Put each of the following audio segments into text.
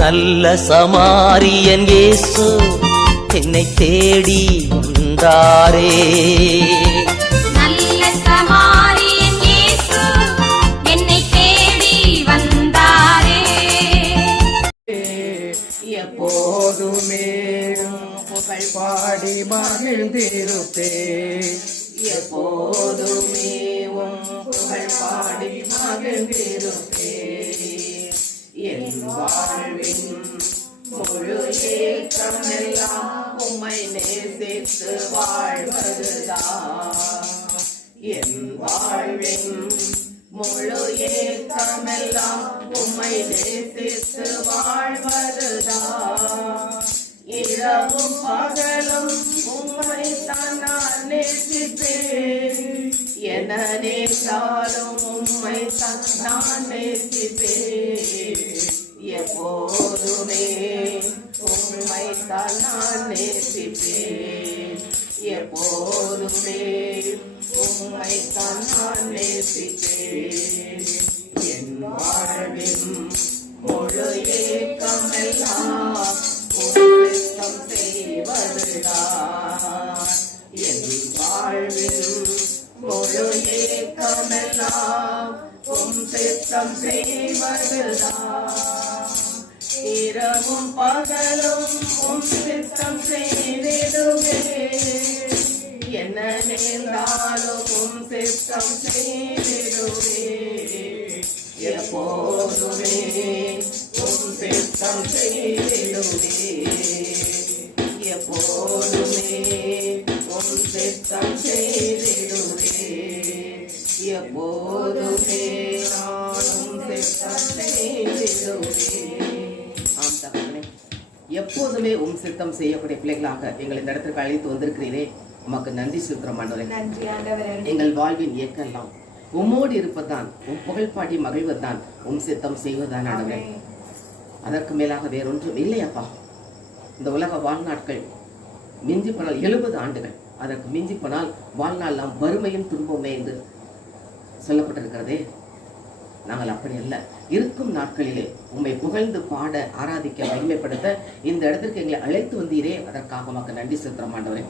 நல்ல சமாரியன் இயேசு என்னை தேடி வந்தாரே. நல்ல சமாரியன் இயேசு என்னை தேடி வந்தாரே. எப்போதுமே புகழ் பாடி மகிழ்ந்திருப்பே. எப்போதுமே புகழ் பாடி மகிழ்ந்திருப்பே. என் வாழ்வின் முழு ஏற்றமெல்லாம் உம்மை நேசித்து வாழ்வதுதான். என் வாழ்வின் முழு ஏற்றமெல்லாம் உம்மை நேசித்து வாழ்வதுதான். இரவும் பகலும் உம்மை தான் நான் நேசிப்பேன். என நேசாலும் உம்மை தான் நான் நேசிப்பேன். எப்போதுமே உம்மை தான் நான் நேசிப்பேன். எப்போதுமே உம்மை தான் நான் நேசிப்பேன். என் வாழ்வின் முழு ஏக்கமெல்லாம் சித்தம் செய்வதுதான். என் வாழ்வில் முழு ஏக்கமெல்லாம் சித்தம் செய்வதுதான். இரவும் பகலும் சித்தம் செய்திடுவே. என்ன நேர்ந்தாலும் சித்தம் செய்திடுவே. எப்போதுமே சித்தம் செய்திடுவே. எப்போதுமே சித்தம் செய்திடுவே. எப்போதுமே நானும் சித்தம் செய்திடுவே. ஆம் தகவலே, எப்போதுமே சித்தம் செய்யக்கூடிய பிள்ளைகளாக எங்களை இந்த இடத்திற்கு அழைத்து வந்திருக்கிறீரே, உமக்கு நன்றி செலுத்துறோம் ஆண்டவரே. எங்கள் வாழ்வின் இயக்கெல்லாம் உம்மோடு இருப்பதுதான், புகழ் பாடி மகிழ்வதுதான், சித்தம் செய்வதுதான் ஆண்டவரே. அதற்கு மேலாக வேறொன்றும் இல்லையப்பா. இந்த உலக வாழ்நாட்கள் மிஞ்சி போனால் 70 ஆண்டுகள், அதற்கு மிஞ்சி போனால் வாழ்நாள் நாம் வறுமையும் துன்பமே என்று சொல்லப்பட்டிருக்கிறதே. நாங்கள் அப்படி அல்ல. இருக்கும் நாட்களிலே உம்மை புகழ்ந்து பாட ஆராதிக்க மகிமைப்படுத்த இந்த இடத்திற்கு எங்களை அழைத்து வந்தீரே, அதற்காக உமக்கு நன்றி செலுத்துறோம் ஆண்டவரே.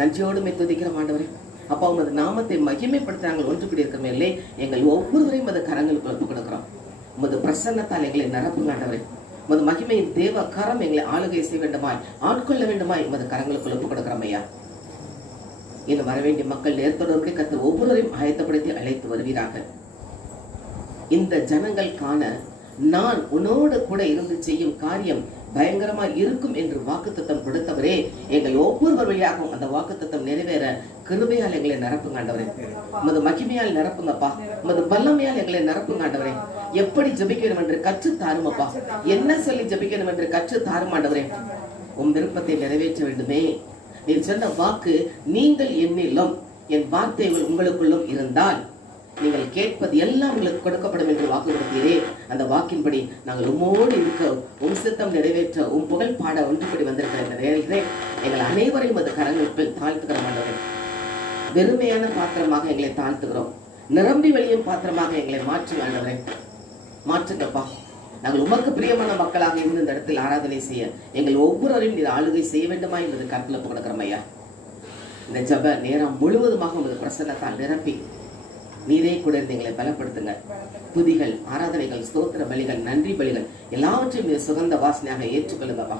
நன்றியோடு துதிக்கிறோம் ஆண்டவரே. அப்பா, உமது நாமத்தை மகிமைப்படுத்த நாங்கள் ஒன்று கூடி இருக்கிறோமே இல்லை, எங்கள் ஒவ்வொருவரையும் அது கரங்களுக்கு ஒப்பு கொடுக்கிறோம். உமது பிரசன்னத்தால் எங்களை நிரப்புங்க ஆண்டவரே. உமது மகிமையின் தேவ கரம் எங்களை ஆளுகை செய்ய வேண்டுமாய், ஆட்கொள்ள வேண்டுமாய் உமது கரங்களுக்கு ஒப்பு கொடுக்கிறோம் ஐயா. இன்னும் வரவேண்டிய மக்கள் நேர்த்தோடு கர்த்தர் ஒவ்வொருவரையும் ஆயத்தப்படுத்தி அழைத்து வருவீராக. இந்த ஜனங்கள் காண நான் உன்னோடு கூட இருந்து செய்யும் காரியம் பயங்கரமா இருக்கும் என்று வாக்குத்தத்தம் கொடுத்தவரே, எங்கள் ஒவ்வொருவர் வழியாகவும் அந்த வாக்குத்தத்தம் நிறைவேற கிருபையால் எங்களை நிரப்புங்க ஆண்டவரே. உமது மகிமையால் நிரப்புங்கப்பா. உமது வல்லமையால் எங்களை நிரப்புங்க ஆண்டவரே. எப்படி ஜபிக்கணும் என்று கற்று தாருமப்பா. என்ன சொல்லி ஜபிக்கணும் என்று கற்று தாரும் ஆண்டவரே. உம் விருப்பத்தை நிறைவேற்ற வேண்டுமே. நீ சொன்ன வாக்கு, நீங்கள் என்னிலும் என் வார்த்தைகள் உங்களுக்குள்ளும் இருந்தால் நீங்கள் கேட்பது எல்லாம் உங்களுக்கு கொடுக்கப்படும் என்று வாக்கு கொடுத்தீரே. அந்த வாக்கின்படி நாங்கள் உம்மோடு இருக்க, சித்தம் நிறைவேற்ற, புகழ் பாட ஒன்றுபடி வந்திருக்கிற இந்த நேரத்திலே எங்கள் அனைவரையும் அது கரங்களுக்குள் தாழ்த்துகிற ஆண்டவரே. வெறுமையான பாத்திரமாக எங்களை தாழ்த்துகிறோம். நிரம்பி வெளியும் பாத்திரமாக எங்களை மாற்று ஆண்டவரே. மாற்றுங்கப்பா. நாங்கள் உமக்கு பிரியமான மக்களாக இருந்து இந்த இடத்தில் ஆராதனை செய்ய எங்கள் ஒவ்வொருவரையும் நீர் ஆளுகை செய்ய வேண்டுமா என்பது கருத்தில் கொடுக்கிறோம் ஐயா. இந்த ஜப நேரம் முழுவதுமாக உமது பிரசன்னத்தால் நிரப்பி நீரே கூட இருந்து எங்களை பலப்படுத்துங்க. துதிகள், ஆராதனைகள், ஸ்தோத்திர பலிகள், நன்றி பலிகள் எல்லாவற்றையும் நீர் சுகந்த வாசனையாக ஏற்றுக்கொள்ளுங்கப்பா.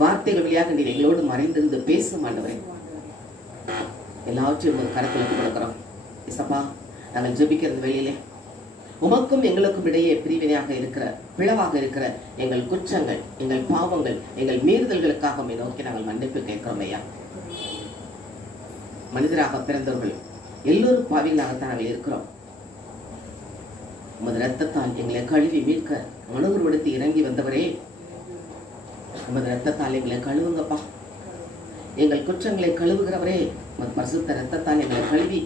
வார்த்தைகள் வழியாக நீர் எங்களோடு மறைந்திருந்து பேசும் ஆண்டவரே. எல்லாவற்றையும் ஒரு கருத்தில் கொடுக்கிறோம் இசப்பா. நாங்கள் ஜெபிக்கிறது வெளியிலே உமக்கும் எங்களுக்கும் இடையே பிரிவினையாக இருக்கிற, பிளவாக இருக்கிற எங்கள் குற்றங்கள், எங்கள் பாவங்கள், எங்கள் மீறுதல்களுக்காக நோக்கி நாங்கள் மன்னிப்பு கேட்கிறோம் ஐயா. மனிதராக பிறந்தவர்கள் எல்லோரும் பாவிகளாகத்தான் நாங்கள் இருக்கிறோம். உமது ரத்தத்தால் எங்களை கழுவி மீட்க மனோர்வடுத்தி இறங்கி வந்தவரே, உமது ரத்தத்தால் எங்களை கழுவுங்கப்பா. எங்கள் குற்றங்களை கழுவுகிறவரே, உமது பரிசுத்த ரத்தத்தால் எங்களை கழுவி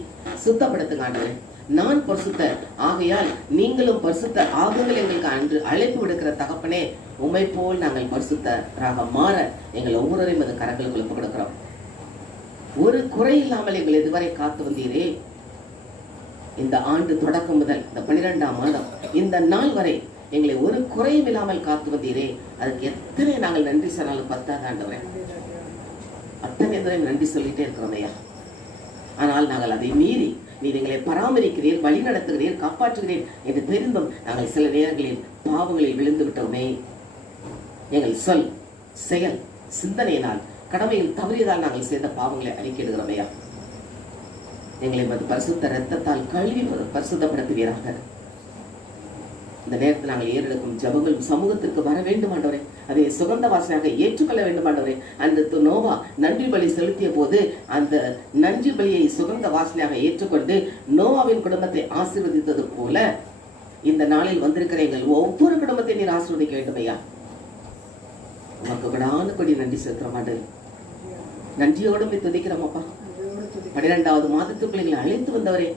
சுத்தப்படுத்துங்க ஆண்டவரே. நான் பரிசுத்த ஆகையால் நீங்களும் பரிசுத்த ஆகுங்கள் எங்களுக்கு அன்று அழைப்பு விடுக்கிற தகப்பனே, உம்மை போல் நாங்கள் பரிசுத்தராக மாற எங்கள் ஒவ்வொருவரையும் அது கரங்களுக்கு ஒப்பு கொடுக்கிறோம். ஒரு குறை இல்லாமல் எங்களை இதுவரை காத்து வந்தீரே. இந்த ஆண்டு தொடக்கம் முதல் இந்த 12ஆம் மாதம் இந்த நாள் வரை எங்களை ஒரு குறையும் இல்லாமல் காத்து வந்தீரே, அதுக்கு எத்தனை நாங்கள் நன்றி சொன்னாலும் பத்தாது ஆண்டவரே. அத்தனை தடவை நன்றி சொல்லிட்டே இருக்கிறோம் ஐயா. ஆனால் நாங்கள் அதை மீறி நீர் எங்களை பராமரிக்கிறீர், வழி நடத்துகிறீர், காப்பாற்றுகிறீர் என்று தெரிந்தும் நாங்கள் சில நேரங்களில் பாவங்களில் விழுந்து விட்டோமே. எங்கள் சொல், செயல், சிந்தனையினால், கடமையில் தவறியதால் நாங்கள் செய்த பாவங்களை அறிக்கையிடுகிறோம் ஐயா. எங்களை பரிசுத்த இரத்தத்தால் கழுவி பரிசுத்தப்படுத்துவீராக. இந்த நேரத்தில் நாங்கள் ஏறெடுக்கும் ஜபங்கள் சமூகத்திற்கு வர வேண்டும் ஆண்டவரே. அதை சுகந்த வாசனையாக ஏற்றுக்கொள்ள வேண்டும் ஆண்டவரே. அந்த நோவா நன்றி பலி செலுத்திய போது அந்த நன்றி பலியை சுகந்த வாசனையாக ஏற்றுக்கொண்டு நோவாவின் குடும்பத்தை ஆசீர்வதித்தது போல இந்த நாளில் வந்திருக்கிற எங்கள் ஒவ்வொரு குடும்பத்தை நீர் ஆசீர்வதிக்க வேண்டும் ஐயா. உனக்கு விடான கொடி நன்றி செலுத்துற மாட்டேன். நன்றியோடு துதிக்கிறோம் அப்பா. 12வது மாதத்துக்குள் எங்களை அழைத்து வந்தவரே,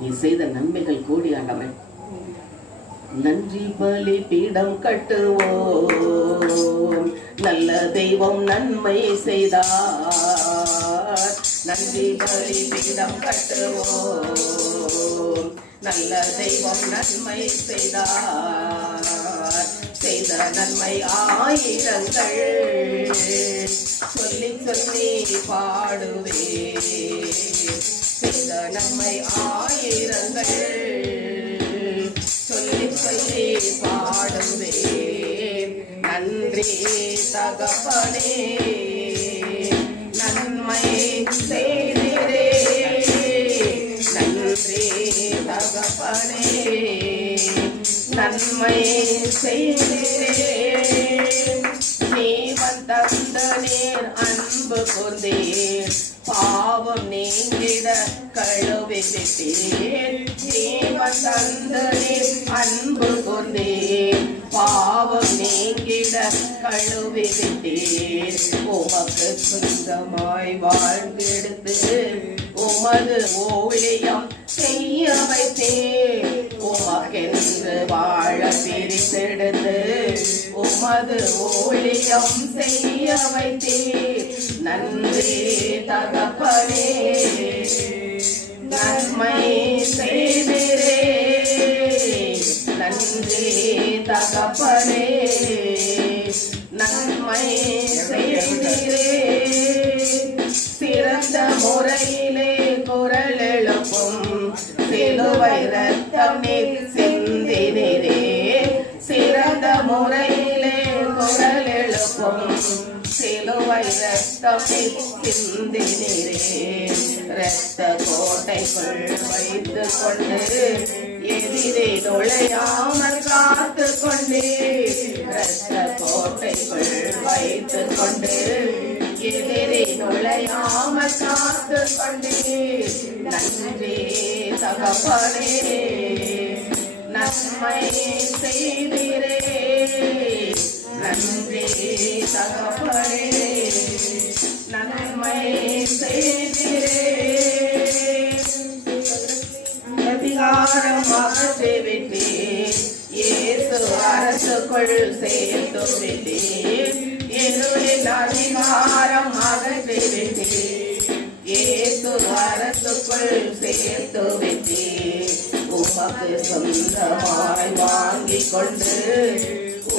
நீ செய்த நன்மைகள் கோடி ஆண்டவரே. நன்றி பலி பீடம் கட்டுவோம், நல்ல தெய்வம் நன்மை செய்தார். நன்றி பலி பீடம் கட்டுவோம், நல்ல தெய்வம் நன்மை செய்தார். செய்த நன்மை ஆயிரங்கள் சொல்லி சொல்லி பாடுவே. செய்த நன்மை ஆயிரங்கள் சொல்லி சொல்லி பாடுவே. நன்றி தகப்பனே, நன்மை செய்திரே. நன்றி தகப்பனே, நன்மை செய்திரே. நீவன் தந்த நீர் அன்பு கொண்டீர், பாவம் நீங்கிட கழுவி விட்டீர். நீவன் தந்த நீர் அன்பு கொண்டீர், பாவம் நீங்கிட கழுவி விட்டீர். உமக்கு சொந்தமாய் வாழ்ந்தெடுத்து உமது ஊழியம் செய்ய வைத்தீர். உமக்கென்று வாழ பிரித்தெடுத்து உமது ஊழியம் செய்ய வைத்தீர். நன்றி தகப்பனே, நன்மை செய்திரே. நன்றி தகப்பனே, நன்மை செய்திரே. சிறந்த முறையிலே குரல் எழுப்பும் சிலுவை ரத்தம் நீர் சிந்தினீரே. சிறந்த முறையிலே குரல் எழுப்பும் சிலுவை ரத்தம் நீர் சிந்தினீரே. இரத்த கோட்டைக்குள் வைத்துக் கொண்டு எதிரே நுழையாமல் காத்து கொண்டே. இரத்த கோட்டைக்குள் வைத்துக் கொண்டு எதிரே நுழையாமல் காத்து கொண்டே. நன்றி தகப்பனே, நன்மை செய்திரே. நன்றி தகப்பனே, நன்மை செய்திரே. அதிகாரம் அகற்றிவிட்டீர், இயேசு அரசுக்குள் சேர்த்து விட்டீர். இருளின் அதிகாரம் அகற்றிவிட்டீர், இயேசு அரசுக்குள் சேர்த்து விட்டீர். உமக்கு சொந்தமாய் வாங்கிக் கொண்டு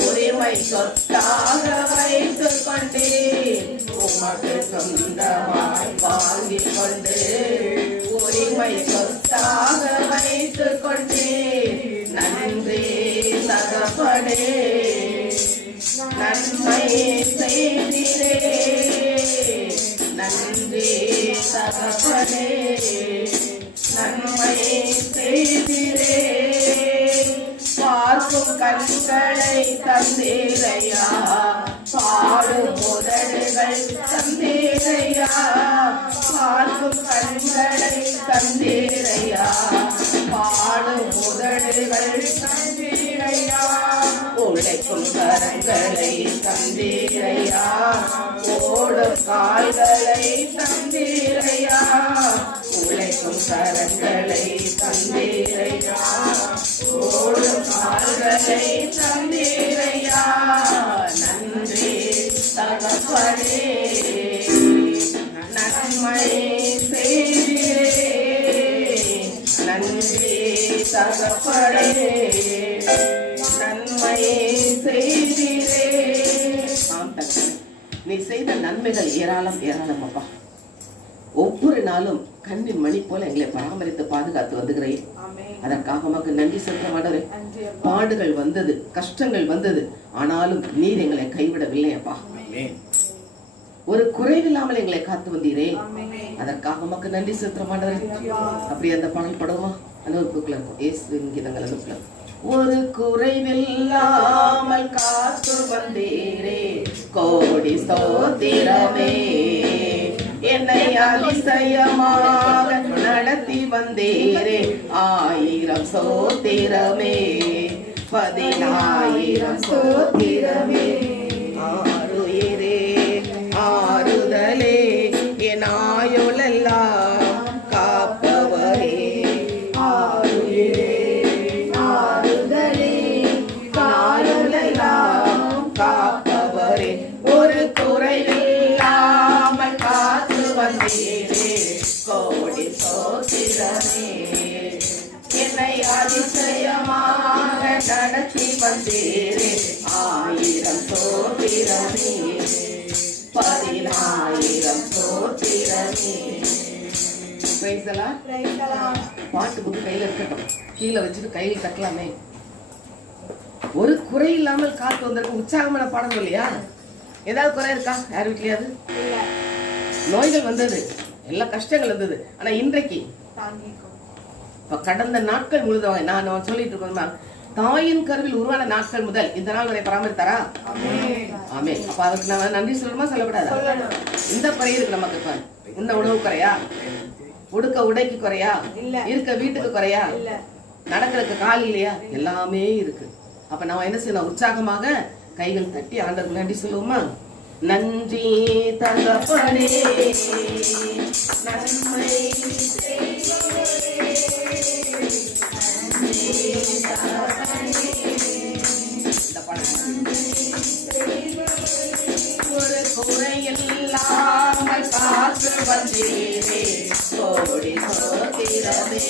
உரிமை சொத்தாக வைத்துக் கொண்டீர். உமக்கு சொந்தமாய் வாங்கிக் கொண்டு உரிமை சொத்தாக வைத்துக் கொண்டீர். நன்றி தகப்பனே, நன்மை செய்திரே. நன்றி தகப்பனே, நன்மை செய்திரே. பார்க்கும் கண்களை தந்தீரையா, பாடும் உதடுகள் தந்தீரையா. பார்க்கும் கண்களை தந்தீரையா, பாடும் உதடுகள் தந்தீரையா. உழைக்கும் கரங்களை தந்தீரையா, ஓடும் கால்களை தந்தீரையா. உழைக்கும் கரங்களை தந்தீரையா, ஓடும் கால்களை தந்தீரையா. நன்றி தகப்பனே, நன்மை செய்திரே. நன்றி தகப்பனே, நீ செய்த நன்மைகள் ஏராளம் ஏராளம் அப்பா. ஒவ்வொரு நாளும் கண்ணின் மணி போல எங்களை பராமரித்து பாதுகாத்து வந்துகிறேன். அதற்காக உமக்கு நன்றி செலுத்த மாட்டவரே. பாடுகள் வந்தது, கஷ்டங்கள் வந்தது, ஆனாலும் நீர் எங்களை கைவிடவில்லை அப்பா. ஒரு குறைவில்லாமல் எங்களை காத்து வந்தீரே, அதற்காக உமக்கு நன்றி செலுத்த மாட்டவரே. அப்படி அந்த பாடல் படமா அனுபவத்துல இருக்கும். இயேசுவின் கீதங்கள் அனுப்பல. ஒரு குறைவில்லாமல் காத்து வந்தீரே, கோடி ஸ்தோத்திரமே. என்னை அதிசயமாக நடத்தி வந்தீரே, 1000 ஸ்தோத்திரமே, 10,000 ஸ்தோத்திரமே. ஆருயிரே ஆறுதலே, என் ஆயுளெல்லாம் காப்பவரே. ஆருயிரே ஆறுதலே, ஆயுளெல்லாம் காப்பவரே. ஒரு குறைவில்லாமல் காத்து வந்தீரே, கோடி ஸ்தோத்திரமே. என்னை அதிசயமாக நடத்தி வந்தீரே, 1000 ஸ்தோத்திரமே, 10,000 ஸ்தோத்திரமே. பாட்டு புக்கு கையில இருக்கட்டும், கீழே வச்சுட்டு கையில் கட்டலாமே. ஒரு குறை இல்லாமல் காத்து வந்திருக்க உற்சாகமான பாடம் இல்லையா? ஏதாவது குறை இருக்கா யார் வீட்லயாவது? நோய்கள் வந்தது, எல்லா கஷ்டங்கள் வந்தது, ஆனா இன்றைக்கு இப்ப கடந்த நாட்கள் முழுதவங்க நான் சொல்லிட்டு இருக்கோம், தாயின் கருவில் உருவான நாட்கள் முதல் இந்த நாள் வரை பராமரித்தாரா? ஆமே. அப்ப அதுக்கு நம்ம நன்றி சொல்லணுமா சொல்லக்கூடாதா? இந்த குறை இருக்கு நமக்கு. இப்ப இந்த உணவு குறையா, உடுக்க உடைக்கு குறையா, இருக்க வீட்டுக்கு குறையா, நடக்கிறதுக்கு கால் இல்லையா, எல்லாமே இருக்கு. அப்ப நம்ம என்ன செய்யணும்? உற்சாகமாக கைகள் தட்டி ஆண்டவருக்கு நன்றி சொல்லுவோமா? நன்றி தகப்பனே, நன்மை ஒரு குறையில்லாமல் காத்து வந்தீரே, கோடி ஸ்தோத்திரமே.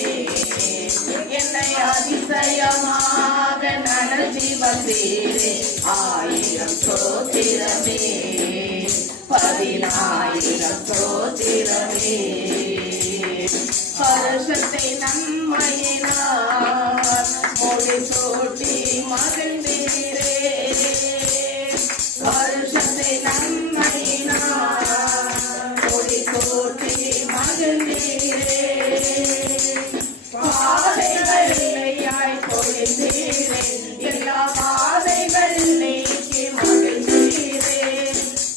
என்னை அதிசயமாக நடத்தி வந்தீரே, 1000 ஸ்தோத்திரமே, 10,000 ஸ்தோத்திரமே. வருஷத்தை நன்மையினார் முடிசூட்டி மகிழ்ந்தீரே, வருஷத்தை நன்மையினார் முடிசூட்டி மகிழ்ந்தீரே. பாதைகள் நெய்யாய் பொழிந்தீரே, எல்லா பாதைகள் நீக்கி மகிழ்ந்தீரே,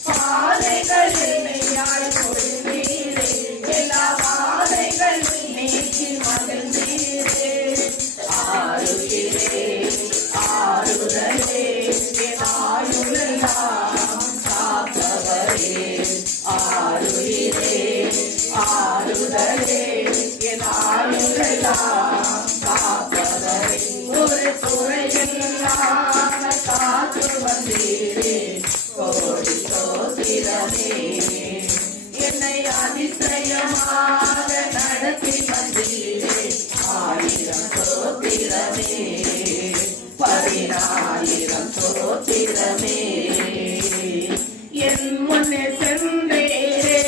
பாதைகள் நெய்யாய் பொழிந்தீரே, எல்லா பாதைகள் நீக்கி மகிழ்ந்தீரே. ஆருயிரே ஆறுதலே, என் ஆயுளெல்லாம் காப்பவரே. ஆருயிரே ஆறுதலே, என் ஆயுளெல்லாம் காப்பவரே. ஒரு குறையில்லாமல் காத்து வந்தீரே, கோடி ஸ்தோத்திரமே. என்னை அதிசயமாக நடத்தி வந்தீரே, 1000 ஸ்தோத்திரமே, 10,000 ஸ்தோத்திரமே. என் முன்னே சென்றீரே,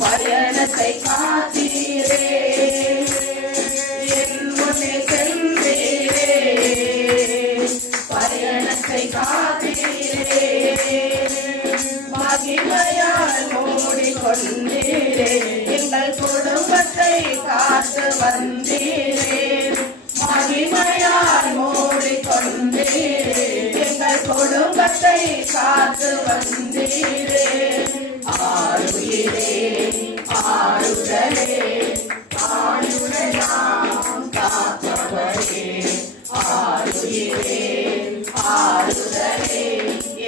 பயணத்தை காத்தீரே, என் முன்னே சென்றீரே, பயணத்தை காத்தீரே. மகிமையால் மூடிக்கொண்டீரே, எங்கள் குடும்பத்தை காத்து வந்தீரே. மகிமையால் மூடிக்கொண்டீரே, எங்கள் குடும்பத்தை காத்து வந்தீரே. ஆருயிரே ஆறுதலே, ஆயுளெல்லாம் காப்பவரே. ஆருயிரே ஆறுதலே,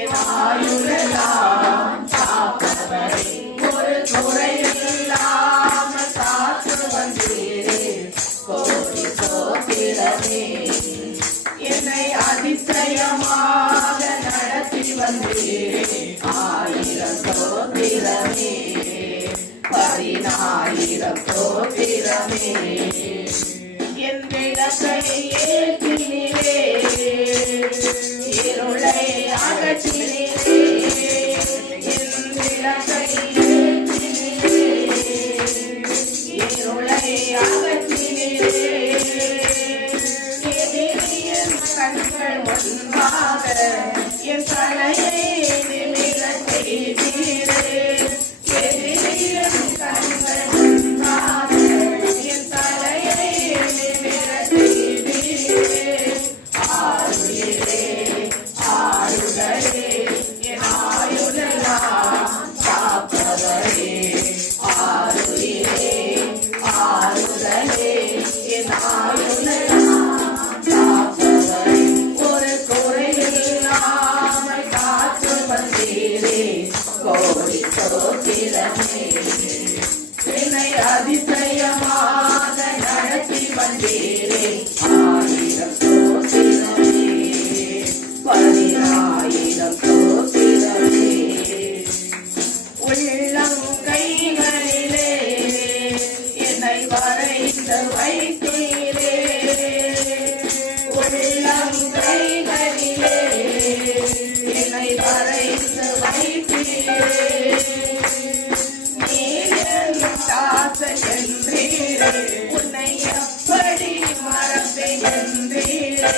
என் ஆயுளெல்லாம் காப்பவரே. ஒரு குறையில்லாமல் காத்து வந்தீரே, கோடி ஸ்தோத்திரமே. என்னை அதிசயமாக நடத்தி வந்தீரே, 1000 ஸ்தோத்திரமே, 10,000 ஸ்தோத்திரமே. என் விளக்கை ஏற்றினீரே, இருளை அகற்றினீரே, பதினாயிரம் ஸ்தோத்திரமே. உள்ளங்கைகளிலே என்னை வரைந்து வைத்தீரே, உள்ளங்கைகளிலே என்னை வரைந்து வைத்தீரே. நீர் என் தாசன் என்றீரே, உன்னை எப்படி மறப்பேன் என்றீரே.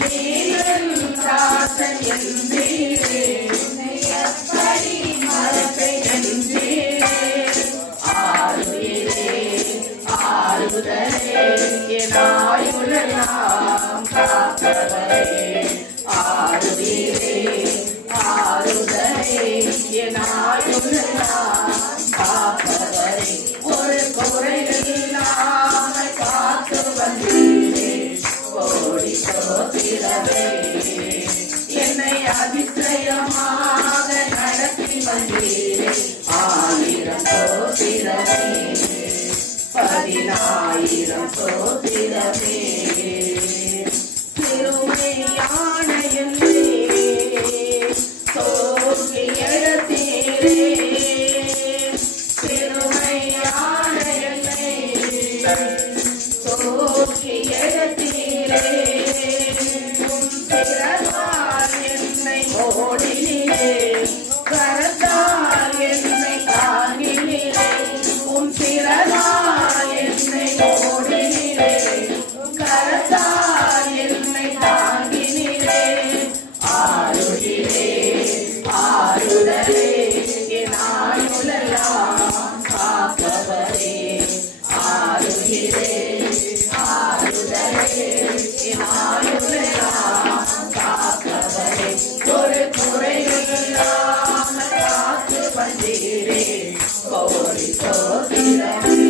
நீர் என் தாசன் என்றீரே, உன்னை எப்படி மறப்பேன் என்றீரே. ஆறுயிரே ஆறுதலே என் ஆயுளெல்லாம் காப்பவரே. ஆறுயிரே ஆறுதலே என் ஆயுளெல்லாம் காப்பவரே. ஒரு குறையில்லாமல் காத்து வந்தீரே, கோடி ஸ்தோத்திரமே. என்னை அதிசயமாக நடத்தி வந்தீரே, ஆயிரம் ஸ்தோத்திரமே. பதினாயிரம் ஸ்தோத்திரமே. திருமையான என்னை தோல்வி எடுத்தீரே, திருமையான என்னை தோல்வி எடுத்தீரே. உம் திறத்தால் என்னை ஓடினீரே, கரத்தால் என்னை தாங்கினீரே. உம் திறத்தால் என்னை ஓடினீரே, கரத்தால் என்னை தாங்கினீரே. ஆறுயிரே ஆறுதலே என் ஆயுளெல்லாம் காப்பவரே. ஆறுயிரே ஆறுதலே என் ஆயுளெல்லாம் காப்பவரே. ஒரு குறையில்லாமல் காத்து வந்தீரே, கோடி ஸ்தோத்திரமே.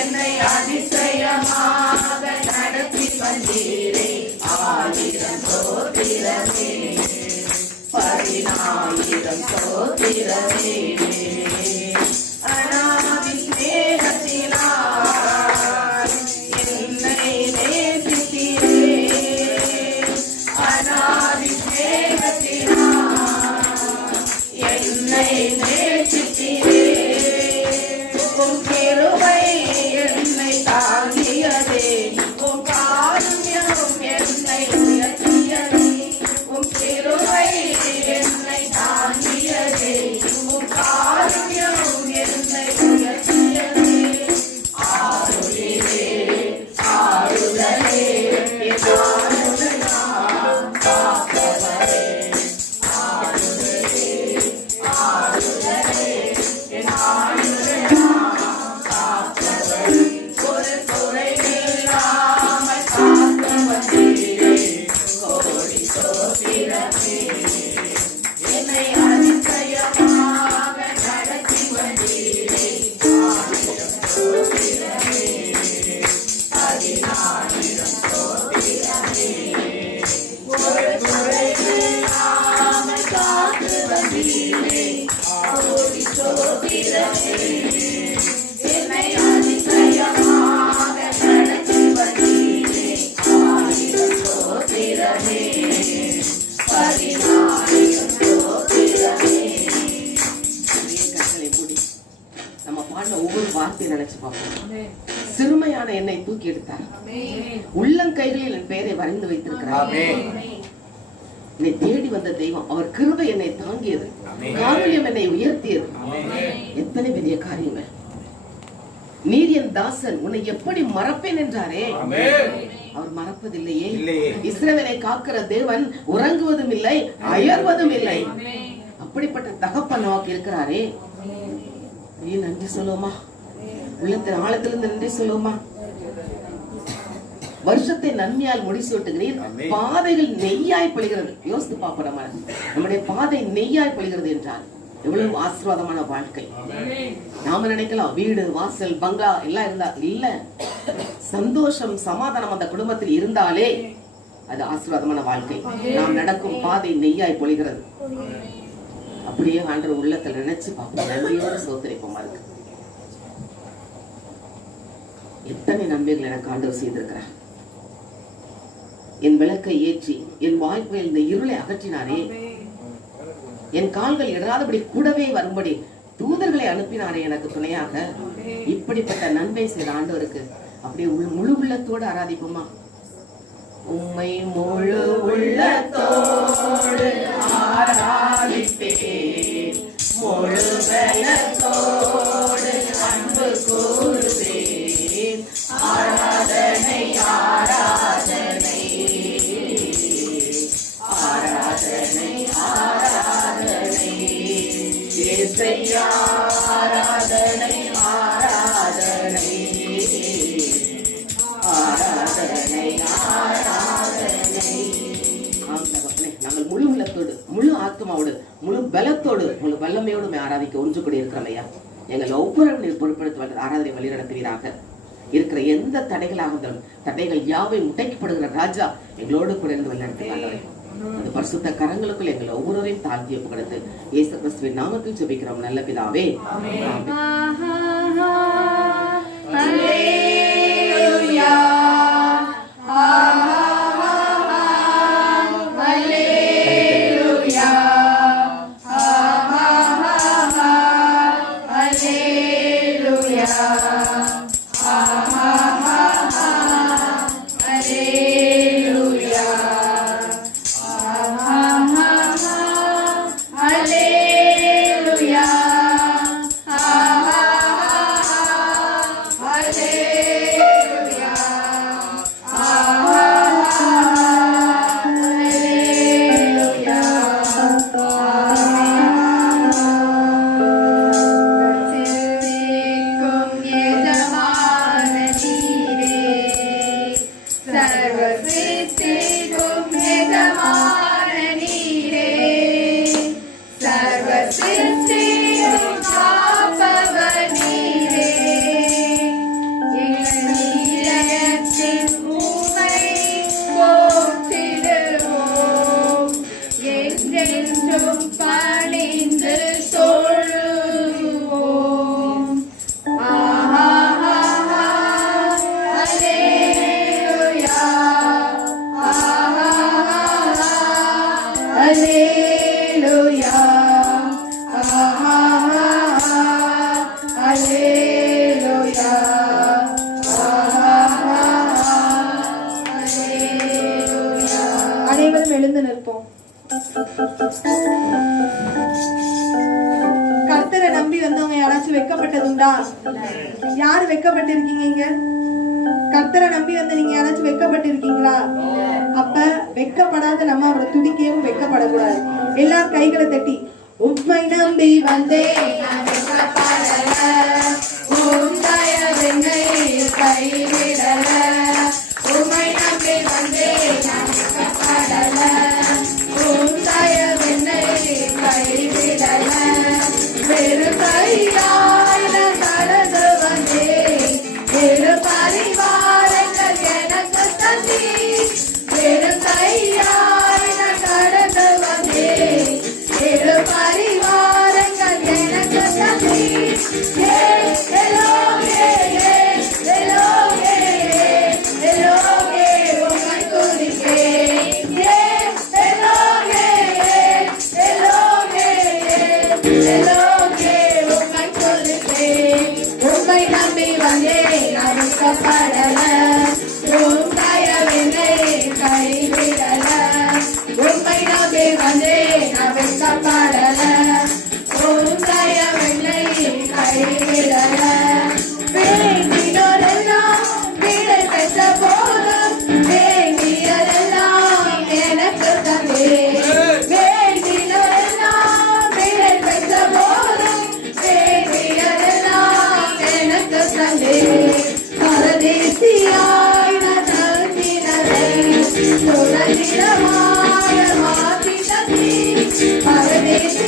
என்னை அதிசயமாக நடத்தி வந்தீரே, ஆயிரம் ஸ்தோத்திரமே. பதினாயிரம் ஸ்தோத்திரமே. அநாதி ஸ்நேகத்தினால் என்னை நேசித்தீரே, அநாதி ஸ்நேகத்தினால் என்னை நேசித்தீரே. உம் கிருபை என்னை தாங்கியதே, உம் காருண்யம் என்னை உயர்த்தியதே. உம் கிருபை என்னை தாங்கியதே, உம் காருண்யம் என்னை உயர்த்தியதே. ஆறுயிரே ஆறுதலே என் ஆயுளெல்லாம் காப்பவரே. ஆறுதலே ஆறுதலே என் ஆயுளெல்லாம் காப்பவரே. ஒரு குறையில்லாமல் காத்து வந்தீரே, கோடி ஸ்தோத்திரமே. என்னை அதிசயமாக நடத்தி வந்தீரே, ஆயிரம் ஸ்தோத்திரமே. பதினாயிரம் ஸ்தோத்திரமே. ஒரு குறையில்லாமல் காத்து வந்தீரே, கோடி ஸ்தோத்திரமே. என்னை அதிசயமாக நடத்தி வந்தீரே, ஆயிரம் ஸ்தோத்திரமே. பதினாயிரம் ஸ்தோத்திரமே. கண்களை மூடி நம்ம பாடின ஒவ்வொரு வார்த்தையை நினைச்சு பார்ப்போம். சிறுமையான என்னை தூக்கி எடுத்தார், உள்ளங்கைகளில் என் பெயரை வரைந்து வைத்திருக்கிறார். என்னை தேடி வந்த தெய்வம், அவர் கிருபை என்னை தாங்கியது, காருண்யம் என்னை உயர்த்தியது. எத்தனை பெரிய காரியங்கள். நீர் என் தாசன், உன்னை எப்படி மறப்பேன் என்றாரே, அவர் மறப்பதில்லையே. இஸ்ரவேலை காக்கிற தேவன் உறங்குவதும் இல்லை, அயர்வதும் இல்லை. அப்படிப்பட்ட தகப்பன் நமக்கு இருக்கிறாரே. நன்றி சொல்லுவோமா? உள்ளத்தின் ஆழத்திலிருந்து நன்றி சொல்லுவோமா? வருஷத்தை நன்மையால் முடிசூட்டுகிறீர், பாதைகள் நெய்யாய் பொழிகிறது. யோசித்து பார்ப்போம், நம்முடைய பாதை நெய்யாய் பொழிகிறது என்றால் எவ்வளவு ஆசீர்வாதமான வாழ்க்கை. நாம நினைக்கலாம் வீடு வாசல் பங்களா எல்லாம் இருந்தா இல்ல, சந்தோஷம் சமாதானம் அந்த குடும்பத்தில் இருந்தாலே அது ஆசீர்வாதமான வாழ்க்கை. நாம் நடக்கும் பாதை நெய்யாய் பொழிகிறது. அப்படியே ஆண்டவர் உள்ளத்துல நினைச்சு பார்ப்போம், நன்றியோட சோதரிப்போமா இருக்கு. எத்தனை நன்மைகள் எனக்கு ஆண்டவர் செய்திருக்கிறார். என் விளக்கை ஏற்றி என் வாய்ப்பில் இந்த இருளை அகற்றினாரே. என் கால்கள் இடராதபடி கூடவே வரும்படி தூதர்களை அனுப்பினாரே எனக்கு துணையாக. இப்படிப்பட்ட நன்மை செய்த ஆண்டவருக்கு அப்படியே முழு உள்ளத்தோடு ஆராதிப்போமா? உம்மை முழு உள்ளத்தோடு ஆராதிப்பேன், முழு பலத்தோடு அன்பு கூறுவேன். ஆராதனை ஆராதனை ஆராதனை ஆராதனை இயேசையா, ஆராதனை ஆராதனை ஆராதனை ஆராதனை. நாங்கள் முழு உள்ளத்தோடு முழு ஆத்மாவோடு முழு பலத்தோடு முழு வல்லமையோடு ஆராதிக்க ஒன்று கூட இருக்கிறோம் ஐயா. எங்கள் ஒவ்வொரு பொறுப்படுத்த ஆராதனை வழிநடத்துவீராக. இருக்கிற எந்த தடைகளாக இருந்தாலும் தடைகள் யாவை முட்டைக்கப்படுகிற ராஜா எங்களோடு கூட இருந்து வழிநடத்துகிறாங்க. அந்த பரிசுத்த கரங்களுக்குள் எங்கள் ஒவ்வொருவரையும் தாழ்த்தி ஒப்புக்கொடுத்து இயேசு கிறிஸ்துவின் நாமத்தில் ஜெபிக்கிறோம் நல்ல பிதாவே. அனைவரும் எழுந்து நிற்போம். கர்த்தரை நம்பி வந்தவங்க யாராச்சும் வெட்கப்பட்டதுண்டா? யாரு வெட்கப்பட்டிருக்கீங்க? இங்க கர்த்தரை நம்பி வந்து நீங்க யாராச்சும் வெட்கப்பட்டிருக்கீங்களா? அப்ப வெட்கப்படாத நம்ம அவரை துதிக்கவும் வெட்கப்படக்கூடாது. எல்லாரும் கைகளை தட்டி உம்மை நம்பி வந்தேன் கைவிடல, உம்மை நம்பி வந்தேன் கைவிடல, வெறும் கையாய் நடந்து வந்தேன், வெறும் பரிவாரங்கள் எனக்கு தந்தி, வெறும் கையாய் நடந்து வந்தேன், வெறும் பரிவாரங்கள் எனக்கு தந்தி. பரதேசி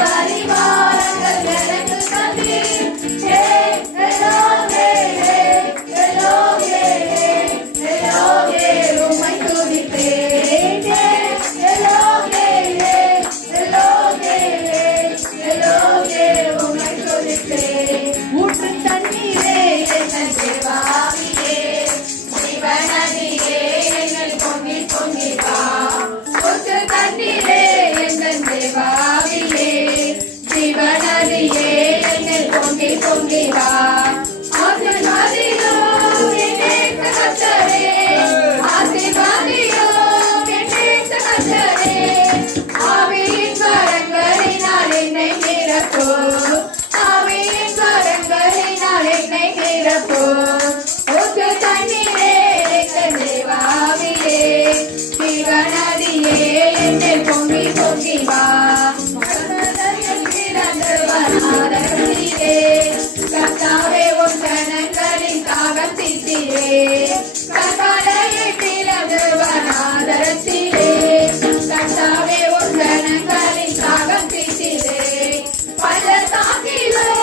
பரிவாரங்கள் எனக்கு தந்தீர். எலோகே, எலோகே, எலோகே, உம்மை துதிப்பேன். எலோகே, எலோகே, எலோகே, உம்மை துதிப்பேன். ஊற்று தண்ணீரே எங்கள் தேவாவியே, ஜீவநதியே எங்கள் பொங்கி பொங்கி வா. ஊற்று தண்ணீரே எங்கள் தேவாவியே, ஜீவநதியே எங்கள் பொங்கி பொங்கி வா. ஆசீர்வாதியோம் என் நேச கர்த்தரே, ஆசீர்வாதியோம் என் நேச கர்த்தரே. ஆவியின் வரங்களினால் என்னை நிரப்பு, ஆவியின் வரங்களினால் என்னை நிரப்பு. ஊற்று தண்ணீரே எங்கள் தேவாவியே, ஜீவநதியே என்னில் பொங்கி பொங்கி வா. கர்த்தாவே உம் ஜனங்களின் தாகம் தீர்த்தீரே, கற்பனையை பிளந்து வனாந்தரத்திலே. கர்த்தாவே உம் ஜனங்களின் தாகம் தீர்த்தீரே, பள்ளத்தாக்கிலும்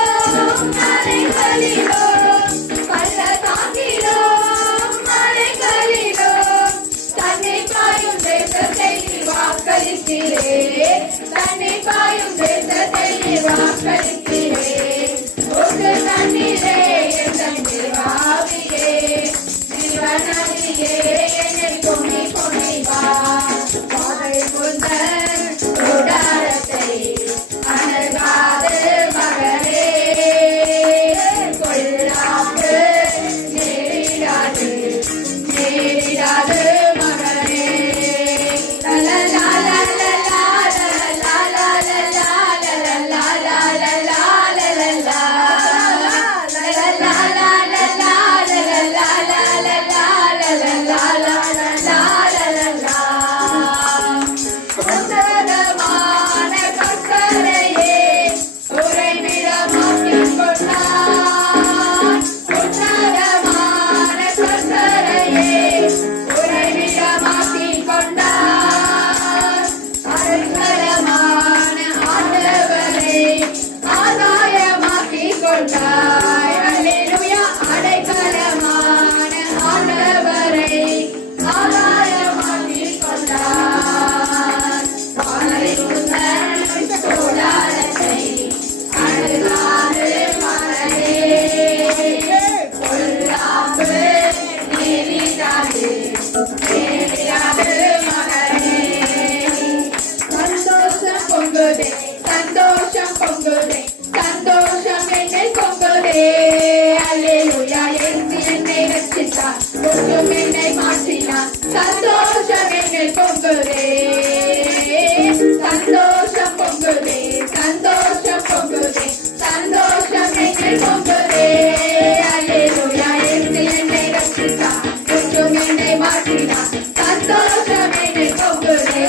மலைகளிலும், பள்ளத்தாக்கிலும் மலைகளிலும் தண்ணீர் பாயும் தேசத்தை நீர் வாக்களித்தீரே, தண்ணீர் பாயும் தேசத்தை நீர் வாக்களித்தீரே. ஊற்று தண்ணீரே எங்கள் தேவாவியே, ஜீவநதியே என்னில் பொங்கி பொங்கி வா. பாதை புந்தன் கூடாரத்தை அணுகாது மகளே, கொள்ளாது நேரிடாது, நேரிடாது மகளே. உன்னதமான கர்த்தரையே உறைவிடமாக்கிக் கொண்டார், உன்னதமான கர்த்தரையே உறைவிடமாக்கிக் கொண்டார். அடைக்கலமான ஆண்டவரை ஆதாயமாக்கிக் கொண்டாய். அல்லேலூயா. அடைக்கலமான ஆண்டவரை ஆதாயமாக்கிக் கொண்டார். வானை உந்தன் கூடாரத்தை அணுகாது மகளே, கொள்ளாது நேரிடாது, நேரிடாது மகளே. சந்தோஷம் பொங்குதே, சந்தோஷம் பொங்குதே, சந்தோஷம் என்னில் பொங்குதே. அல்லேலூயா. இயேசு என்னை ரட்சித்தார், ஒன்றும் என்னை மாற்றினார். சந்தோஷம் என்னில் பொங்குதே, சந்தோஷம் பொங்குதே, சந்தோஷம் பொங்குதே, சந்தோஷம் என்னில் பொங்குதே. அல்லேலூயா. இயேசு என்னை ரட்சித்தார், ஒன்றும் என்னை மாற்றினார். சந்தோஷம் என்னில் பொங்குதே.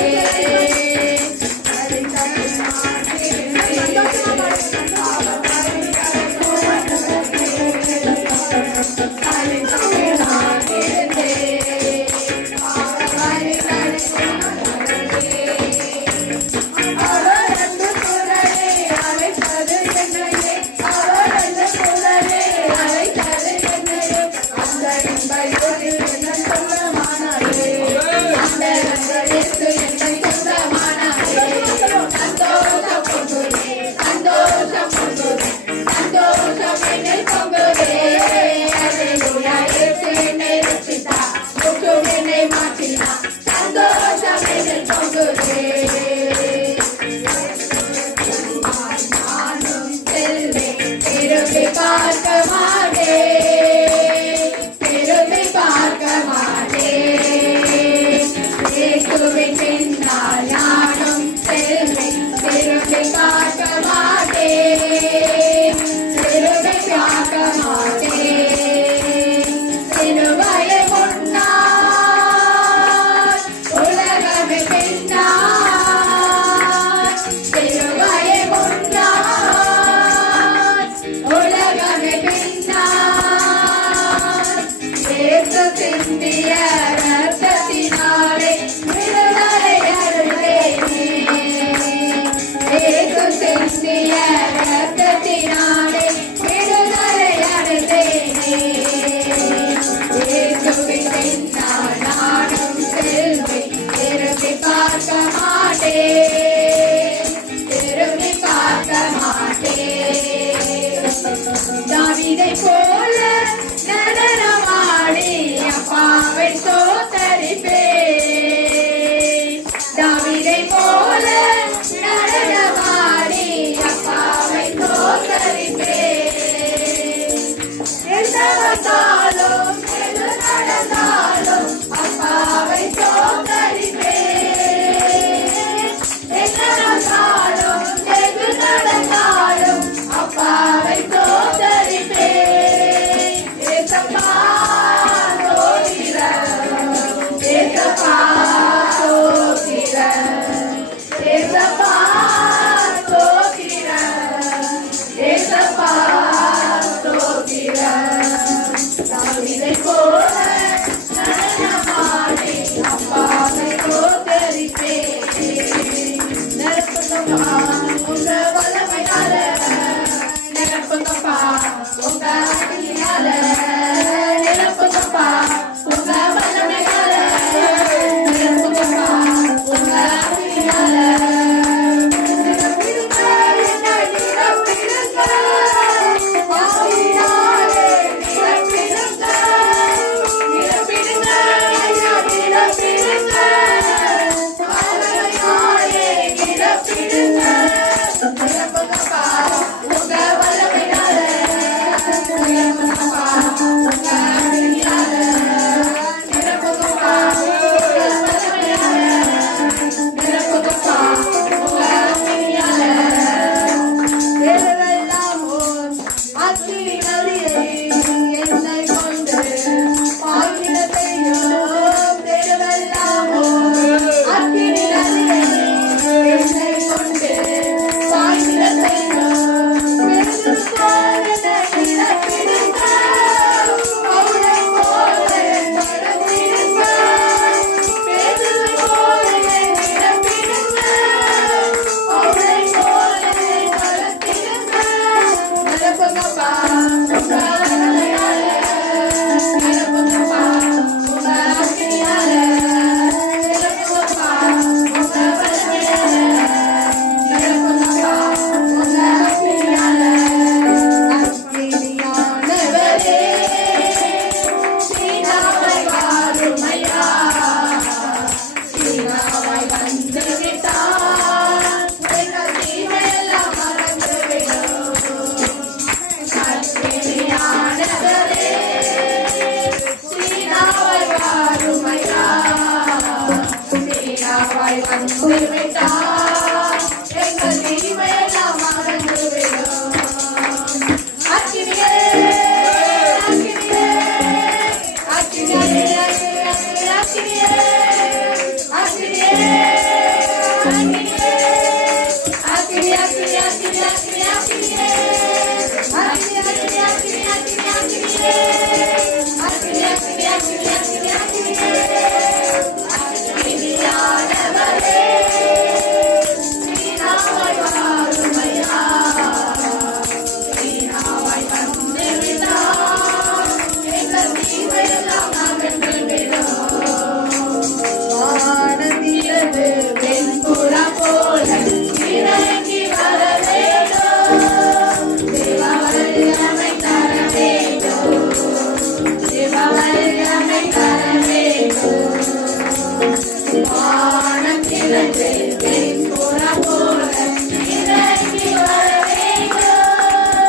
பார்க்க மாட்டேன், திரும்பி பார்க்க மாட்டேன். வானத்திலது வெண்புறா போல இறங்கி வர வேண்டும். தேவ வல்லமை தர வேண்டும். தேவ வல்லமை தர வேண்டும். வானத்திலிருந்து வெண்புறா போல இறங்கி வர வேண்டும்.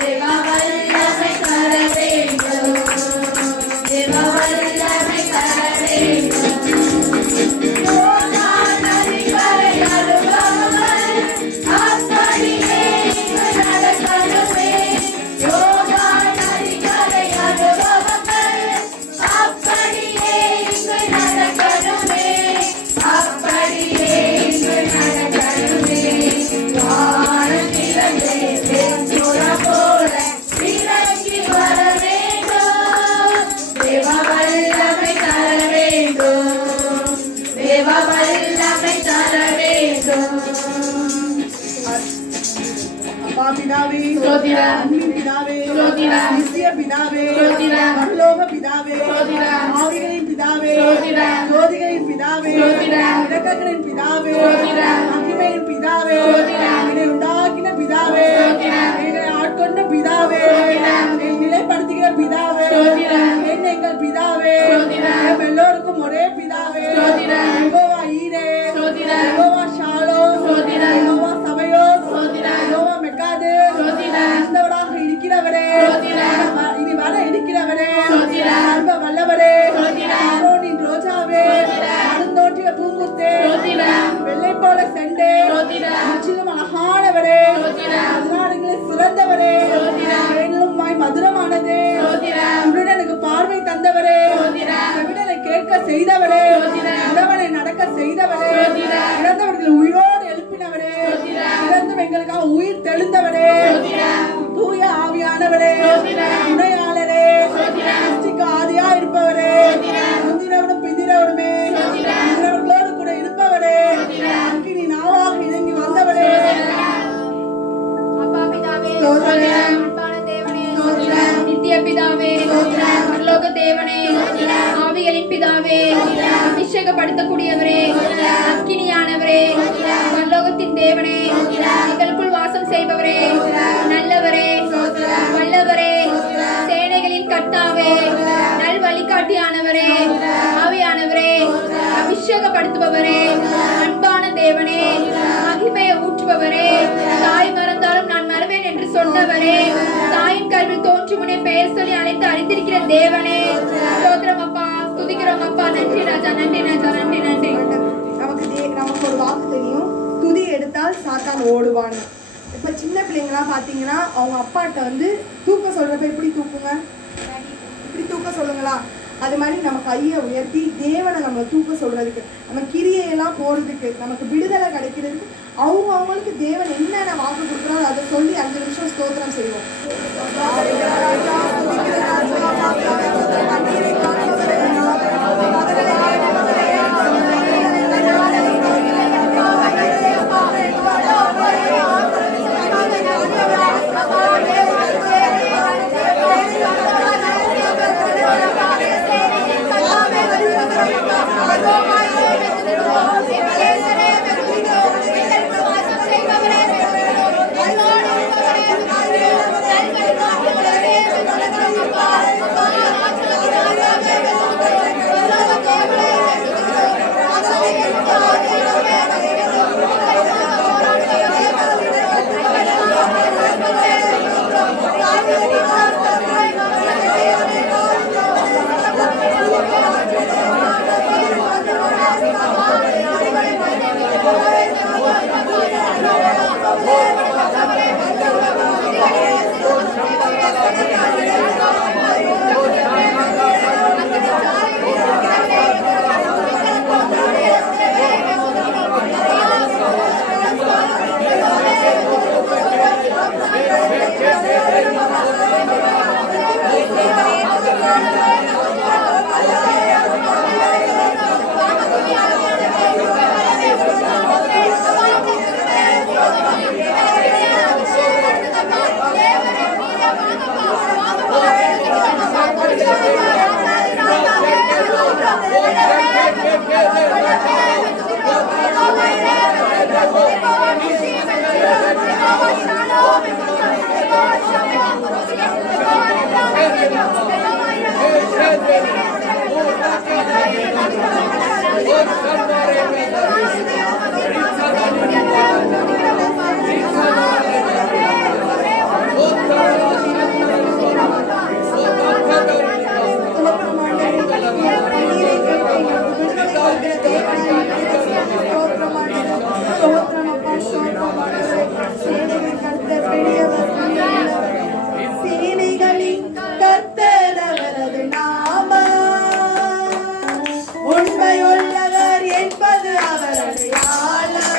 தேவ வல்லமை தர வேண்டும். தேவ வல்லமை தர வேண்டும். அப்பா பிதாவே, ஸ்தோத்திரம். அன்பின் பிதாவே, ஸ்தோத்திரம். நித்திய பிதாவே, ஸ்தோத்திரம். பரலோக பிதாவே, ஸ்தோத்திரம். ஆவிகளின் பிதாவே, ஸ்தோத்திரம். ஜோதிகளின் பிதாவே, ஸ்தோத்திரம். இரக்கங்களின் பிதாவே, ஸ்தோத்திரம். மகிமையின் பிதாவே, ஸ்தோத்திரம். என்னை உண்டாக்கின பிதாவே, ஸ்தோத்திரம். என்னை ஆட்கொண்ட பிதாவே, ஸ்தோத்திரம். என்னை நிலைப்படுத்துகிற பிதாவே, ஸ்தோத்திரம். என்னை எங்கள் பிதாவே, ஸ்தோத்திரம். நம் எல்லோருக்கும் ஒரே பிதாவே, ஸ்தோத்திரம். யெகோவா ஈரே, ஸ்தோத்திரம். யெகோவா ஷாலோம், ஸ்தோத்திரம். யெகோவா சபையோத், ஸ்தோத்திரம். யெகோவா மெக்காது, ஸ்தோத்திரம். இருந்தவராக இருக்கிறவரே, ஸ்தோத்திரம். இனி வர இருக்கிறவரே, ஸ்தோத்திரம். சர்வ வல்லவரே, ஸ்தோத்திரம். ஆரோனின் ரோஜாவே, ஸ்தோத்திரம். அருந்தோற்றிய பூங்குத்தே, ஸ்தோத்திரம். வெள்ளை போல செண்டே, ஸ்தோத்திரம். முற்றிலும் அழகானவரே, ஸ்தோத்திரம். பதினாறுகளில் சிறந்தவரே, ஸ்தோத்திரம். வேணுமாய் மதுரமானதே, ஸ்தோத்திரம். குருடனுக்கு பார்வை தந்தவரே, ஸ்தோத்திரம். செவிடனை கேட்க செய்தவரே, ஸ்தோத்திரம். உழவனை நடக்க செய்தவரே, ஸ்தோத்திரம். இறந்தவர்கள் உயிரோடு எழுப்பினவரே, ஸ்தோத்திரம். இறந்தும் எங்களுக்காக உயிர் தெழுந்தவரே, ஸ்தோத்திரம். தூய ஆவியானவரே, ஸ்தோத்திரம். துணையாளரே, ஸ்தோத்திரம். சிருஷ்டிக்கு ஆதியா இருப்பவரே, ஸ்தோத்திரம். முந்தினவனும் பிந்தினவனுமே, ஸ்தோத்திரம். முந்தினவர்களோடு கூட இருப்பவரே, ஸ்தோத்திரம். அக்கினி நாவாக இறங்கி வந்தவரே, அப்பா பிதாவே, ஸ்தோத்திரம். அன்பான தேவனே, நித்திய பிதாவே, பரலோக தேவனே, ஆவிகளின் பிதாவே, அபிஷேகப்படுத்தக்கூடியவரே, அக்கினியானவரே, பரலோகத்தின் தேவனே, எங்களுக்குள் வாசம் செய்பவரே, நல்லவரே, வல்லவரே, சேனைகளின் கர்த்தாவே, நல் வழிகாட்டியானவரே, ஆவியானவரே, அபிஷேகப்படுத்துபவரே, அன்பான தேவனே, மகிமையை ஊற்றுபவரே, தாய் மறந்தாலும் நான் மறவேன் என்று சொன்னவரே, தாயின் கல்வி தோன்றும் முன்னே பெயர் சொல்லி அழைத்து அறிந்திருக்கிற தேவனே, ஸ்தோத்திரம் அப்பா, துதிக்கிறோம் அப்பா. நன்றி ராஜா, நன்றி ராஜா, நன்றி நன்றி. நமக்கு ஒரு வாக்கு தெரியும், துதி எடுத்தால் சாத்தான் ஓடுவான்னு. இப்ப சின்ன பிள்ளைங்களாம் பாத்தீங்கன்னா அவங்க அப்பாட்ட வந்து தூக்க சொல்றப்ப எப்படி தூக்குங்க, இப்படி தூக்க சொல்லுங்களா? அது மாதிரி நம்ம கையை உயர்த்தி தேவனை நம்ம தூக்க சொல்றதுக்கு, நம்ம கிரியையெல்லாம் போறதுக்கு, நமக்கு விடுதலை கிடைக்கிறதுக்கு அவங்களுக்கு தேவன் என்னென்ன வாக்கு கொடுக்குறாரோ அதை சொல்லி 5 நிமிஷம் ஸ்தோத்திரம் செய்வோம். Thank you. சேனைகளின் கர்த்தர் அவரது நாமம், உண்மையுள்ளவர் என்பது அவர் அடையாளம்.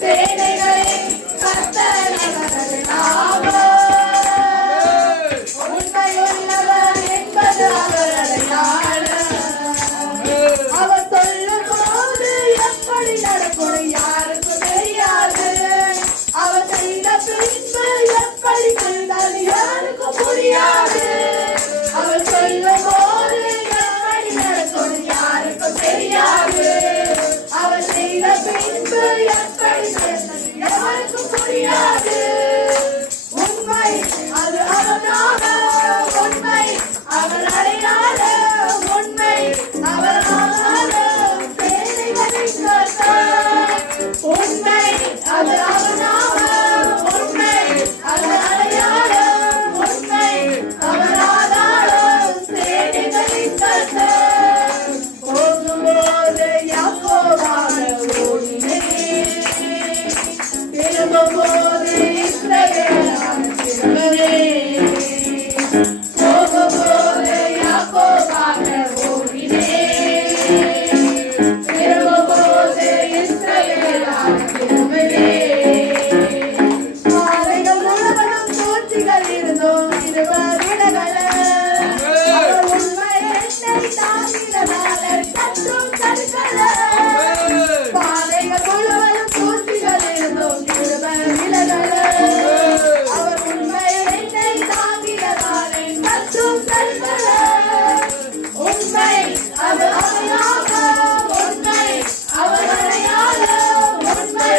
சேனைகளின் கர்த்தர் அவரது நாமம், உண்மையுள்ளவர் என்பது அவர் அடையாளம். அவர் சொல்லும் போது எப்படி நடக்கும் யாருக்கும் தெரியாது. அவர் செய்த பின்பு எப்படி செய்தால் யாருக்கும் புரியாது. அவர் சொல்லும் போது எப்படி நடக்கும் யாருக்கும் தெரியாது. அவர் செய்த பின்பு எப்படி செய்தால் யாருக்கும் புரியாது. உண்மை அது அவர் நாமம், உண்மை அவர் அடையாளம், உண்மை அவர் ஆதாரம். சேனைகளின் கர்த்தர், உண்மை அது அவர் நாமம், உண்மை அவர் அடையாளம், உண்மை அவர் ஆதாரம். சேனைகளின் கர்த்தர், போகும்போது யாக்கோபாக ஓடினேன், திரும்பும்போது இஸ்ரவேலாக திரும்பினேன். போகும்போது யாக்கோபாக ஓடினேன், திரும்பும்போது இஸ்ரவேலாக திரும்பினேன். பாதைகள் முழுவதும் சூழ்ச்சிகள் இருந்தோம், இருவர் விலகல. அவர் உண்மை என்னை தாங்கினதால் சற்றும் தடுக்கல. பாதைகள் முழுவதும் சூழ்ச்சிகள் இருந்தோம், இருவர் விலகல. அவர் உண்மை என்னை தாங்கினதால் சற்றும் தடுக்கல. உண்மை அது அவர் நாமம், உண்மை அவர் அடையாளம், உண்மை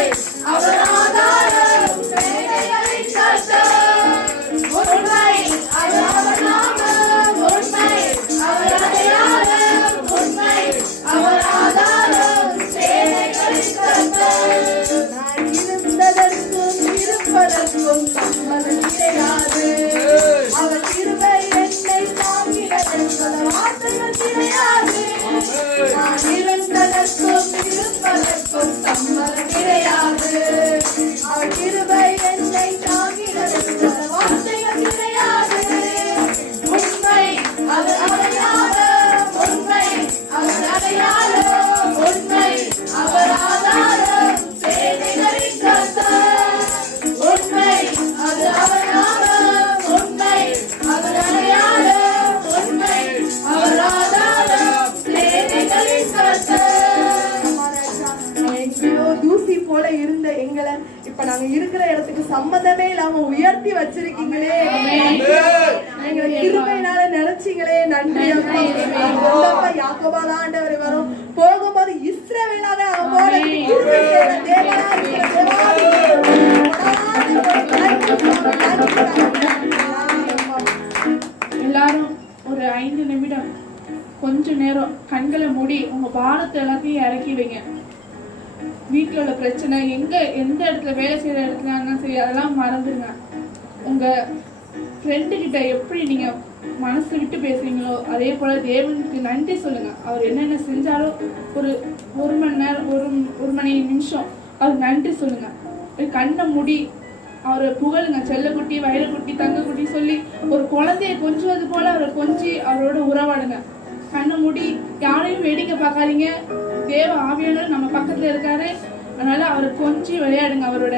அவர் ஆதாரம். சேனைகளின் கர்த்தர், உண்மை அது அவர் நாமம், உண்மை அவர் அடையாளம், உண்மை அவர் ஆதாரம். சேனைகளின் கர்த்தர், நான் இருந்ததற்கும் இருப்பதற்கும் சம்மதம் கிடையாது. அவர் கிருபை என்னை தாங்கினது என்பது வார்த்தைகள் கிடையாது. நான் இருந்ததற்கும் இருப்பதற்கும் சம்மதம் கிடையாது. அவர் கிருபை என்னை தாங்கினது என்பது வார்த்தைகள் கிடையாது. உண்மை அது அடையாளம், உண்மை அவர் அடையாளம், உண்மை அவர் ஆதாரம். சேனைகளின் கர்த்தர், உண்மை அது அவர் நாமம், உண்மை அவர் அடையாளம், உண்மை அவர் ஆதாரம். சேனைகளின் கர்த்தர். எங்கேயோ தூசி போல இருந்த எங்களை இப்ப நாங்க இருக்கிற இடத்துக்கு சம்மந்தமே இல்லாம உயர்த்தி வச்சிருக்கீங்களே. எங்களை கிருபையினால நினைச்சீங்களே, நன்றி அப்பா. யாக்கோபால ஆண்டவர் வரும், போகும்போது இஸ்ரவேலாக அவங்களோட கிருபை செய்த தேவனா இருக்கிற எல்லாரும் ஒரு 5 நிமிடம் கொஞ்ச நேரம் கண்களை மூடி உங்க பாரத்தை எல்லாத்தையும் இறக்கி வைங்க. வீட்டில் உள்ள பிரச்சனை, எந்த இடத்துல வேலை செய்யற இடத்துல சரி, அதெல்லாம் மறந்துடுங்க. உங்க ஃப்ரெண்டு கிட்ட எப்படி நீங்க மனசு விட்டு பேசுறீங்களோ அதே போல தேவனுக்கு நன்றி சொல்லுங்க. அவர் என்னென்ன செஞ்சாலும் ஒரு மணி நேரம், ஒரு மணி நிமிஷம் அவர் நன்றி சொல்லுங்க. கண்ணை மூடி அவரை புகழுங்க. செல்லக்குட்டி, வயலுக்குட்டி, தங்கக்குட்டி சொல்லி ஒரு குழந்தைய கொஞ்சுவது போல அவரை கொஞ்சி அவரோட உறவாடுங்க. கண்ணை மூடி யாரையும் வேடிக்கை பார்க்காதீங்க. தேவ ஆவியானவர் நம்ம பக்கத்துல இருக்காரு, அதனால அவரை கொஞ்சி விளையாடுங்க அவரோட.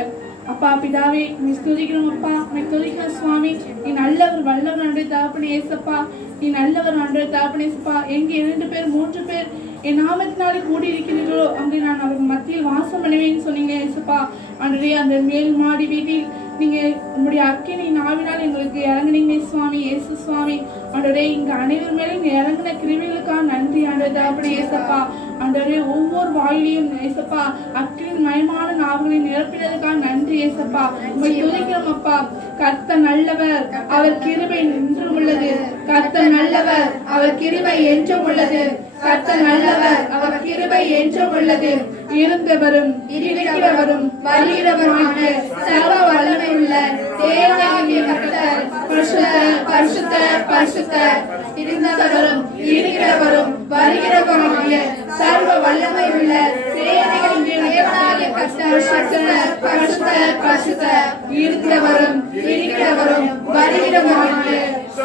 அப்பா பிதாவே, நீ ஸ்துதிக்கிறோம் அப்பா, நீ துதிக்கிறோம் சுவாமி. நீ நல்லவர், வல்லவர் ஆண்டவரே தகப்பனே ஏசப்பா. நீ நல்லவர் ஆண்டவரே தகப்பனே ஏசப்பா. எங்க 2 பேர் 3 பேர் என் நாமத்தினாலே கூடி இருக்கிறீர்களோ அங்கே நான் அவர்கள் மத்தியில் வாசம் பண்ணுவேன்னு சொன்னீங்க ஏசப்பா. ஆண்டவரே, அந்த மேல் மாடி வீட்டில் நீங்க உங்களுடைய அக்கினி நாவினால் எங்களுக்கு இறங்குனீங்க சுவாமி, ஏசு சுவாமி. ஆண்டவரே, இங்க அனைவர் மேலும் இறங்கின கிருமிகளுக்காக நன்றி ஆண்டவரே தகப்பனே ஏசப்பா. ஆண்டவரே ஒவ்வொரு வாயிலையும் ஏசப்பா அக்கினின் மயமான நாவுகளை நிரப்பினதுக்காக நன்றி ஏசப்பா. உம்மை துதிக்கிறோம் அப்பா. கர்த்தர் நல்லவர், அவர் கிருபை என்றும் உள்ளது. கர்த்தர் நல்லவர், அவர் கிருபை என்றும் உள்ளது. கர்த்தர் நல்லவர், அவர் கிருபை என்றும் உள்ளது. இருந்தவரும் இருக்கிறவரும் வருகிறவருமான சர்வ வல்லமை உள்ள தேவனாகிய கர்த்தர் பரிசுத்தர், பரிசுத்தர், பரிசுத்தர். இருந்தவரும் இருக்கிறவரும் வருகிறவருமான சர்வ வல்லமை உள்ள தேவனாகிய கர்த்தர் பரிசுத்தர், பரிசுத்தர், பரிசுத்தர். இருந்தவரும் இருக்கிறவரும் வருகிறவருமான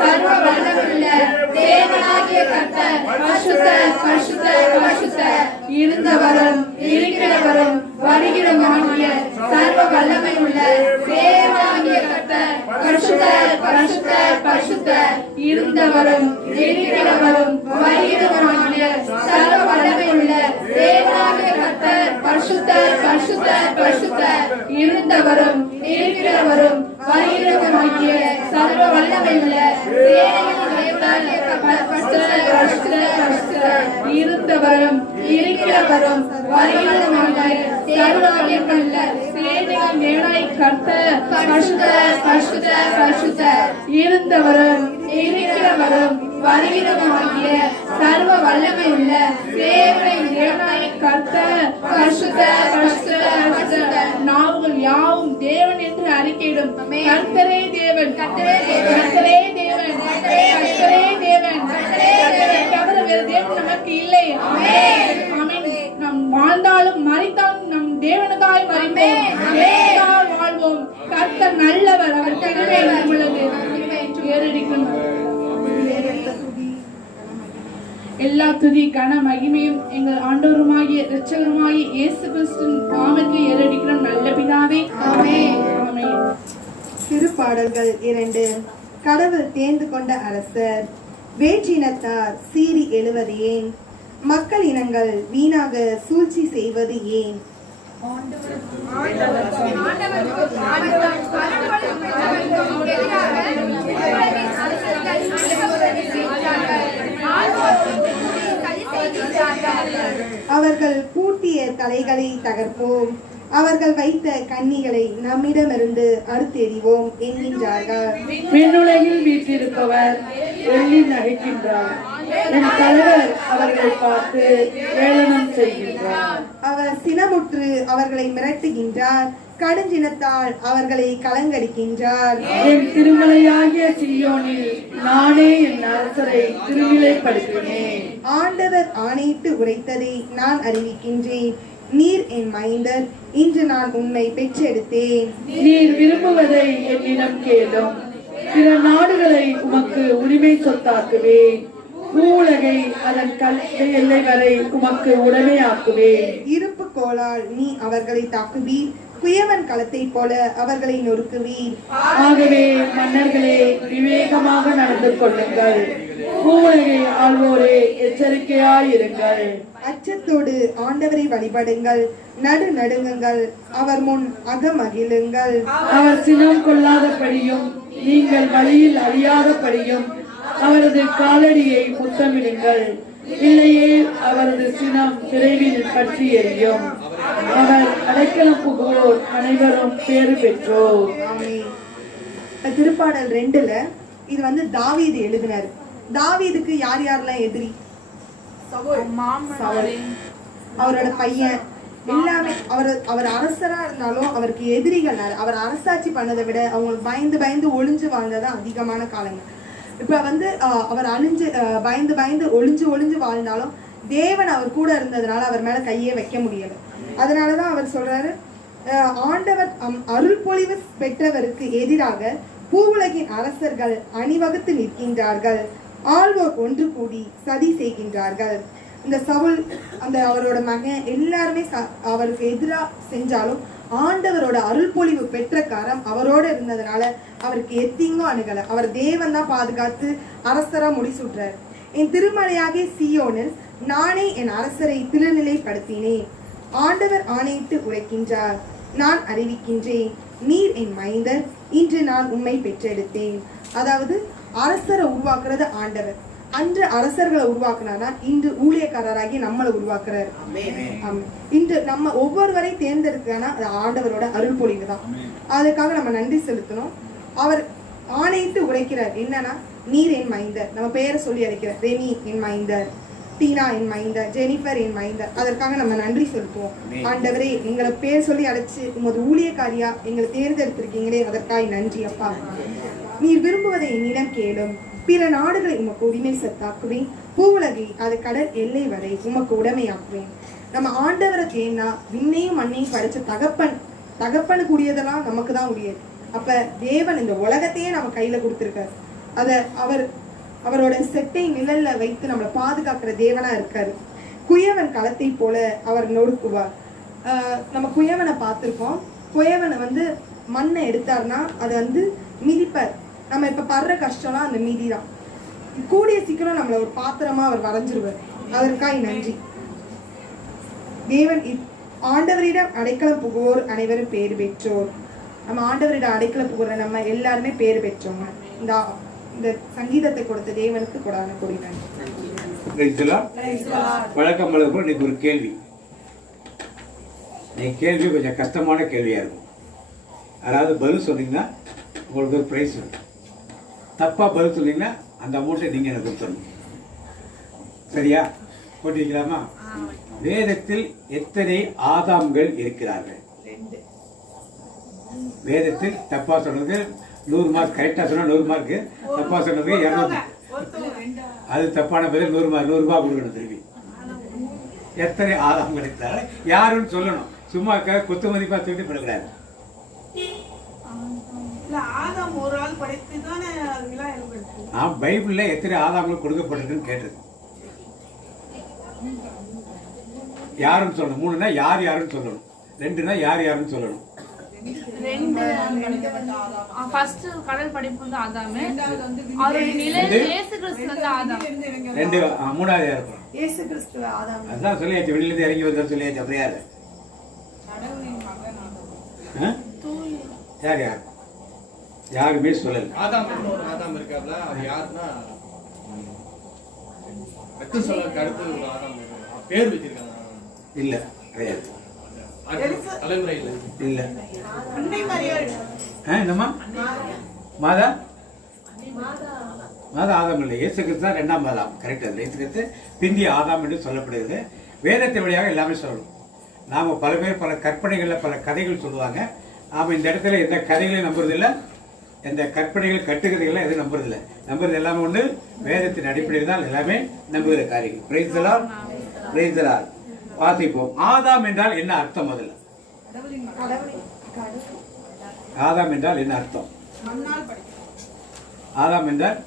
சர்வ வல்லமை உள்ள தேவனாகிய கர்த்தர் பரிசுத்தர், பரிசுத்தர், பரிசுத்தர். இருந்தவரும் இருக்கிறவரும் வருகிறவருமான சர்வ வல்லமை உள்ள தேவனாகிய கர்த்தர் பரிசுத்தர், பரிசுத்தர், பரிசுத்தர். இருந்தவரும் இருக்கிறவரும் வருகிறவருமான சர்வ வல்லமை உள்ள தேவனாகிய கர்த்தர் பரிசுத்தர், பரிசுத்தர், பரிசுத்தர். இருந்தவரும் இருக்கிறவரும் வருகிறவருமான சர்வ வல்லமை உள்ள தேவனாகிய கர்த்தர் பரிசுத்தர், பரிசுத்தர், பரிசுத்தர். இருந்தவரும் இருக்கிறவரும் வருகிறவருமான சர்வ வல்லமை உள்ள தேவனாகிய கர்த்தர் பரிசுத்தர், பரிசுத்தர், பரிசுத்தர். இருந்தவரும் இருக்கிறவரும் வருகிறவருமான சர்வ வல்லமை உள்ள தேவனாகிய கர்த்தர் பரிசுத்தர், பரிசுத்தர், பரிசுத்தர். நாவுகள் யாவும் தேவன் என்று அறிக்கையிடும். கர்த்தரே தேவன், கர்த்தரே தேவன், கர்த்தரே தேவன், கர்த்தரே தேவன். கர்த்தரை தவிர வேறு தேவன் நமக்கு இல்லை. ஆமென். நாம் வாழ்ந்தாலும் மரித்தாலும் நம் தேவனுக்காய் மரிப்போம், தேவனுக்காய் வாழ்வோம். கர்த்தர் நல்லவர், அவர் கிருபை உள்ளது. ஏறடிக்கணும். எல்லா துதி கன மகிமையும் எங்கள் ஆண்டவருமாகிய இரட்சகருமாகிய இயேசு கிறிஸ்துவின் நாமத்தில் ஏறடிக்கிறோம் நல்ல பிதாவே. ஆமென். ஆமென். திருப்பாடல்கள் 2. கடவுள் தேர்ந்து கொண்ட அரசர். வேற்றினத்தார் சீறி எழுவது ஏன்? மக்கள் இனங்கள் வீணாக சூழ்ச்சி செய்வது ஏன்? அவர்கள் பூட்டிய தலைகளை தகர்ப்போம், அவர்கள் வைத்த கன்னிகளை நம்மிடமிருந்து அறுத்தெறிவோம் என்கின்றார்கள். விண்ணுலகில் வீற்றிருப்பவர் எள்ளி நகைக்கின்றார். என் தலைவர் அவர்களை பார்த்து ஏளனம் செய்கின்றார். அவர் சினமுற்று அவர்களை மிரட்டுகின்றார், கடுஞ்சினத்தால் அவர்களை கலங்கடிக்கின்றார். என் திருமலையாகிய சீயோனில் நானே என் அரசரை திருநிலைப்படுத்தினேன். ஆண்டவர் ஆணையிட்டு உரைத்ததை நான் அறிவிக்கின்றேன். நீர் என் மைந்தர், இன்று நான் உம்மை பெற்றெடுத்தேன். நீர் விரும்புவதை என்னிடம் கேளும். பிற நாடுகளை உமக்கு உரிமை சொத்தாக்குவேன். பூவுலகை அதன் எல்லை வரை உமக்கு உடைமையாக்குவேன். இருப்பு கோலால் நீ அவர்களை தாக்குவீர், குயவன் களத்தை போல அவர்களை நொறுக்குவீர். ஆகவே மன்னர்களே விவேகமாக நடந்து கொள்ளுங்கள். பூவுலகை ஆள்வோரே எச்சரிக்கையாயிருங்கள். அச்சத்தோடு ஆண்டவரை வழிபடுங்கள், நடு நடுங்குங்கள், அவர் முன் அகமகிழுங்கள். அவர் சினம் கொள்ளாதபடியும் நீங்கள் வழியில் அறியாதபடியும் அவரது காலடியை முத்தமிடுங்கள். இல்லையே அவரது சினம் விரைவில் பற்றி எரியும். அவர் அடைக்கலம் புகுவோர் அனைவரும் பேறு பெற்றோர். ஆமென். திருப்பாடல் 2ல இது வந்து தாவீது எழுதினார். தாவீதுக்கு யார் யாரெல்லாம் எதிரி? சவுல், அவரோட பையன், எல்லாமே. அவர் அரசரா இருந்தாலும் அவருக்கு எதிரிகள். அவர் அரசாட்சி பண்ணதை விட அவங்களுக்கு பயந்து பயந்து ஒளிஞ்சு வாழ்ந்ததான் அதிகமான காலங்கள். இப்ப வந்து அவர் பயந்து பயந்து ஒளிஞ்சு வாழ்ந்தாலும் தேவன் அவர் கூட இருந்ததுனால அவர் மேல கையே வைக்க முடியல. அதனாலதான் அவர் சொல்றாரு, ஆண்டவர் அருள் பொழிவு பெற்றவருக்கு எதிராக பூவுலகின் அரசர்கள் அணிவகுத்து நிற்கின்றார்கள், ஆள்வோர் ஒன்று கூடி சதி செய்கின்றார்கள். இந்த சவுல், அவரோட மகன் எல்லாருமே அவருக்கு எதிராக செஞ்சாலும் ஆண்டவரோட அருள் பொழிவு பெற்ற காரம் அவரோட இருந்ததுனால அவருக்கு எத்தீங்கும் அணுகல. அவர் தேவன் தான் பாதுகாத்து அரசரா முடிசூட்டுறார். என் திருமலையாகிய சீயோனில் நானே என் அரசரை திருநிலைப்படுத்தினேன். ஆண்டவர் ஆணையிட்டு உரைக்கின்றார், நான் அறிவிக்கின்றேன். நீர் என் மைந்தர், இன்று நான் உம்மை பெற்றெடுத்தேன். அதாவது அரசரை உருவாக்குறது ஆண்டவர். அன்று அரசர்களை உருவாக்குனானா இன்று ஊழியக்காரராகி நம்மளை உருவாக்குறாரு. ஆமென். இன்று நம்ம ஒவ்வொருவரை தேர்ந்தெடுக்கிறானா அது ஆண்டவரோட அருள் பொழிவு தான். அதுக்காக நம்ம நன்றி செலுத்தணும். அவர் ஆணையிட்டு உரைக்கிறார் என்னன்னா, நீர் என் மைந்தர், நம்ம பெயரை சொல்லி அழைக்கிறார். ரெனி என் மைந்தர், டீனா என் மைந்தர், ஜெனிஃபர் என் மைந்தர். அதற்காக நம்ம நன்றி செலுத்துவோம். ஆண்டவரே, எங்களை பேர் சொல்லி அழைச்சு உமது ஊழியக்காரியா எங்களை தேர்ந்தெடுத்திருக்கீங்களே, அதற்காக நன்றி அப்பா. நீர் விரும்புவதை என்னிடம் கேளும். பிற நாடுகளை உமக்கு உரிமை சொத்தாக்குவேன். பூவுலகை அது கடல் எல்லை வரை உமக்கு உடைமையாக்குவேன். நம்ம ஆண்டவரை தேனா விண்ணையும் மண்ணையும் படைச்ச தகப்பனுக்கு உரியதெல்லாம் நமக்கு தான் உரியது. அப்ப தேவன் இந்த உலகத்தையே நம்ம கையில கொடுத்திருக்காரு. அத அவரோட செட்டை நிழல்ல வைத்து நம்மளை பாதுகாக்கிற தேவனா இருக்காரு. குயவன் களத்தை போல அவர் நொறுக்குவார். நம்ம குயவனை பார்த்திருக்கோம். குயவனை மண்ணை எடுத்தார்னா அது மிதிப்பார். நம்ம இப்ப படுற கஷ்டம்லாம் அந்த மீதி தான். கூடிய சீக்கிரம் நம்மள ஒரு பாத்திரமா அவர் வரைஞ்சிருவார். அதற்காக நன்றி. தேவன் ஆண்டவரிடம் அடைக்கலம் புகுவோர் அனைவரும் பேர் பெற்றோர். நம்ம ஆண்டவரிடம் அடைக்கலம் புகுற நம்ம எல்லாருமே பேர் பெற்றோங்க. இந்த சங்கீதத்தை கொடுத்த தேவனுக்கு கொடான கொடி நன்றி. வழக்கம் இன்னைக்கு ஒரு கேள்வி. கேள்வி கொஞ்சம் கஷ்டமான கேள்வியா இருக்கும். அதாவது பதில் சொன்னீங்கன்னா உங்களுக்கு ஒரு பிரைஸ் வரும். தப்பா பதில் சொன்னீங்கன்னா அந்த அமௌண்ட்டை நீங்க எனக்கு கொடுத்துடணும். சரியா? போட்டிக்கலாமா? வேதத்தில் எத்தனை ஆதாம்கள் இருக்கிறார்கள்? வேதத்தில் தப்பா சொன்னது 100 மார்க், கரெக்டா சொன்னா 100 மார்க், தப்பா சொன்னது 200. அது தப்பான பதில் 100 மார்க், 100 ரூபாய் கொடுக்கணும் திருப்பி. எத்தனை ஆதாம்கள் இருக்கிறார்கள் யாருன்னு சொல்லணும். சும்மா குத்து மதிப்பா தூண்டி படக்கூடாது. பைபிள்ல எத்தனை ஆதாம்கள் கொடுக்கப்பட்டிருக்குன்னு கேட்டது யாருன்னு சொல்லணும். 3னா யார் யாருன்னு சொல்லணும். 2னா யார் யாருன்னு சொல்லணும். 2 கடல் படைப்பு வந்து ஆதாமே, அவருடைய நிழல் இயேசு கிறிஸ்து வந்து ஆதாம். 2 3வது யார் இருக்கும்? இயேசு கிறிஸ்து ஆதாம். அதான் சொல்லியாச்சு. வெளியில இருந்து இறங்கி வந்தா சொல்லியாச்சு. அப்புறம் யாரு? யார் யார் யாருமே சொல்லல. ஆதாம் இருக்காப்ல. அது யாருன்னா மெத்துசலாக்கு அடுத்து ஒரு ஆதாம் பேர் வச்சிருக்காங்க. இல்ல கிடையாது. தலைமுறை இல்ல. என்னம்மா? மாதா ஆதாம் இல்லை. இயேசு கிறிஸ்து தான் 2ஆம் ஆதாம். கரெக்ட். அது இயேசு கிறிஸ்து பிந்திய ஆதாம் என்று சொல்லப்படுகிறது. வேதத்தின் வழியாக எல்லாமே சொல்லணும். நாம பல பேர் பல கற்பனைகள்ல பல கதைகள் சொல்லுவாங்க. நாம இந்த இடத்துல எந்த கதைகளையும் நம்புறதில்லை, எந்த கற்பனைகள் கட்டுக்கதைகள்லாம் எதுவும் நம்புறதில்லை. நம்புறது எல்லாமே ஒன்று வேதத்தின் அடிப்படையில் தான் எல்லாமே நம்புகிற காரியங்கள். Praise the Lord, praise the Lord. வாசிப்போம். ஆதாம் என்றால் என்ன அர்த்தம்? முதல்ல ஆதாம் என்றால் என்ன அர்த்தம்? ஆதாம் என்றால்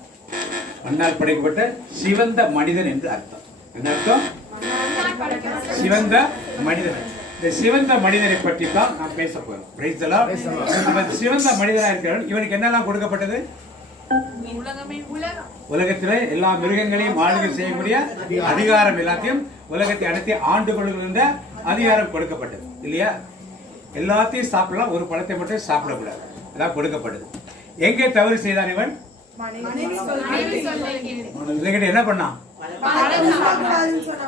மண்ணால் படைக்கப்பட்ட சிவந்த மனிதன் என்று அர்த்தம். என்ன அர்த்தம்? சிவந்த மனிதன். இந்த சிவந்த மனிதனை பற்றி தான் நாம் பேச போறோம். Praise the Lord. சிவந்த மனிதனா இருக்கிறவன் இவனுக்கு என்னெல்லாம் கொடுக்கப்பட்டது? உலகத்திலே எல்லா மிருகங்களையும் ஆளுகை செய்யக்கூடிய அதிகாரம், எல்லாத்தையும் உலகத்தை அனைத்து ஆண்டு கொள்கின்ற அதிகாரம் கொடுக்கப்பட்டது இல்லையா? எல்லாத்தையும் சாப்பிடலாம், ஒரு பழத்தை மட்டும் சாப்பிடக்கூடாது. அதான் கொடுக்கப்பட்டது. எங்கே தவறு செய்தான் இவன்? என்ன பண்ணான்?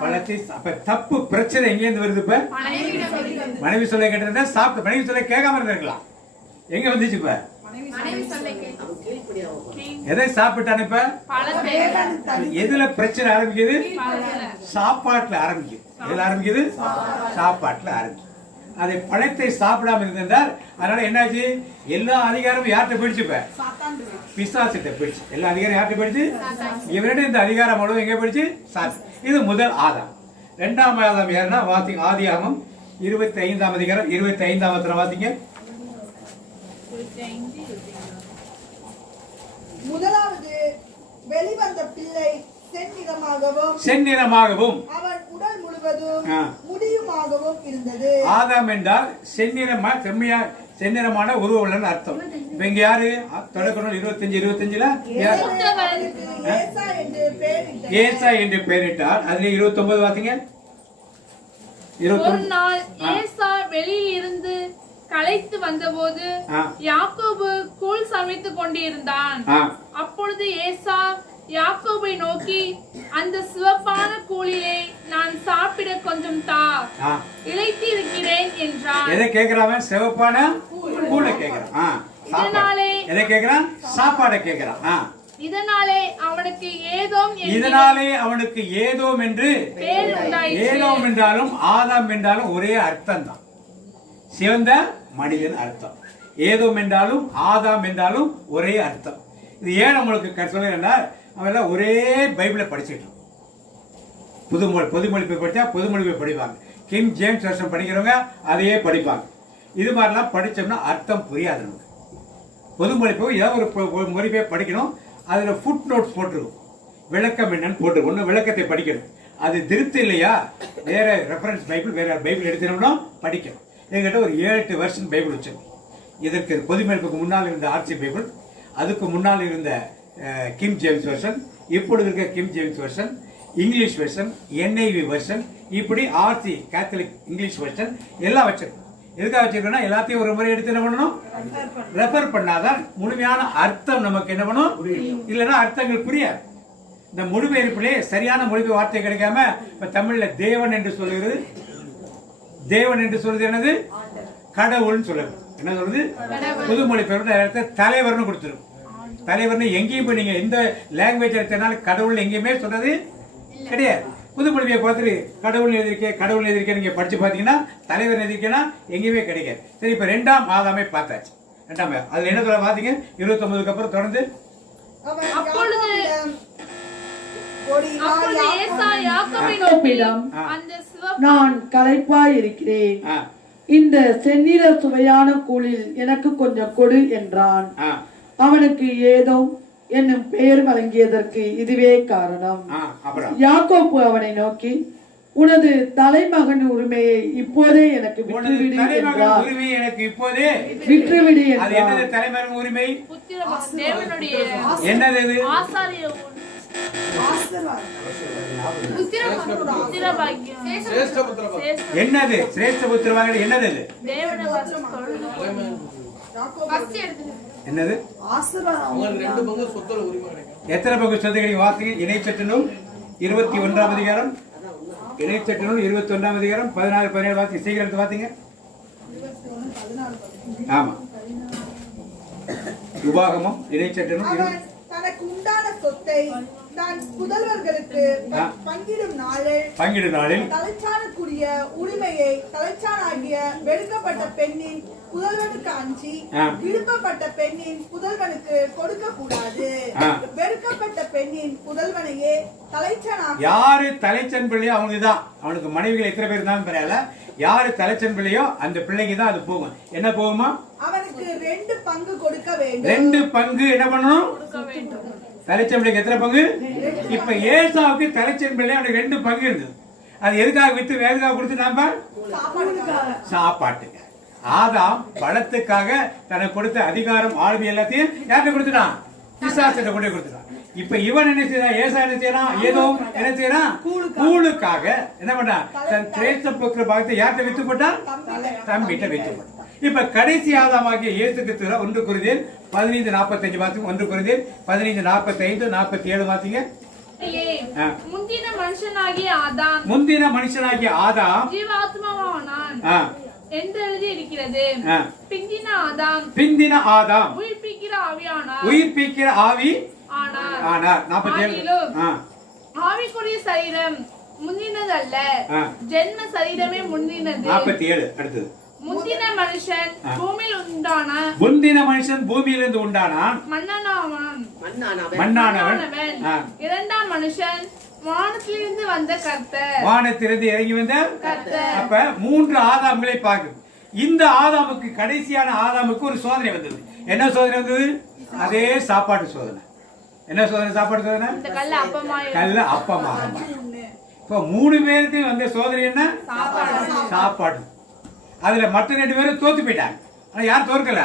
பழத்தை. அப்ப தப்பு பிரச்சனை எங்க இருந்து வருது? இப்ப மனைவி சொல்ல கேட்டிருந்தா சாப்பிட்டு, மனைவி சொல்ல கேட்காம இருந்திருக்கலாம். எங்க வந்துச்சு? இப்ப எதை சாப்பிட்டான்? இப்ப எதுல பிரச்சனை ஆரம்பிக்குது? சாப்பாட்டுல ஆரம்பிக்குது. எதுல ஆரம்பிக்குது? சாப்பாட்டுல ஆரம்பிக்குது. அதை பழத்தை சாப்பிடாம இருந்தால் அதனால என்னாச்சு? எல்லா அதிகாரமும் யார்கிட்ட போயிடுச்சு? இப்ப பிசாசிட்ட போயிடுச்சு. எல்லா அதிகாரம் யார்கிட்ட போயிடுச்சு? இவரிடம் இந்த அதிகாரம் அவ்வளவு எங்க போயிடுச்சு? சாத்து. இது முதல் ஆதாம். 2ஆம் ஆதாம் யாருன்னா வாசிங்க. ஆதியாகமம் 25ஆம் அதிகாரம் 25ஆம் வாசிங்க. முதலாவது வெளிவந்த பிள்ளை செந்நிறமாகவும் அவன் உடல் முழுவதும் முடியுமாகவும் இருந்தது. ஆதாம் என்றால் செந்நிறமான உருவம் அர்த்தம். இப்ப இங்க யாரு? தொடக்கநூல் 25:25ல ஏசா என்று பெயரிட்டார். அதுல 29 வாசிங்க. ஒரு நாள் ஏசா வெளியில் இருந்து களைத்து வந்தபோது யாக்கோபு கூழ் சமைத்துக் கொண்டிருந்தான். அப்பொழுது ஏசா யாக்கோபை நோக்கி, அந்த சிவப்பான கூழியை நான் சாப்பிட கொஞ்சம் தா, ஆ. இளைத்து இருக்கிறேன் என்றான். எதை கேக்குறான்? சிவப்பான கூழை கேக்குறான். ஆ, சாப்பாடு. இதனாலே- எதை கேக்குறான்? சாப்பாடை கேக்குறான். ஆ. இதனாலே அவனுக்கு ஏதோம் என்று இதனாலே அவனுக்கு ஏதோம் என்று பேர் உண்டாயிற்று. ஏதோம் என்றாலும் ஆதாம் என்றாலும் ஒரே அர்த்தம் தான். சிவந்த மனிதன் அர்த்தம். ஏதோம் என்றாலும் ஆதாம் என்றாலும் ஒரே அர்த்தம். இது ஏன் நம்மளுக்கு சொல்லுன்னா, அவெல்லாம் ஒரே பைபிளை படிச்சுட்டு பொதுமொழிப்பை படித்தா பொதுமொழிப்பை படிப்பாங்க. கிங் ஜேம்ஸ் வருஷம் படிக்கிறவங்க அதையே படிப்பாங்க. இது மாதிரிலாம் படித்தோம்னா அர்த்தம் புரியாது நமக்கு. பொதுமொழிப்பை ஏதாவது ஒரு மொழிப்பை படிக்கணும். அதில் ஃபுட் நோட்ஸ் போட்டுருக்கும், விளக்கம் என்னன்னு போட்டுருக்கும். ஒன்று விளக்கத்தை படிக்கணும். அது திருப்தி இல்லையா, வேற ரெஃபரன்ஸ் பைபிள் வேற பைபிள் எடுத்துனோம்னா படிக்கணும். என்கிட்ட ஒரு 7-8 வருஷம் பைபிள் வச்சிருக்கோம். இதற்கு பொதுமொழிப்புக்கு முன்னால் இருந்த ஆர்சி பைபிள், அதுக்கு முன்னால் இருந்த கிம் ஜேம்ஸ் வெர்ஷன், இப்பொழுது இருக்க King James version, English version, NIV version, இப்படி ஆர்சி கேத்தலிக் இங்கிலீஷ் வெர்ஷன் எல்லாம் வச்சிருக்கோம். எதுக்காக வச்சிருக்கோம்னா எல்லாத்தையும் ஒரு முறை எடுத்து என்ன பண்ணணும், ரெஃபர் பண்ணாதான் முழுமையான அர்த்தம் நமக்கு என்ன பண்ணும், இல்லைன்னா அர்த்தங்கள் புரியாது. இந்த மொழிபெயர்ப்பிலே சரியான மொழிபெயர்ப்பு வார்த்தை கிடைக்காம இப்ப தமிழ்ல தேவன் என்று சொல்லுகிறது, தேவன் என்று சொல்றது என்னது, கடவுள்னு சொல்லுது. என்ன சொல்றது, புது மொழிபெயர்ப்பு தலைவர்னு கொடுத்துரும். தலைவர்னு எங்கேயும் போய் நீங்க எந்த லாங்குவேஜ் எடுத்தனாலும் கடவுள் எங்கேயுமே சொல்றது கிடையாது. புது மொழியை பார்த்துட்டு கடவுள் எழுதிருக்கேன் நீங்க படிச்சு பாத்தீங்கன்னா தலைவர் எழுதிருக்கேன்னா எங்கேயுமே கிடைக்காது. சரி, இப்ப 2ஆம் ஆதாமை பார்த்தாச்சு. 2ஆம் அதுல என்ன சொல்ல பாத்தீங்க, 29க்கு அப்புறம் தொடர்ந்து அப்பொழுது ஏசாயா யாக்கோபை யாக்கோபிடம், அந்த சிவப்பு நான் களைப்பாய் இருக்கிறேன், இந்த செந்நிற சுவையான கூழில் எனக்கு கொஞ்சம் கொடு என்றான். அவனுக்கு ஏதோ என்னும் பெயர் வழங்கியதற்கு இதுவே காரணம். யாக்கோப்பு அவனை நோக்கி, உனது தலைமகன் உரிமையை இப்போதே எனக்கு விட்டுவிடு என்றார். விட்டுவிடு என்றார். தலைமகன் உரிமை தேவனுடைய என்னது, ஆசாரிய என்னது சிரேஷ்ட புத்திரவாக என்னது, என்னது எத்தனை பங்கு சொத்து கிடைக்கும் வார்த்தை. இணைச்சட்ட நூல் 21ஆம் அதிகாரம், இணைச்சட்ட நூல் 21ஆம் அதிகாரம் 16-17 வார்த்தை சீக்கிரம் வார்த்தைங்க. ஆமா, உபாகமம் இணைச்சட்ட நூல். தனக்கு உண்டான சொத்தை தான் புதல்வர்களுக்கு பங்கிடும் நாளில் தலைச்சானுக்குரிய உரிமையை தலைச்சானாகிய வெறுக்கப்பட்ட பெண்ணின் புதல்வனுக்கு அஞ்சி விருப்பப்பட்ட பெண்ணின் புதல்வனுக்கு கொடுக்க கூடாது. வெறுக்கப்பட்ட பெண்ணின் புதல்வனையே தலைச்சனாக, யாரு தலைச்சன் பிள்ளையோ அவனுக்குதான், அவனுக்கு மனைவிகள் எத்தனை பேர் தான் பரவாயில்ல, யாரு தலைச்சன் பிள்ளையோ அந்த பிள்ளைக்கு தான் அது போகும். என்ன போகுமா, அவனுக்கு 2 பங்கு கொடுக்க வேண்டும். 2 பங்கு என்ன பண்ணணும், தலைச்சன் பிள்ளைக்கு எத்தனை பங்கு. இப்ப ஏசாவுக்கு தலைச்சன் பிள்ளை அவனுக்கு 2 பங்கு இருந்தது. அது எதுக்காக வித்து வேதுக்காக கொடுத்து நாம சாப்பாட்டுக்கு. ஆதாம் பழத்துக்காக தனக்கு கொடுத்த அதிகாரம் ஆளுமை எல்லாத்தையும் யார்கிட்ட கொடுத்துட்டான், பிசாசிட்ட கொண்டு கொடுத்துட்டான். இப்ப இவன் என்ன செய்யறான், ஏசா என்ன செய்யறான், ஏதோ என்ன செய்யறான், கூழுக்காக என்ன பண்றான், தன் திரேஷ்ட புத்திர பாகத்தை யார்கிட்ட வித்து போட்டான், தம்பிட்ட வித்து போட்டான். இப்ப கடைசி ஆதாமாகிய இயேசு கிறிஸ்து 1 கொரிந்தியர் 15:45 வாசிங்க. 1 கொரிந்தியர் 15:45-47 வாசிங்க. முந்தின மனுஷனாகிய ஆதாம் ஜீவாத்மாவானான் என்று எழுதி இருக்கிறது. பிந்தின ஆதாம் உயிர்ப்பிக்கிற ஆவி ஆனார். 47 ஆவிக்குரிய சரீரம் முந்தினதல்ல, ஜென்ம சரீரமே முந்தினது. 47 அடுத்தது. முந்தின மனுஷன் பூமியிலிருந்து உண்டானான், மண்ணானவன். 2ஆம் மனுஷன் வானத்திலிருந்து வந்த கர்த்தர், வானத்திலிருந்து இறங்கி வந்த கர்த்தர். அப்ப 3 ஆதாம்களை பார்க்கணும். இந்த ஆதாமுக்கு, கடைசியான ஆதாமுக்கு ஒரு சோதனை வந்தது. என்ன சோதனை வந்தது, அதே சாப்பாட்டு சோதனை. என்ன சோதனை, சாப்பாடு சோதனை, கல்ல அப்பமாக. இப்ப 3 பேருக்கு வந்த சோதனை என்ன, சாப்பாடு. அதுல மற்ற 2 பேரும் தோத்து போயிட்டாங்க. ஆனா யார் தோற்கல,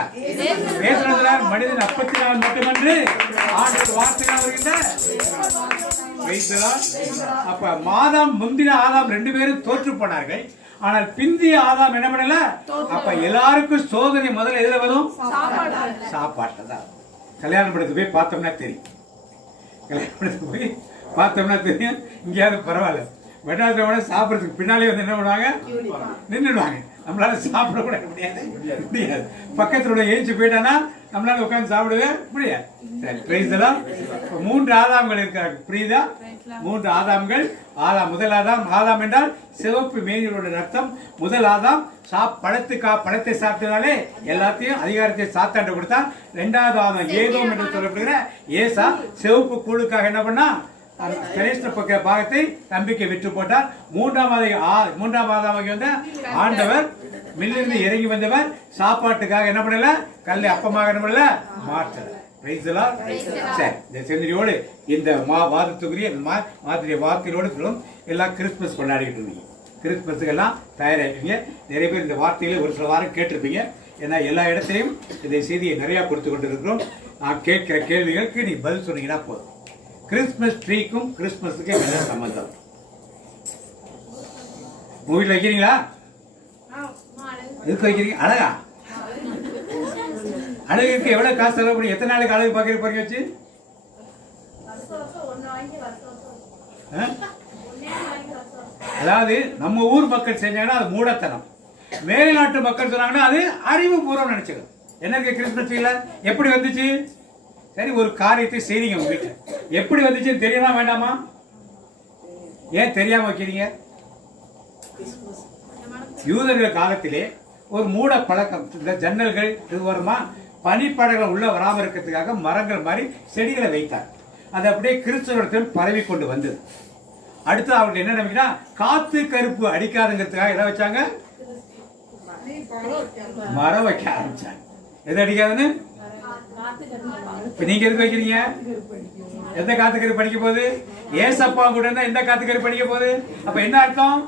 பேசுறதுல மனிதன் அப்பத்தினால் மட்டுமன்று ஆண்டவர் வார்த்தையால் வருகின்ற வைத்ததால். அப்ப முந்தின ஆதாம் 2 பேரும் தோற்று போனார்கள். ஆனால் பிந்திய ஆதாம் என்ன பண்ணல. அப்ப எல்லாருக்கும் சோதனை முதல்ல எதுல வரும், சாப்பாட்டு தான். கல்யாணம் படத்துக்கு போய் பார்த்தோம்னா தெரியும். கல்யாணம் படத்துக்கு போய் பார்த்தோம்னா தெரியும். இங்கேயாவது பரவாயில்ல, மெட்ராஸ்ல சாப்பிட்றதுக்கு பின்னாலே வந்து என்ன பண்ணுவாங்க, நின்றுடுவாங்க. நம்மளால சாப்பிட கூட முடியாது. பக்கத்தில் உள்ள ஏஞ்சி போயிட்டானா நம்மளால உட்காந்து சாப்பிடவே முடியாது. சரி, பிரைஸ் எல்லாம் 3 ஆதாம்கள் இருக்கிறாங்க. புரியுதா? 3 ஆதாம்கள். முதல் ஆதாம் என்றால் சிவப்பு மேனியோட ரத்தம். முதல் ஆதாம் பழத்தை சாப்பிட்டதாலே எல்லாத்தையும் அதிகாரத்தை சாத்தாண்ட கொடுத்தான். 2வது ஆதாம் ஏதோம் என்று சொல்லப்படுகிற ஏசா சிவப்பு கூழுக்காக என்ன பண்ணா, சிரேஷ்ட பாகத்தை தம்பிக்கு விற்று போட்டார். 3ஆம் ஆதாமாகி வந்த ஆண்டவர் மில்லிருந்து இறங்கி வந்தவர் சாப்பாட்டுக்காக என்ன பண்ணல, கல்லை அப்பமாக என்ன பண்ணல, மாற்றல. சரி, இந்த சிந்தனையோடு இந்த வாதத்துக்குரிய வார்த்தையோடு எல்லாம் கிறிஸ்துமஸ் கொண்டாடிட்டு இருந்தீங்க. கிறிஸ்துமஸுக்கு எல்லாம் தயாராகிட்டீங்க. நிறைய பேர் இந்த வார்த்தையில ஒரு சில வாரம் கேட்டிருப்பீங்க. ஏன்னா எல்லா இடத்துலையும் இந்த செய்தியை நிறைய கொடுத்து கொண்டு இருக்கிறோம். நான் கேட்கிற கேள்விகளுக்கு நீ பதில் சொன்னீங்கன்னா போதும். கிறிஸ்துமஸ் ட்ரீக்கும் கிறிஸ்துமஸுக்கு என்ன சம்பந்தம்? மூவில வைக்கிறீங்களா? எதுக்கு வைக்கிறீங்க? அழகா? அழகுக்கு எவ்வளவு காசு செலவு பண்ணி எத்தனை நாளைக்கு அழகு பார்க்க போறீங்க வச்சு? அதாவது நம்ம ஊர் மக்கள் செஞ்சாங்கன்னா அது மூடத்தனம், மேல்நாட்டு மக்கள் சொன்னாங்கன்னா அது அறிவுபூர்வம் நினைச்சுக்கணும். என்ன கிறிஸ்துமஸ் இல்ல எப்படி வந்துச்சு? சரி, ஒரு காரியத்தை செய்றீங்க உங்க வீட்டுல, எப்படி வந்துச்சுன்னு தெரியுமா வேண்டாமா? ஏன் தெரியாம வைக்கிறீங்க? யூதர்கள் காலத்திலே ஒரு மூட பழக்கம், இந்த ஜன்னல்கள் இது வருமா, பனிப்படங்கள் உள்ள வராம இருக்கிறதுக்காக மரங்கள் மாதிரி செடிகளை வைத்தார். அது அப்படியே கிறிஸ்தவத்தில் பரவி கொண்டு வந்தது. அடுத்து அவர்கள் என்ன நினைக்கிறா, காத்து கருப்பு அடிக்காதுங்கிறதுக்காக என்ன வச்சாங்க, மரம் வைக்க ஆரம்பிச்சாங்க. எது அடிக்காதுன்னு? இப்ப நீங்க எதுக்கு வைக்கிறீங்க? எந்த காத்து கருப்பு அடிக்க போகுது? ஏசப்பா கூட இருந்தா எந்த காத்து கருப்பு அடிக்க போகுது? அப்ப என்ன அர்த்தம்?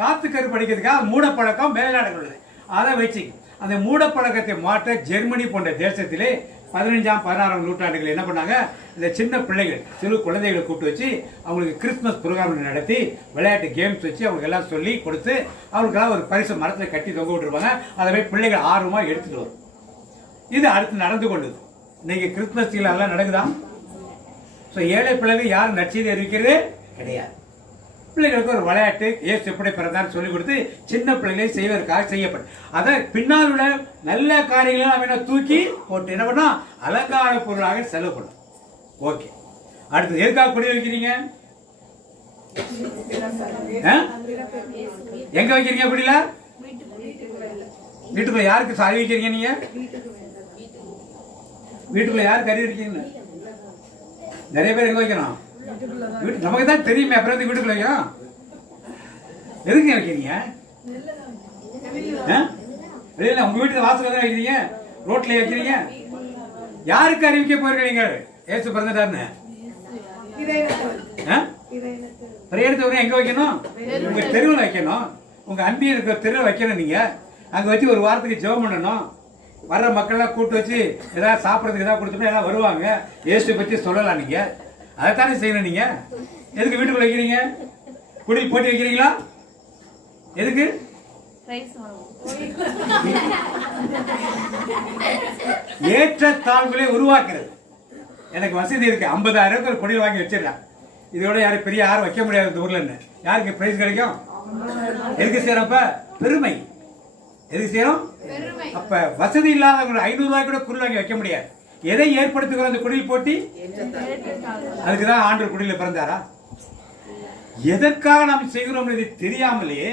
காத்து கருப்பு அடிக்கிறதுக்காக மூடப்பழக்கம் மேல்நாடுகள் அதை வச்சு அந்த மூடப்பழக்கத்தை மாற்ற ஜெர்மனி போன்ற தேசத்திலே 15ஆம் 16ஆம் நூற்றாண்டுகள் என்ன பண்ணாங்க, இந்த சின்ன பிள்ளைகள் சிறு குழந்தைகளை கூப்பிட்டு வச்சு அவங்களுக்கு கிறிஸ்துமஸ் ப்ரோக்ராம் நடத்தி விளையாட்டு கேம்ஸ் வச்சு அவங்களுக்கு எல்லாம் சொல்லி கொடுத்து அவங்களுக்கெல்லாம் ஒரு பரிசு மரத்தில் கட்டி தொங்க விட்டுருப்பாங்க. அதை போய் பிள்ளைகள் ஆர்வமா எடுத்துட்டு வரும். இது அடுத்து நடந்து கொண்டது. இன்னைக்கு கிறிஸ்துமஸ் அதெல்லாம் நடக்குதா? ஏழை பிள்ளைகள் யாரும் நற்செய்தி அறிவிக்கிறது கிடையாது. பிள்ளைகளுக்கு ஒரு விளையாட்டு ஏசு எப்படி பிறந்தான்னு சொல்லி கொடுத்து சின்ன பிள்ளைகளை செய்வதற்காக செய்யப்படும். அதை பின்னால் உள்ள நல்ல காரியங்களை நம்ம தூக்கி போட்டு என்ன பண்ணா அலங்கார பொருளாக செலவு பண்ணும். ஓகே, அடுத்து எதுக்காக கொடி வைக்கிறீங்க? எங்க வைக்கிறீங்க கொடியில? வீட்டுக்குள்ள யாருக்கு அறிவிக்கிறீங்க? நீங்க வீட்டுக்குள்ள யாருக்கு அறிவிக்கிறீங்க? நிறைய பேர் எங்க வைக்கணும்? நமக்கு தான் தெரியுமே, அப்புறம் வீட்டுக்குள்ள வைக்கிறோம். எதுக்கு வைக்கிறீங்க? வெளியில உங்க வீட்டுல வாசல்ல தான் வைக்கிறீங்க, ரோட்ல வைக்கிறீங்க. யாருக்கு அறிவிக்க போறீங்க ஏசு பிறந்துட்டாருன்னு? பிரேயத்தை எங்க வைக்கணும்? உங்க தெருவில் வைக்கணும். உங்க அன்பி இருக்கிற தெருவில் வைக்கணும். நீங்க அங்க வச்சு ஒரு வாரத்துக்கு ஜெபம் பண்ணணும். வர்ற மக்கள்லாம் கூப்பிட்டு வச்சு ஏதாவது சாப்பிட்றதுக்கு ஏதாவது கொடுத்தோம்னா எல்லாம் வருவாங்க. ஏசு பற்றி சொல்லலாம். நீங்க அதைத்தானே செய்யணும். நீங்க எதுக்கு வீட்டுக்குள்ள வைக்கிறீங்க? குடில் போட்டி வைக்கிறீங்களா? எதுக்கு? ஏற்றத்தாழ்வுகளை உருவாக்குறது. எனக்கு வசதி இருக்கு, 50,000 ஒரு கொடியில் வாங்கி வச்சிடலாம். இதோட யாரும் பெரிய யாரும் வைக்க முடியாது இந்த ஊர்ல. யாருக்கு பிரைஸ் கிடைக்கும்? எதுக்கு செய்யறப்ப பெருமை. எதுக்கு செய்யறோம்? அப்ப வசதி இல்லாதவங்க 500 ரூபாய் கூட குடில் வாங்கி வைக்க முடியாது. எதை ஏற்படுத்துகிற அந்த குடில் போட்டி? அதுக்குதான் ஆண்டவர் குடியில பிறந்தாரா? எதற்காக நாம் செய்கிறோம் தெரியாமலேயே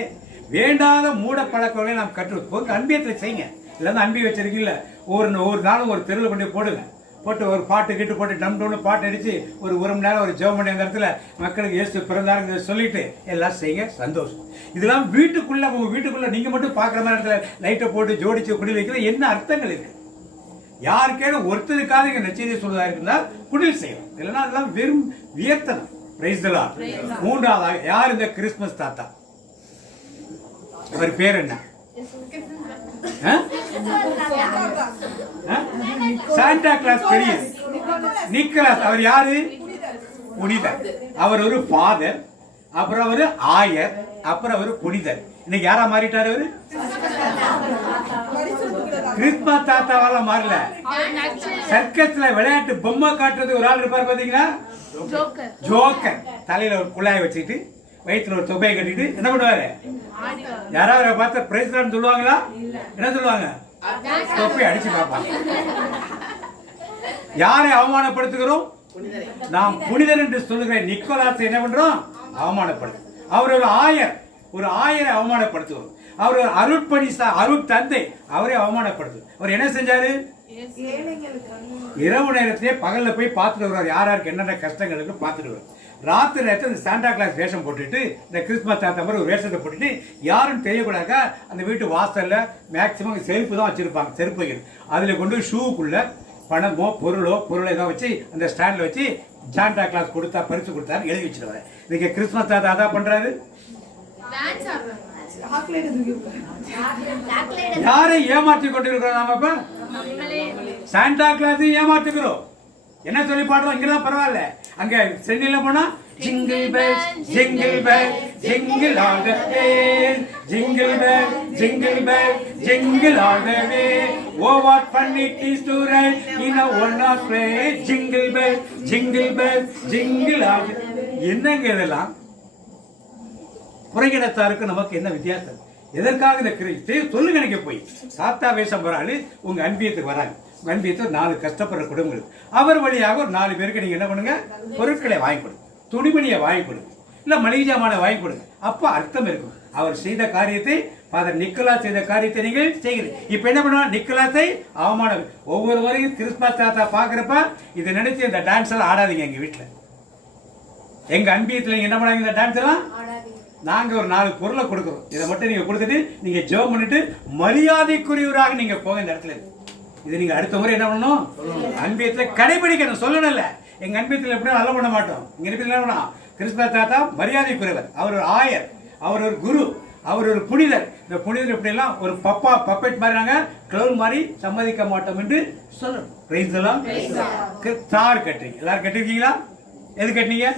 வேண்டாத மூட பழக்கங்களை நாம் கற்று அன்பியத்தில் செய்யுங்க. இல்லைன்னா அன்பி வச்சிருக்கீங்கள ஒரு நாளும் ஒரு தெருவில் கொண்டு போடுங்க. போட்டு ஒரு பாட்டு கிட்டு போட்டு டம் டம்னு பாட்டு அடிச்சு ஒரு மணி நேரம் ஒரு ஜெபம் பண்ணி அந்த இடத்துல மக்களுக்கு இயேசு பிறந்தாருங்க சொல்லிட்டு எல்லாம் செய்யுங்க. சந்தோஷம். இதெல்லாம் வீட்டுக்குள்ள உங்க வீட்டுக்குள்ள நீங்க மட்டும் பாக்குற மாதிரி இடத்துல லைட்டை போட்டு ஜோடிச்சு குடி வைக்கிற என்ன அர்த்தங்கள் இருக்கு? யாருக்கேனும் ஒருத்தருக்காக இங்க நச்செய்தி சொல்றதா இருக்குன்னா குடில் செய்யணும். இல்லைன்னா அதெல்லாம் வெறும் வியர்த்தனம். Praise the Lord. மூன்றாவதாக யார் இந்த கிறிஸ்துமஸ் தாத்தா? அவர் பேர் என்ன? சாண்டா கிளாஸ் தெரியும். நிக்கலாஸ் அவர் யாரு? புனிதர். அவர் ஒரு ஃபாதர், அப்புறம் ஒரு ஆயர், அப்புறம் ஒரு புனிதர். இன்னைக்கு யாரா மாறிட்டாரு? அவரு கிறிஸ்துமஸ் தாத்தாவால மாறல. சர்க்கஸ்ல விளையாட்டு பொம்மை காட்டுறது ஒரு ஆள் இருப்பார் பாத்தீங்களா, ஜோக்கர். தலையில ஒரு குழாய் வச்சுட்டு வயிற்றுல ஒரு தொகையை கட்டிட்டு என்ன பண்ணுவாரு, யாராவது பார்த்து பிரைஸ் சொல்லுவாங்களா, என்ன சொல்லுவாங்க, தொப்பை அடிச்சு பார்ப்பாங்க. யாரை அவமானப்படுத்துகிறோம், நாம் புனிதர் என்று சொல்லுகிற நிக்கோலாஸ் என்ன பண்றோம், அவமானப்படுத்து. அவர் ஒரு ஆயர், ஒரு ஆயரை அவமானப்படுத்துவோம். அவர் ஒரு அருட்பணி அருட் தந்தை, அவரை அவமானப்படுத்து. அவர் என்ன செஞ்சாரு, இரவு நேரத்திலே பகல்ல போய் பார்த்துட்டு வருவார், யாருக்கு என்னென்ன கஷ்டங்களுக்கு பார்த்துட்டு வருவார். ராத்திரி நேரத்தில் சாண்டா கிளாஸ் வேஷம் போட்டுட்டு, இந்த கிறிஸ்துமஸ் தாத்தா மாதிரி ஒரு வேஷத்தை போட்டுட்டு யாரும் தெரியக்கூடாத அந்த வீட்டு வாசல்ல மேக்சிமம் செருப்பு தான் வச்சிருப்பாங்க, செருப்புகள். அதுல கொண்டு ஷூக்குள்ள பணமோ பொருளோ ஏதோ வச்சு அந்த ஸ்டாண்ட்ல வச்சு சாண்டா கிளாஸ் கொடுத்தா பரிசு கொடுத்தாரு எழுதி வச்சிருவாரு. இன்னைக்கு கிறிஸ்துமஸ் தாத்தா அதான் பண்றாரு. யாரை ஏமாற்றி கொண்டிருக்கிறோம் நாம, இப்ப சாண்டா கிளாஸ் ஏமாற்றுகிறோம். என்ன சொல்லி பாடுறோம், இங்கதான் பரவாயில்ல, அங்க சென்னையில போனா jingle bell jingle bell jingle all the way, jingle bell jingle bell jingle all the way, oh what fun it is to right in a one horse sleigh, jingle bell jingle bell jingle all the. என்னங்க இதெல்லாம், புறகிடத்தாருக்கு நமக்கு என்ன வித்தியாசம்? எதற்காக இந்த கிறிஸ்து சொல்லுங்க. நீங்க போய் சாத்தா வேஷம் வராது, உங்க அன்பியத்துக்கு வராங்க. உங்க அன்பியத்தை 4 கஷ்டப்படுற குடும்பங்கள், அவர் வழியாக ஒரு 4 பேருக்கு நீங்க என்ன பண்ணுங்க, பொருட்களை வாங்கி கொடுங்க, துணிமணியை வாங்கி கொடுங்க, இல்ல மளிகை ஜாமான வாங்கி கொடுங்க. அப்ப அர்த்தம் இருக்கும். அவர் செய்த காரியத்தை, ஃபாதர் நிக்கோலாஸ் செய்த காரியத்தை நீங்கள் செய்கிறீங்க. இப்ப என்ன பண்ணுவா, நிக்கோலாஸை அவமானம். ஒவ்வொரு முறையும் கிறிஸ்துமஸ் தாத்தா பாக்குறப்ப இதை நினைச்சு இந்த டான்ஸ் எல்லாம் ஆடாதீங்க. எங்க வீட்டுல எங்க அன்பியத்துல என்ன பண்ணாங்க, இந்த டான்ஸ் எல்லாம் நாங்க ஒரு 4 பொருளை கொடுக்கிறோம். இதை மட்டும் நீங்க கொடுத்துட்டு நீங்க ஜெபம் பண்ணிட்டு மரியாதைக்குரியவராக நீங்க போக இந்த இடத்துல. இது நீங்க அடுத்த முறை என்ன பண்ணணும், அன்பியத்துல கடைபிடிக்கணும். சொல்லணும்ல, எங்க அன்பியத்துல எப்படி நல்ல பண்ண மாட்டோம். இங்க என்ன கிறிஸ்துமஸ் தாத்தா மரியாதைக்குரியவர், அவர் ஒரு ஆயர், அவர் ஒரு குரு, அவர் ஒரு புனிதர். இந்த புனிதர் எப்படி எல்லாம் ஒரு பப்பெட் மாதிரி நாங்க கிளவுன் மாதிரி சம்மதிக்க மாட்டோம் என்று சொல்லணும். பிரைஸ் எல்லாம் ஸ்டார் கட்டுறீங்க, எல்லாரும் கட்டிருக்கீங்களா? எது கட்டினீங்க?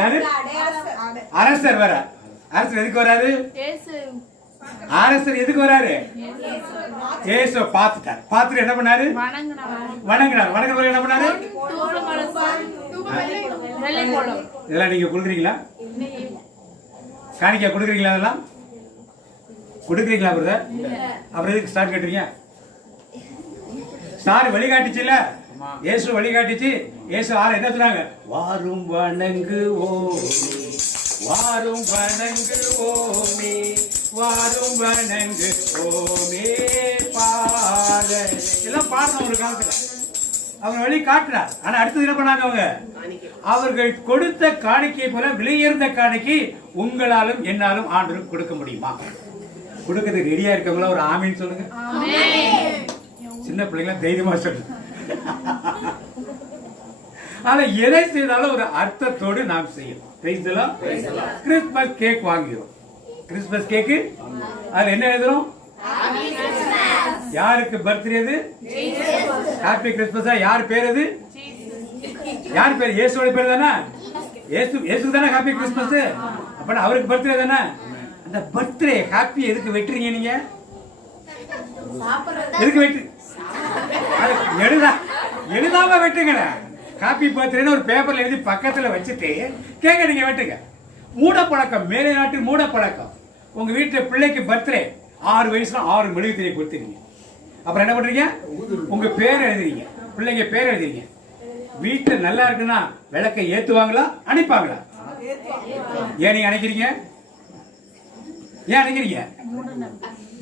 யாரு? அரசர் வர. அரசர் எதுக்கு வராரு? அரசர் எதுக்கு வராரு? இயேசு பார்த்துட்டார். பார்த்துட்டு என்ன பண்ணாரு? வணங்கினார். வணங்கின என்ன பண்ணாரு? இதெல்லாம் நீங்க கொடுக்குறீங்களா? காணிக்கை கொடுக்குறீங்களா? அதெல்லாம் கொடுக்குறீங்களா பிரதர்? அப்புறம் எதுக்கு ஸ்டார் கட்டுறீங்க? ஸ்டார் வழிகாட்டுச்சு இல்ல, இயேசு வழிகாட்டுச்சு. இயேசு என்ன சொன்னாங்க? வாரும் வணங்குவோமே, வாரும் வணங்குவோமே, வாரும் வணங்குவோமே பாட. எல்லாம் பாடணும் ஒரு காலத்துல. அவங்க வழி காட்டினார். ஆனா அடுத்தது என்ன பண்ணாங்க அவங்க? அவர்கள் கொடுத்த காணிக்கை போல விலையுயர்ந்த காணிக்கை உங்களாலும் என்னாலும் ஆண்டவருக்கு கொடுக்க முடியுமா? கொடுக்கறதுக்கு ரெடியா இருக்கவங்களா ஒரு ஆமீன் சொல்லுங்க. சின்ன பிள்ளைங்களா தைரியமா சொல்லுங்க. ஆனா எதை செய்தாலும் ஒரு அர்த்தத்தோடு நாம் செய்யணும். கிறிஸ்துமஸ் கேக் வாங்குகிறோம். கிறிஸ்துமஸ் கேக்கு அதுல என்ன எழுதுறோம்? யாருக்கு பர்த்டே? அது ஹாப்பி கிறிஸ்துமஸ். யார் பேர் அது? யார் பேர்? இயேசுவோட பேர் தானே. இயேசு தானே ஹாப்பி கிறிஸ்துமஸ். அப்ப அவருக்கு பர்த்டே தானே. அந்த பர்த்டே ஹாப்பி எதுக்கு வெட்டுறீங்க நீங்க? எதுக்கு வெட்டு? எழுதாம வெட்டுங்க. ஹாப்பி பர்த்டேன்னு ஒரு பேப்பர்ல எழுதி பக்கத்துல வச்சுட்டு கேக்க நீங்க வெட்டுங்க. மூட பழக்கம், மேலை நாட்டு மூட பழக்கம். உங்க வீட்டுல பிள்ளைக்கு பர்த்டே 6 வயசுல 6 மெழுகுதிரியை கொடுத்துறீங்க. அப்புறம் என்ன பண்றீங்க? உங்க பேர் எழுதுறீங்க, பிள்ளைங்க பேர் எழுதுறீங்க. வீட்டுல நல்லா இருக்குன்னா விளக்கை ஏத்துவாங்களா அணைப்பாங்களா? ஏன் நீங்க அணைக்கிறீங்க? ஏன் அணைக்கிறீங்க?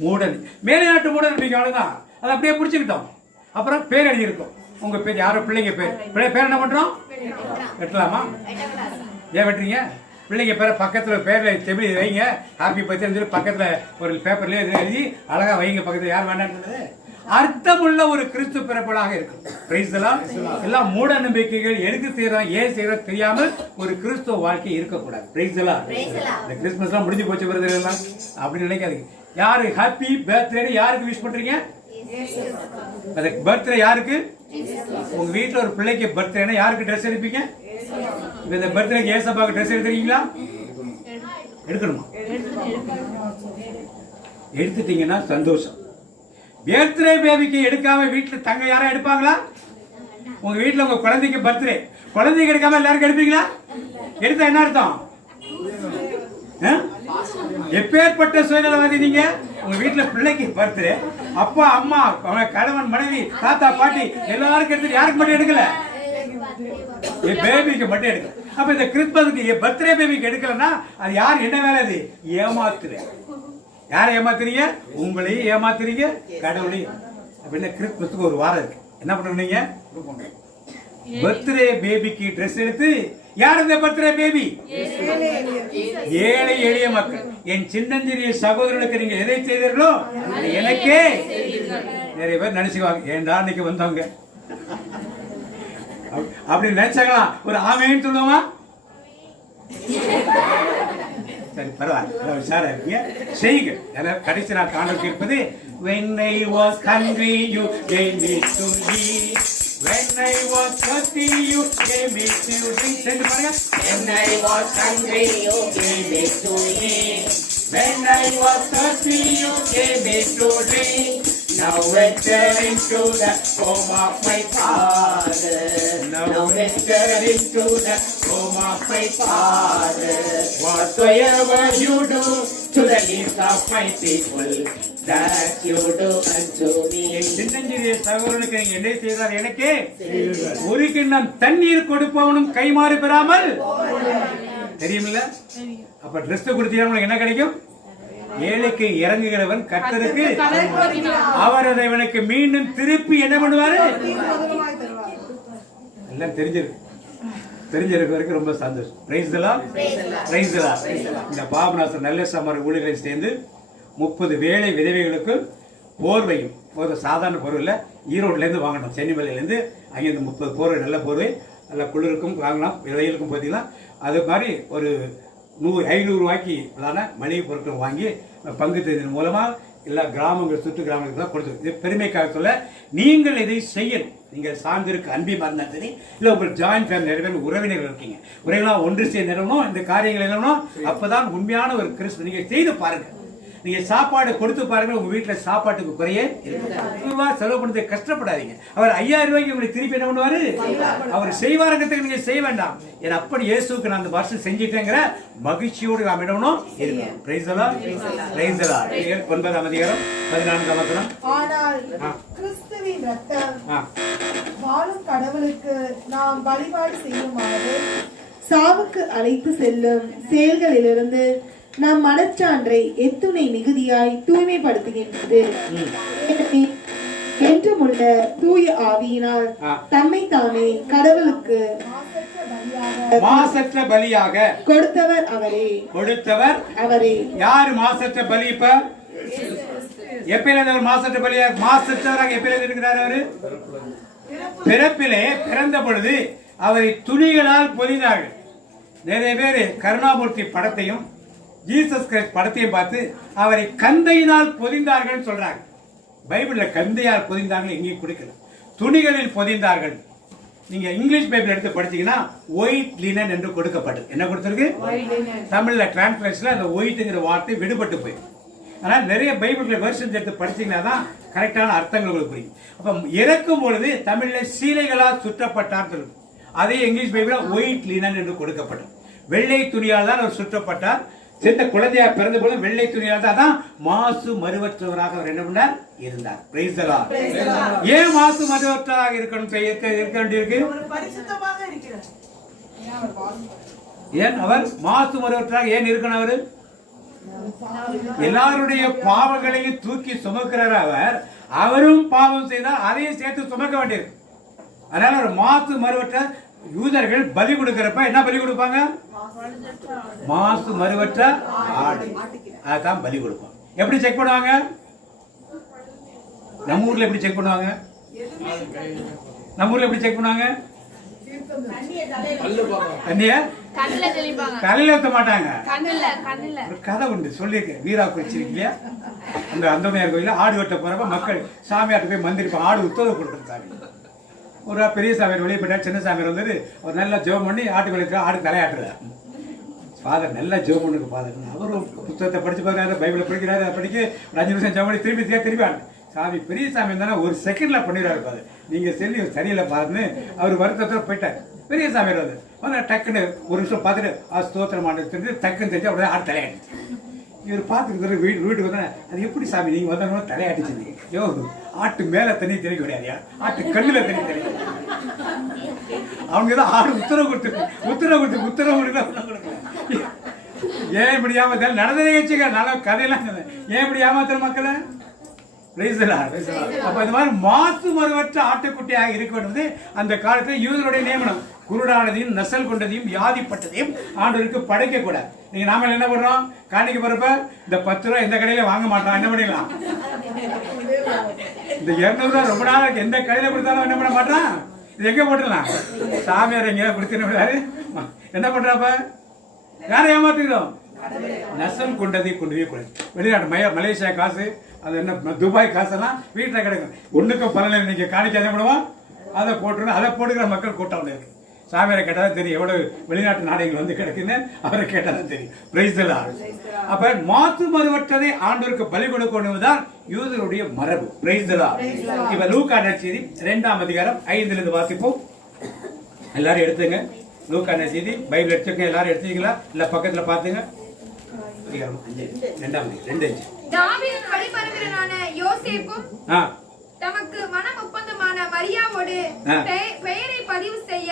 மூடன். மேலை நாட்டு மூட நம்பிக்கை அவ்வளவுதான். அதை அப்படியே பிடிச்சுக்கிட்டோம். அப்புறம் பேர் எழுதியிருக்கோம். உங்க பேர் யாரோ பிள்ளைங்க பேர் என்ன பண்றோம்? வெட்டலாமா? ஏன் வெட்டுறீங்க? பிள்ளைங்க பேரை பக்கத்துல பேர்ல செவி வைங்க. ஹாப்பி பர்த்டே பக்கத்துல ஒரு பேப்பர்ல எழுதி அழகா வைங்க பக்கத்துல. யார் வேண்டாம்னு அர்த்தமுள்ள ஒரு கிறிஸ்து பிறப்படாக இருக்கும். எல்லாம் மூட நம்பிக்கைகள் எதுக்கு செய்யறோம், ஏன் செய்யறோம் தெரியாமல் ஒரு கிறிஸ்துவ வாழ்க்கை இருக்கக்கூடாது. இந்த கிறிஸ்துமஸ் எல்லாம் முடிஞ்சு போச்சு வருது அப்படின்னு நினைக்காதீங்க. யாரு ஹாப்பி பர்த்டே யாருக்கு விஷ் பண்றீங்க? பர்த்டே யாருக்கு? உங்க வீட்டுல ஒரு பிள்ளைக்கு பர்த்டேனா யாருக்கு ட்ரெஸ் எடுப்பீங்க? இந்த பர்த்டேக்கு ஏசப்பாக்கு ட்ரெஸ் எடுத்துறீங்களா? எடுக்கணுமா? எடுத்துட்டீங்கன்னா சந்தோஷம். பர்த்டே பேபிக்கு எடுக்காம வீட்டுல தங்க யாரும் எடுப்பாங்களா? உங்க வீட்டுல உங்க குழந்தைக்கு பர்த்டே, குழந்தைக்கு எடுக்காம எல்லாருக்கும் எடுப்பீங்களா? எடுத்தா என்ன அர்த்தம்? எப்பேற்பட்ட சுயநலவாதி நீங்க. உங்க வீட்டுல பிள்ளைக்கு பர்த்டே, அப்பா அம்மா கணவன் மனைவி தாத்தா பாட்டி எல்லாருக்கும் எடுத்து யாருக்கு மட்டும் எடுக்கல? பேபிக்கு மட்டும் எடுக்கல. அப்ப இந்த கிறிஸ்துமஸுக்கு பர்த்டே பேபிக்கு எடுக்கலன்னா அது யார் என்ன வேலை? அது ஏமாத்துற. யாரை ஏமாத்துறீங்க? உங்களையும் ஏமாத்துறீங்க, கடவுளையும். அப்படின்னா கிறிஸ்துமஸுக்கு ஒரு வாரம் இருக்கு. என்ன பண்ணுவீங்க? பர்த்டே பேபிக்கு ட்ரெஸ் எடுத்து, யார் இந்த பர்த்டே பேபி? ஏழை எளிய மக்கள். என் சின்னஞ்சிறிய சகோதரர்களுக்கு நீங்க எதை செய்தீர்களோ எனக்கே. நிறைய பேர் நினைச்சுக்குவாங்க, ஏன்டா இன்னைக்கு வந்தவங்க அப்படி நினைச்சாங்களா? ஒரு ஆமைன்னு சொல்லுவோமா? சரி, பரவாயில்ல, உஷாரா இருக்கீங்க, செய்யுங்க. கடைசி நான் காணொலி இருப்பது when I was hungry you gave me to eat, when I was thirsty you gave me to drink. செஞ்சு பாருங்க. When I was hungry you gave me to eat, when I was thirsty you gave me to drink. Now enter into the home of my Father. Now enter into the home of my Father. Whatsoever you do to the least of my people, that you do unto me. சின்னஞ்சிறிய சகோதரனுக்கு நீங்க என்ன செய்தார் எனக்கே. ஒரு கிண்ணம் தண்ணீர் கொடுப்பவனும் கைமாறு பெறாமல் தெரியுமில்ல? அப்ப ட்ரெஸ் கொடுத்தீங்கன்னா என்ன கிடைக்கும்? ஏழைக்கு இறங்குகிறவன் கர்த்தருக்கு அவர் அதை இவனுக்கு மீண்டும் திருப்பி என்ன பண்ணுவாரு? எல்லாம் தெரிஞ்சிருக்கு வரைக்கும் ரொம்ப சந்தோஷம். Praise the Lord, praise the Lord. இந்த பாபநாசர் நல்ல சமர் ஊழியர்களை சேர்ந்து 30 வேலை விதவைகளுக்கு போர்வையும், ஒரு சாதாரண போர்வை இல்லை, ஈரோட்ல இருந்து வாங்கணும், சென்னிமலையில இருந்து. அங்கே இந்த 30 போர்வை, நல்ல போர்வை, நல்ல குளிருக்கும் வாங்கலாம், வெயிலுக்கும் பார்த்தீங்கன்னா. அது மாதிரி ஒரு 500 ரூபாய்க்கு மளிகை பொருட்கள் வாங்கி பங்கு தந்ததன் மூலமா எல்லா கிராமங்கள், சுற்று கிராமங்களுக்கு கொடுத்து, இது பெருமைக்காக சொல்ல. நீங்கள் இதை செய்யணும். நீங்கள் சார்ந்திருக்கு அன்பியமா இருந்தா சரி, இல்ல உங்கள் ஜாயின்ட் ஃபேமிலி நிறைய பேர் உறவினர்கள் இருக்கீங்க, உறவினர்கள் ஒன்று சேர்ந்து நிறுவனம் இந்த காரியங்கள் நிறுவனம். அப்பதான் உண்மையான ஒரு கிறிஸ்து. நீங்க செய்து பாருங்க, நீங்க சாப்பாடு கொடுத்து பாருங்க, உங்க வீட்டுல சாப்பாட்டுக்கு குறையே ரூபாய் செலவு பண்ணி கஷ்டப்படாதீங்க. அவர் 5000 ரூபாய்க்கு உங்களுக்கு திருப்பி என்ன பண்ணுவாரு? அவர் செய்வாருங்கிறதுக்கு நீங்க செய்ய வேண்டாம். என் அப்படி இயேசுக்கு நான் அந்த வருஷம் செஞ்சிட்டேங்கிற மகிழ்ச்சியோடு நாம் இடணும் இருக்கணும். Praise the Lord, praise the Lord. 9ஆம் அதிகாரம் 14ஆம் வசனம். ஆனால் கிறிஸ்துவின் இரத்தம் வாழும் கடவுளுக்கு நாம் வழிபாடு செய்யுமாறு சாவுக்கு அழைத்து செல்லும் செயல்களிலிருந்து நம் மனச்சான்றை எத்துணை மிகுதியாய் தூய்மைப்படுத்துகின்றது. என்றுமுள்ள தூய ஆவியினால் தம்மை தாமே கடவுளுக்கு மாசற்ற பலியாக கொடுத்தவர் அவரே. யாரு மாசற்ற பலி? இப்ப எப்பயில மாசற்ற பலியாக, மாசற்றவராக எப்பயில இருக்கிறார்? அவரு பிறப்பிலே பிறந்த பொழுது அவரை துணிகளால் பொதிந்தார்கள். நிறைய பேர் கருணாமூர்த்தி படத்தையும் ஜீசஸ் கிரைஸ்ட் படத்தையும் பார்த்து அவரை கந்தையினால் பொதிந்தார்கள் சொல்றாங்க. பைபிள்ல கந்தையால் பொதிந்தார்கள் எங்கேயும் கொடுக்கல, துணிகளில் பொதிந்தார்கள். நீங்க இங்கிலீஷ் பைபிள் எடுத்து படிச்சீங்கன்னா ஒயிட் லினன் என்று கொடுக்கப்பட்டது. என்ன கொடுத்திருக்கு? தமிழ்ல டிரான்ஸ்லேஷன்ல அந்த ஒயிட்ங்கிற வார்த்தை விடுபட்டு போயிடும். ஆனா நிறைய பைபிள் வெர்ஷன்ஸ் எடுத்து படிச்சீங்கன்னா தான் கரெக்டான அர்த்தங்கள் உங்களுக்கு புரியும். அப்ப இறக்கும் பொழுது தமிழ்ல சீலைகளால் சுற்றப்பட்டார் சொல்லுது, அதே இங்கிலீஷ் பைபிள்ல ஒயிட் லினன் என்று கொடுக்கப்பட்டது. வெள்ளை துணியால் தான் அவர் சுற்றப்பட்டார். சின்ன குழந்தையா பிறந்த போது வெள்ளை துணியால் தான் மாசு மறுவற்றவராக அவர் என்ன பண்ணார்? இருந்தார். Praise the Lord. ஏன் மாசு மறுவற்றவராக இருக்கணும் இருக்க வேண்டியிருக்கு? ஏன் அவர் மாசு மறுவற்றவராக ஏன் இருக்கணும்? அவரு எல்லாருடைய பாவங்களையும் தூக்கி சுமக்கிறார். அவரும் பாவம் செய்தால் அதையும் சேர்த்து சுமக்க வேண்டியிருக்கு. அதனால ஒரு மாசு மறுவற்ற யூதர்கள் பலி கொடுக்கிறப்ப என்ன பலி கொடுப்பாங்க? மாசு மறுவற்ற ஆடு, அதான் பலி கொடுப்பாங்க. எப்படி செக் பண்ணுவாங்க? நம்ம ஊர்ல எப்படி செக் பண்ணுவாங்க? தலையில ஊத்த மாட்டாங்க. ஒரு கதை உண்டு, சொல்லியிருக்கேன். வீரா குறிச்சிருக்கீங்க, அந்த அந்தோனியார் கோயில ஆடு வெட்ட போறப்ப மக்கள் சாமியார்ட்ட போய் மந்திரிப்பாங்க, ஆடு உத்தரவு கொடுத்துருக்காங்க. ஒரு பெரிய சாமியார் வெளியே போயிட்டார், சின்ன சாமியார் வந்து ஒரு நல்லா ஜெபம் பண்ணி ஆட்டு வளர்க்கிற ஆடு தலையாட்டுறாரு. ஃபாதர் நல்லா ஜெபம் பண்ணுங்க ஃபாதர். அவரும் புத்தகத்தை படிச்சு பார்க்குறாரு, பைபிளை படிக்கிறாரு, அதை படிக்க ஒரு 5 நிமிஷம் ஜெபம் பண்ணி திருப்பி சாமி பெரிய சாமி இருந்தாலும் ஒரு செகண்ட்ல பண்ணிடுறாரு ஃபாதர். நீங்க சொல்லி சரியில்லை பாருன்னு அவர் வருத்தத்தில் போயிட்டார். பெரிய சாமி வருது டக்குன்னு ஒரு நிமிஷம் பார்த்துட்டு ஸ்தோத்திரம் ஆண்டு டக்குன்னு தெரிஞ்சு அப்படியே ஆடு தலையாடிச்சு. இவர் பார்த்துக்கிட்டு வீட்டுக்கு வந்தா அது எப்படி சாமி நீங்க வந்தவங்க தலையாட்டிச்சு? யோ ஆட்டு மேல தண்ணி தெளிக்க கிடையாதுயா, ஆட்டு கண்ணுல தண்ணி தெளிக்க. அவங்க தான் ஆடு உத்தரவு கொடுத்து ஏன் இப்படி ஏமாத்த நடந்த நிகழ்ச்சிங்க நல்ல கதையெல்லாம் ஏன் இப்படி ஏமாத்துற மக்களை? அப்ப இந்த மாதிரி மாசு மறுவற்ற ஆட்டுக்குட்டியாக இருக்க வேண்டியது அந்த காலத்தில் யூதருடைய நியமனம். குருடானதையும் நசல் கொண்டதையும் வியாதிப்பட்டதையும் ஆண்டவருக்கு படைக்க கூடாது. நீங்க நாம என்ன பண்றோம்? காணிக்க போறப்ப இந்த 10 ரூபாய் எந்த கடையில வாங்க மாட்டோம். என்ன பண்ணிடலாம்? இந்த 200 ரூபாய் ரொம்ப நாளைக்கு எந்த கடையில கொடுத்தாலும் என்ன பண்ண மாட்டான்? இது எங்க போட்டுடலாம்? சாமியார் எங்க கொடுத்து என்ன பண்றப்ப யாரை ஏமாத்துக்கிறோம்? நசல் கொண்டதை கொண்டு போய் கூடாது. வெளிநாட்டு மலேசியா காசு, அது என்ன துபாய் காசெல்லாம் வீட்டில் கிடைக்கும். ஒன்றுக்கும் பலனை நீங்க காணிக்க என்ன பண்ணுவோம்? அதை போட்டுருவோம். அதை போட்டுக்கிற மக்கள் கூட்டம் இருக்கு. சாமியாரை கேட்டாலும் தெரியும் எவ்வளவு வெளிநாட்டு நாடுகள் வந்து கிடைக்குன்னு அவரை கேட்டாலும் தெரியும். Praise the Lord. அப்ப மாசு மறுவற்றதை ஆண்டவருக்கு பலி கொடுக்கணும்தான் யூதருடைய மரபு. Praise the Lord. இப்ப லூக்கா நற்செய்தி 2ஆம் அதிகாரம் 5 இருந்து வாசிப்போம். எல்லாரும் எடுத்துங்க. லூக்கா நற்செய்தி பைபிள் எடுத்துங்க. எல்லாரும் எடுத்தீங்களா? இல்ல பக்கத்துல பாத்துங்க. 2 தாவீதின் வழிமரபினரான யோசேப்பும் தமக்கு மனம் ஒப்பந்தமான மரியாவோடு பெயரை பதிவு செய்ய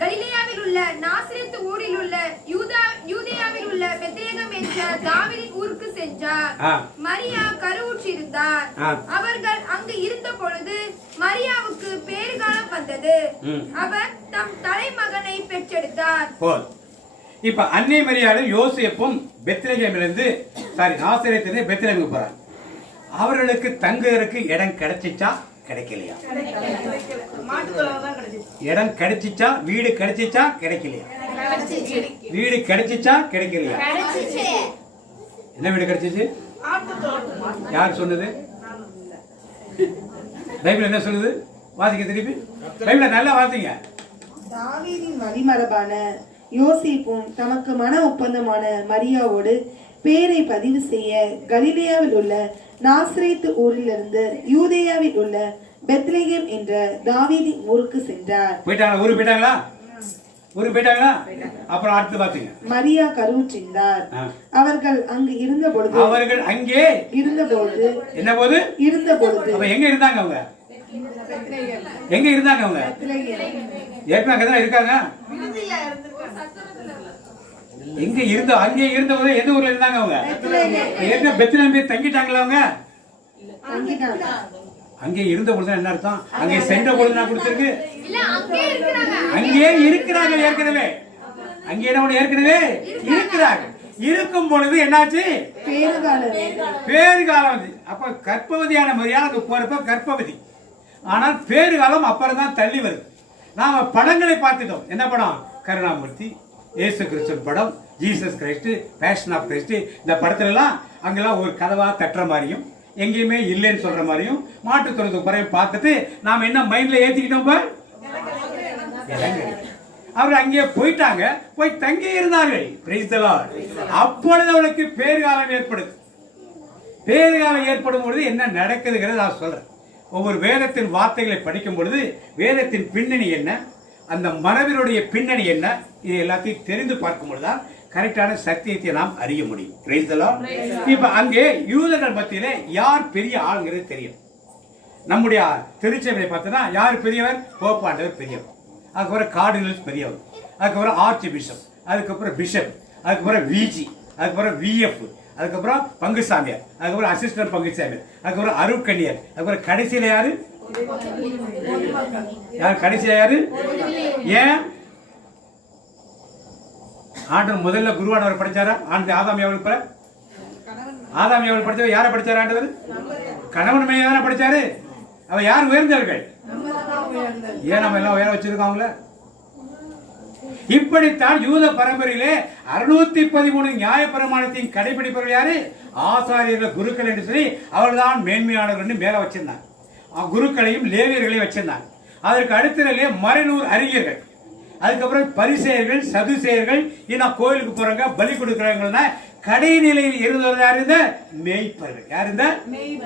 கலிலேயாவில் உள்ள நாசரேத்து ஊரில் உள்ள யூதேயாவில் உள்ள பெத்லகேம் என்ற தாவீதின் ஊருக்கு சென்றார். மரியா கருவுற்றிருந்தார். அவர்கள் அங்கு இருந்த பொழுது மரியாவுக்கு பேறுகாலம் வந்தது. அவர் தம் தலைமகனை பெற்றெடுத்தார். இப்ப அன்னை மரியாளும் யோசேப்பும் பெத்லகேமிலிருந்து நாசரேத்திலிருந்து பெத்லகேமுக்கு போறாங்க. அவர்களுக்கு தங்குறதுக்கு இடம் கிடைச்சிச்சா கிடைக்கலையா? இடம் கிடைச்சிச்சா? வீடு கிடைச்சிச்சா கிடைக்கலையா? வீடு கிடைச்சிச்சா கிடைக்கலையா? என்ன வீடு கிடைச்சிச்சு? யார் சொன்னது? பைபிள் என்ன சொல்லுது? வாசிக்க திருப்பி பைபிள நல்லா வாசிங்க. தாவீதின் வழிமரபான யோசேப்பும் தமக்கு மன ஒப்பந்தமான மரியாவோடு பேரை பதிவு செய்ய கலிலேயாவில் உள்ள நாசரேத்து ஊரிலிருந்து யூதேயாவில் உள்ள பெத்லகேம் என்ற தாவீதின் ஊருக்கு சென்றார். ஊருக்கு போயிட்டாங்களா? அப்புறம் அடுத்து பாத்தீங்க. மரியா கருவுற்றிருந்தார். அவர்கள் அங்கு இருந்த பொழுது என்ன போது எங்க இருந்தாங்க? அவங்க எங்க இருந்தாங்க? அவங்க ஏற்கனவே இருக்காங்க. எங்க இருந்த அங்கே இருந்தவங்க எந்த ஊர்ல இருந்தாங்க? அவங்க ஏற்கனவே பெத்லகேம் தங்கிட்டாங்களா? அவங்க அங்கே இருந்த பொழுது என்ன அர்த்தம்? அங்கே சென்ற பொழுது நான் கொடுத்திருக்கு அங்கே இருக்கிறாங்க. ஏற்கனவே அங்கே ஏற்கனவே இருக்கிறாங்க. இருக்கும் பொழுது என்னாச்சு? பேறுகாலம் வந்து அப்ப கர்ப்பவதியான மரியாதை போறப்ப கர்ப்பவதி. ஆனால் பேறுகாலம் அப்புறம் தான் தள்ளி வருது. நாம படங்களை பார்த்துட்டோம். என்ன படம்? கருணாமூர்த்தி, இயேசு கிறிஸ்து படம், Jesus Christ, Passion of Christ. இந்த படத்துல எல்லாம் அங்கெல்லாம் ஒரு கதவா தட்டுற மாதிரியும் எங்கேயுமே இல்லைன்னு சொல்ற மாதிரியும் மாட்டு தொழுது குறையும் பார்த்துட்டு நாம என்ன மைண்ட்ல ஏத்திக்கிட்டோம்? அவர் அங்கே போயிட்டாங்க, போய் தங்கி இருந்தார்கள். அப்பொழுது அவளுக்கு பேறுகாலம் ஏற்படுது. பேறுகாலம் ஏற்படும் பொழுது என்ன நடக்குதுங்கிறத நான் சொல்றேன். ஒவ்வொரு வேதத்தின் வார்த்தைகளை படிக்கும் பொழுது வேதத்தின் பின்னணி என்ன, அந்த மரபினுடைய பின்னணி என்ன, இது எல்லாத்தையும் தெரிந்து பார்க்கும் பொழுதுதான் கரெக்டான சத்தியத்தை நாம் அறிய முடியும். இப்ப அங்கே யூதர்கள் மத்தியிலே யார் பெரிய ஆளுங்கிறது தெரியும். நம்முடைய திருச்சபையை பார்த்தோன்னா யார் பெரியவர்? போப்பாண்டவர் பெரியவர். அதுக்கப்புறம் கார்டினல்ஸ் பெரியவர். அதுக்கப்புறம் ஆர்ச் பிஷப், அதுக்கப்புறம் பிஷப், அதுக்கப்புறம் விஜி, அதுக்கப்புறம் விஎஃப், அதுக்கப்புறம் பங்கு சாமியார், அதுக்கப்புறம் அசிஸ்டன்ட் பங்கு சாமியார், அதுக்கப்புறம் அருட்கண்ணியர், அதுக்கப்புறம் கடைசியில யாரு? கடைசியா யாரு? ஏன் ஆண்டவர் முதல்ல குருவானவர் படிச்சாரா? ஆதாம் ஏவாள் படிச்சவர் யாரை படிச்சாரு? ஆண்டவர் கணவன் மேல படிச்சாரு. அவ யார் உயர்ந்தவர்கள்? ஏன் நம்ம எல்லாம் உயர வச்சிருக்கோங்கள? இப்படித்தான் யூத பரம்பரையிலே 613 நியாய பிரமாணத்தையும் கடைபிடிப்பவர்கள் யாரு? ஆசாரியர்கள், குருக்கள் என்று சொல்லி அவர்தான் மேன்மையானவர்கள் மேல வச்சிருந்தாங்க. குருக்களையும் லேவியர்களையும் வச்சிருந்தாங்க. அதற்கு அடுத்த மறைநூறு அறிஞர்கள். அதுக்கப்புறம் பரிசேயர்கள், சதுசேயர்கள், இன்னும் கோயிலுக்கு போறாங்க, பலி கொடுக்குறவங்க கடைநிலையில் இருந்தவர் யார்? இந்த மேய்ப்பர்கள். யார்? இந்த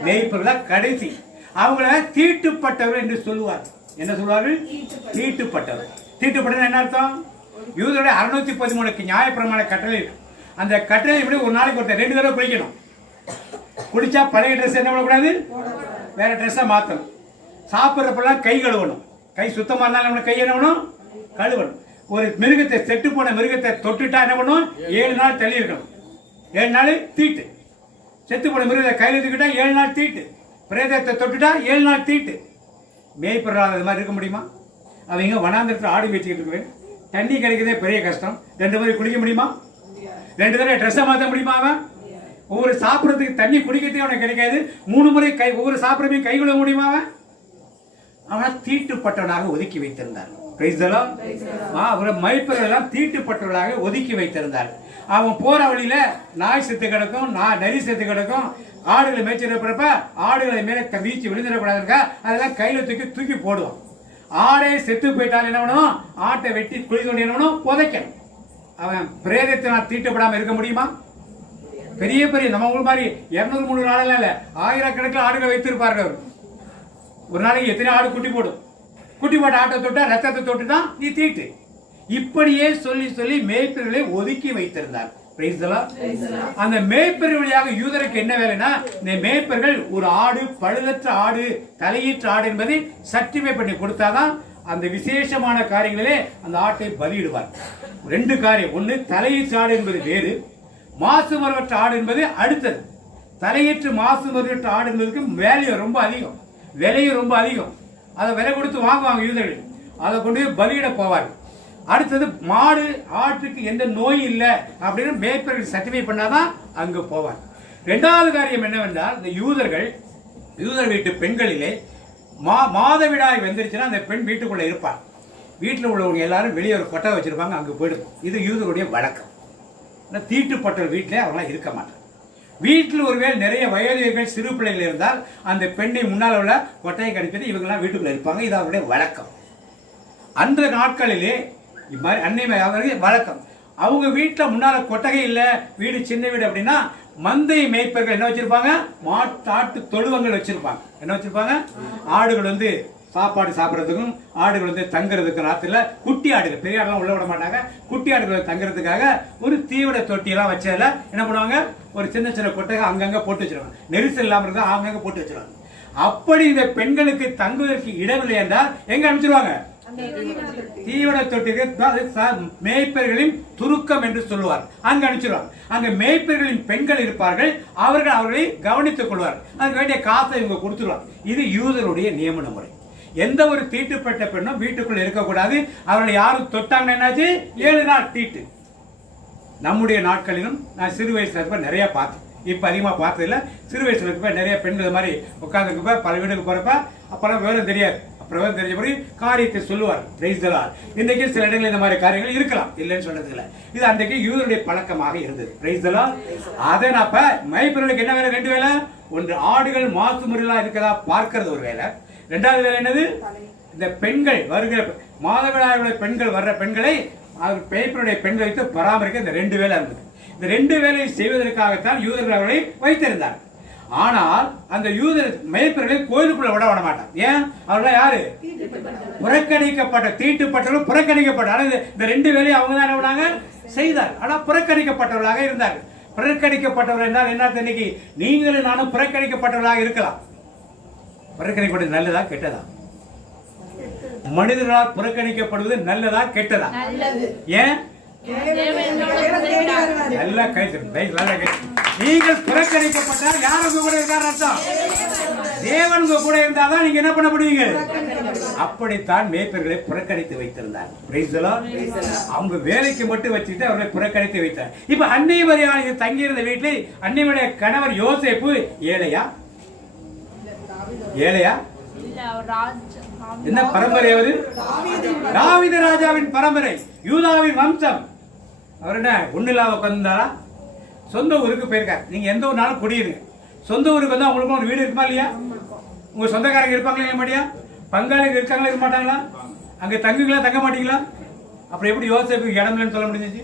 மேய்ப்பர்கள் கடைசி. அவங்கள தீட்டுப்பட்டவர் என்று சொல்லுவார். என்ன சொல்லுவார்கள்? தீட்டுப்பட்டவர். தீட்டுப்பட்டவர் என்ன அர்த்தம்? யூதருடைய 613 நியாயப்பிரமாண கட்டளை இருக்கு. அந்த கட்டளை இப்படி ஒரு நாளைக்கு ஒருத்தர் 2 தடவை குளிக்கணும். குளிச்சா பழைய ட்ரெஸ் என்ன பண்ணக்கூடாது, வேற ட்ரெஸ்ஸை மாற்றணும். சாப்பிட்றப்பெல்லாம் கை கழுவணும். கை சுத்தமாக இருந்தாலும் நம்ம கை என்ன பண்ணணும்? கழுவணும். ஒரு மிருகத்தை, செட்டு போன மிருகத்தை தொட்டுட்டா என்ன பண்ணும்? 7 நாள் தள்ளி இருக்கணும். 7 நாள் தீட்டு. செத்து போன மிருகத்தை கையில் எடுத்துக்கிட்டா 7 நாள் தீட்டு. பிரேதத்தை தொட்டுட்டா 7 நாள் தீட்டு. மேய்ப்பறாத அது மாதிரி இருக்க முடியுமா? அவங்க வனாந்திரத்தில் ஆடு வச்சுக்கிட்டு இருக்கிறேன், தண்ணி கிடைக்கிறதே பெரிய கஷ்டம். 2 முறை குளிக்க முடியுமா? 2 தடவை ட்ரெஸ்ஸை மாற்ற முடியுமா? அவன் ஒவ்வொரு சாப்பிட்றதுக்கு தண்ணி குடிக்கிறதுக்கு அவனுக்கு கிடைக்காது. 3 முறை ஒவ்வொரு சாப்பிட்றதையும் கை கழுவ முடியுமா? அவன் தீட்டுப்பட்டவனாக ஒதுக்கி வைத்திருந்தார். மேய்ப்பர்கள் எல்லாம் தீட்டுப்பட்டவர்களாக ஒதுக்கி வைத்திருந்தார். அவன் போற வழியில நாய் செத்து கிடக்கும், நரி செத்து கிடக்கும். ஆடுகளை மேய்ச்சிருப்ப ஆடுகளை மேலே வீச்சு விழுந்துடக்கூடாதுக்கா அதெல்லாம் கையில தூக்கி போடுவான். ஆடை செத்து போயிட்டால் என்ன பண்ணுவோம்? ஆட்டை வெட்டி குழி தோண்டி என்ன பண்ணுவோம்? புதைக்கணும். அவன் பிரேதத்தினால் தீட்டுப்படாம இருக்க முடியுமா? பெரிய பெரிய நம்ம ஊர் மாதிரி 200-300 ஆடுலாம் இல்ல, 1000கணக்கில் ஆடுகள் வைத்திருப்பார்கள். ஒரு நாளைக்கு எத்தனை ஆடு குட்டி போடும்? குட்டி போட்ட ஆட்டை தொட்டா ரத்தத்தை தொட்டு தான் நீ தீட்டு. இப்படியே சொல்லி சொல்லி மேய்ப்பர்களை ஒதுக்கி வைத்திருந்தார். அந்த மேய்ப்பர் வழியாக யூதருக்கு என்ன வேலைன்னா, இந்த மேய்ப்பர்கள் ஒரு ஆடு, பழுதற்ற ஆடு, தலையீற்ற ஆடு என்பதை சர்டிஃபை பண்ணி கொடுத்தாதான் அந்த விசேஷமான காரியங்களிலே அந்த ஆட்டை பலியிடுவார். 2 காரியம். ஒன்று, தலையீற்ற ஆடு என்பது வேறு, மாசு மறுவற்ற ஆடு என்பது அடுத்தது. தலையீற்று மாசு மறுவற்ற ஆடு என்பதுக்கு வேல்யூ ரொம்ப அதிகம், விலையும் ரொம்ப அதிகம். அதை விலை கொடுத்து வாங்குவாங்க யூதர்கள். அதை கொண்டு போய் பலியிட போவார்கள். அடுத்தது, மாடு ஆட்டுக்கு எந்த நோய் இல்லை அப்படின்னு மேய்ப்பர்கள் சர்டிஃபை பண்ணாதான் அங்கு போவார். 2வது காரியம் என்னவென்றால், இந்த யூதர் வீட்டு பெண்களிலே மாதவிடாய் வந்துருச்சுன்னா அந்த பெண் வீட்டுக்குள்ள இருப்பார். வீட்டில் உள்ளவங்க எல்லாரும் வெளியே ஒரு கொட்டை வச்சிருப்பாங்க, அங்கே போயிடும். இது யூதருடைய வழக்கம். தீட்டுப்பட்ட வீட்டிலே அவங்களாம் இருக்க மாட்டாங்க. வீட்டில் ஒருவேளை நிறைய வயதிகள், சிறு பிள்ளைகள் இருந்தால் அந்த பெண்ணை முன்னால் உள்ள கொட்டையை கடிப்பிட்டு இவங்கெல்லாம் வீட்டுக்குள்ள இருப்பாங்க. இது அவருடைய வழக்கம். அந்த நாட்களிலே அன்னை வழக்கம். அவங்க வீட்டுல முன்னால கொட்டகை இல்ல, வீடு சின்ன வீடு அப்படின்னா மந்தை மேய்ப்பர்கள் என்ன வச்சிருப்பாங்க? ஆட்டு தொழுவங்கள் வச்சிருப்பாங்க. என்ன வச்சிருப்பாங்க? ஆடுகள் சாப்பாடு சாப்பிட்றதுக்கும், ஆடுகள் தங்குறதுக்கு, ராத்திரில குட்டி ஆடுகள், பெரிய ஆடுலாம் உள்ள விட மாட்டாங்க, குட்டி ஆடுகள் தங்குறதுக்காக ஒரு தீவிர தொட்டியெல்லாம் வச்சதுல என்ன பண்ணுவாங்க? ஒரு சின்ன சின்ன கொட்டகை அங்கங்க போட்டு வச்சிருவாங்க. நெரிசல் இல்லாம இருந்தா அங்கங்க போட்டு வச்சிருவாங்க. அப்படி இந்த பெண்களுக்கு தங்குவதற்கு இடமில்லை என்றால் எங்க அனுப்பிச்சிருவாங்க? தீவன தொட்டிக்கு. மேய்ப்பர்களின் துருக்கம் என்று சொல்லுவார். அங்க அனுப்பிச்சிருவாங்க. அங்க மேய்ப்பர்களின் பெண்கள் இருப்பார்கள். அவர்களை கவனித்துக் கொள்வார்கள். அதுக்கு வேண்டிய காசை இவங்க கொடுத்துருவாங்க. இது யூதருடைய நியமன முறை. எந்த ஒரு தீட்டுப்பட்ட பெண்ணும் வீட்டுக்குள்ள இருக்கக்கூடாது. அவர்களை யாரும் தொட்டாங்க என்னாச்சு? 7 நாள் தீட்டு. நம்முடைய நாட்களிலும் நான் சிறு வயசுல இருப்ப நிறைய பார்த்தேன். இப்ப அதிகமா பார்த்ததில்ல. சிறு வயசுல இருப்ப நிறைய பெண்கள் மாதிரி உட்கார்ந்துருப்ப, பல வீடுக்கு போறப்ப அப்பெல்லாம் விவரம் தெரியாது. அப்புறம் தெரிஞ்சபடி காரியத்தை சொல்லுவார். இன்றைக்கு சில இடங்களில் இந்த மாதிரி காரியங்கள் இருக்கலாம், இல்லைன்னு சொல்றது இல்லை. இது அன்றைக்கு யூதருடைய பழக்கமாக இருந்தது. அதன் அப்ப மேய்ப்பர்களுக்கு என்ன வேலை? 2 வேலை. ஒன்று, ஆடுகள் மாசு முறையா இருக்கிறதா பார்க்கறது ஒரு வேலை. 2வது வேலை என்னது? இந்த பெண்கள் வருகிற மாதவிடாயுடைய பெண்கள் வர்ற பெண்களை மேய்ப்பருடைய பெண்களை வைத்து பராமரிக்க இந்த 2 வேலை இருந்தது. இந்த 2 வேலையை செய்வதற்காகத்தான் யூதர்கள் அவர்களை வைத்திருந்தார். ஆனால் அந்த யூதர் மேய்ப்பர்களை கோயிலுக்குள்ள விட மாட்டார். ஏன்? அவர்கள் யாரு? புறக்கணிக்கப்பட்ட, தீட்டுப்பட்டவர்கள் புறக்கணிக்கப்பட்ட. இந்த 2 வேலையை அவங்க தான் விடாங்க செய்தார். ஆனா புறக்கணிக்கப்பட்டவர்களாக இருந்தார்கள். புறக்கணிக்கப்பட்டவர்கள் என்றால் என்ன? இன்னைக்கு நீங்களும் நானும் புறக்கணிக்கப்பட்டவர்களாக இருக்கலாம். புறக்கணிக்கப்பட்டது நல்லதா கெட்டதா? மனிதர்களால் புறக்கணிக்கப்படுவது நல்லதா கெட்டதா? ஏன்? நல்லா நீங்கள் புறக்கணிக்கப்பட்டால் யார் உங்க கூட இருக்கார் அர்த்தம்? தேவன் உங்க கூட இருந்தாதான் நீங்க என்ன பண்ண முடியுங்க? அப்படித்தான் மேய்ப்பர்களை புறக்கணித்து வைத்திருந்தார். அவங்க வேலைக்கு மட்டும் வச்சுட்டு அவர்களை புறக்கணித்து வைத்தார். இப்ப அன்னை மரியாதை தங்கியிருந்த வீட்டில் அன்னையுடைய கணவர் யோசேப்பு ஏழையா? என்ன பரம்பரை? அவரு தாவீது ராஜாவின் பரம்பரை, யூதாவின் வம்சம். அவர் என்ன ஒண்ணு இல்லாம உட்கார்ந்தாரா? சொந்த ஊருக்கு போயிருக்காரு. நீங்க எந்த ஒரு நாளும் குடியிருங்க. சொந்த ஊருக்கு வந்தா உங்களுக்கு ஒரு வீடு இருக்குமா இல்லையா? உங்க சொந்தக்காரங்க இருப்பாங்களா இல்லையா? பங்காளிகள் இருக்காங்களா இருக்க மாட்டாங்களா? அங்க தங்குங்களா தங்க மாட்டீங்களா? அப்புறம் எப்படி யோசேப்புக்கு இடம் இல்லைன்னு சொல்ல முடிஞ்சிச்சு?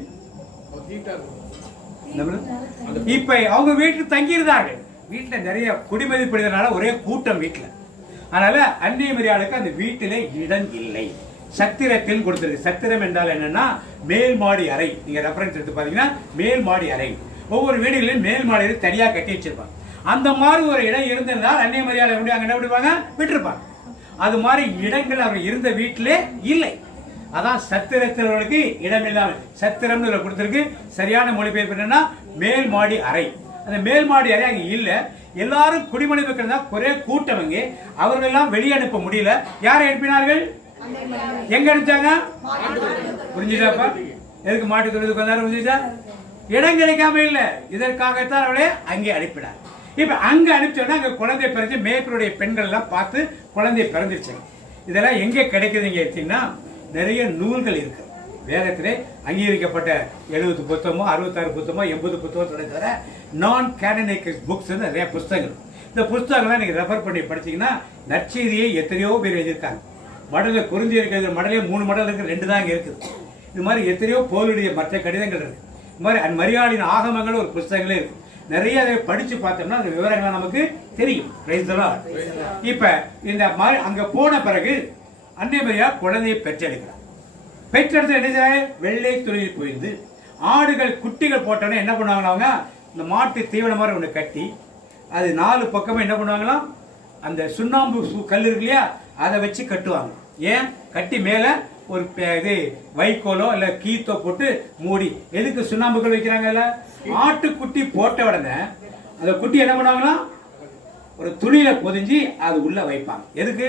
இப்ப அவங்க வீட்டுல தங்கியிருந்தார்கள். வீட்டுல நிறைய குடிமதிப்படுறதுனால ஒரே கூட்டம் வீட்டுல. அதனால அன்னை மரியாளுக்கு அந்த வீட்டில இடம் இல்லை. சத்திரத்தில் கொடுத்திருக்கு. சத்திரம் என்றால் என்னன்னா மேல் மாடி அறை. நீங்க ரெஃபரன்ஸ் எடுத்து பாத்தீங்கன்னா மேல் மாடி அறை. ஒவ்வொரு வீடுகளிலும் மேல் மாடி தனியா கட்டி வச்சிருப்பாங்க. அந்த மாதிரி ஒரு இடம் இருந்திருந்தால் அன்னை மரியாதை எப்படி அங்க என்ன பண்ணுவாங்க? விட்டுருப்பாங்க. அது மாதிரி இடங்கள் அவர் இருந்த வீட்டிலே இல்லை. அதான் சத்திரத்திற்கு இடம் இல்லாமல் சத்திரம்னு கொடுத்திருக்கு. சரியான மொழிபெயர்ப்பு என்னன்னா மேல் மாடி அறை. அந்த மேல் மாடி அறை அங்க இல்ல. எல்லாரும் குடிமணி வைக்கிறதா ஒரே கூட்டம். அங்கே அவர்கள் எல்லாம் வெளியே அனுப்ப முடியல. யாரை அனுப்பினார்கள்? எங்க அனுப்பிச்சாங்க? புரிஞ்சுட்டாப்பா? எதுக்கு மாட்டு தொழுதுக்கு வந்தாரு? புரிஞ்சுட்டா? இடம் கிடைக்காம இல்ல, இதற்காகத்தான் அவளே அங்கே அனுப்பினார். இப்ப அங்க அனுப்பிச்சோன்னா அங்க குழந்தை பிறந்து மேற்குடைய பெண்கள் எல்லாம் பார்த்து குழந்தை பிறந்துருச்சு. இதெல்லாம் எங்க கிடைக்குதுங்க எடுத்தீங்கன்னா நிறைய நூல்கள் இருக்கு. வேதத்திலே அங்கீகரிக்கப்பட்ட 70 புத்தகமோ 66 புத்தகமோ 80 புத்தகத்தோட தவிர நான் கேனனிக்கல் புக்ஸ் நிறைய புத்தகங்கள். இந்த புத்தகங்கள்லாம் நீங்க ரெஃபர் பண்ணி படிச்சீங்கன்னா நற்செய்தியை எத்தனையோ பேர் எழுதியிருக்காங்க. மடல குறிஞ்சி இருக்கிறது மடலே 3 மடல் இருக்கு, 2 தான் இங்க இருக்குது. இது மாதிரி எத்தனையோ போலுடைய மற்ற கடிதங்கள் இருக்கு. இது மாதிரி மரியாளின் ஆகமங்கள் ஒரு புத்தகங்களே இருக்கு. நிறைய அதை படிச்சு பார்த்தோம்னா அந்த விவரங்கள் நமக்கு தெரியும். இப்ப இந்த மாதிரி அங்க போன பிறகு அன்னை மரியா குழந்தையை பெற்றெடுக்கிறார். பெற்றெடுத்து என்ன செய்ய? வெள்ளை துணியில் போயிருந்து ஆடுகள் குட்டிகள் போட்டோன்னே என்ன பண்ணுவாங்களா? இந்த மாட்டு தீவனம் மாதிரி ஒன்று கட்டி அது 4 பக்கமும் என்ன பண்ணுவாங்களாம்? அந்த சுண்ணாம்பு கல் இருக்கு இல்லையா, அதை வச்சு கட்டுவாங்க. ஏன் கட்டி மேல ஒரு இது வைக்கோலோ இல்ல கீத்தோ போட்டு மூடி. எதுக்கு சுண்ணாம்புகள் வைக்கிறாங்கல்ல? ஆட்டுக்குட்டி போட்ட உடனே அந்த குட்டி என்ன பண்ணுவாங்களாம்? ஒரு துணியில பொதிஞ்சு அது உள்ள வைப்பாங்க. எதுக்கு?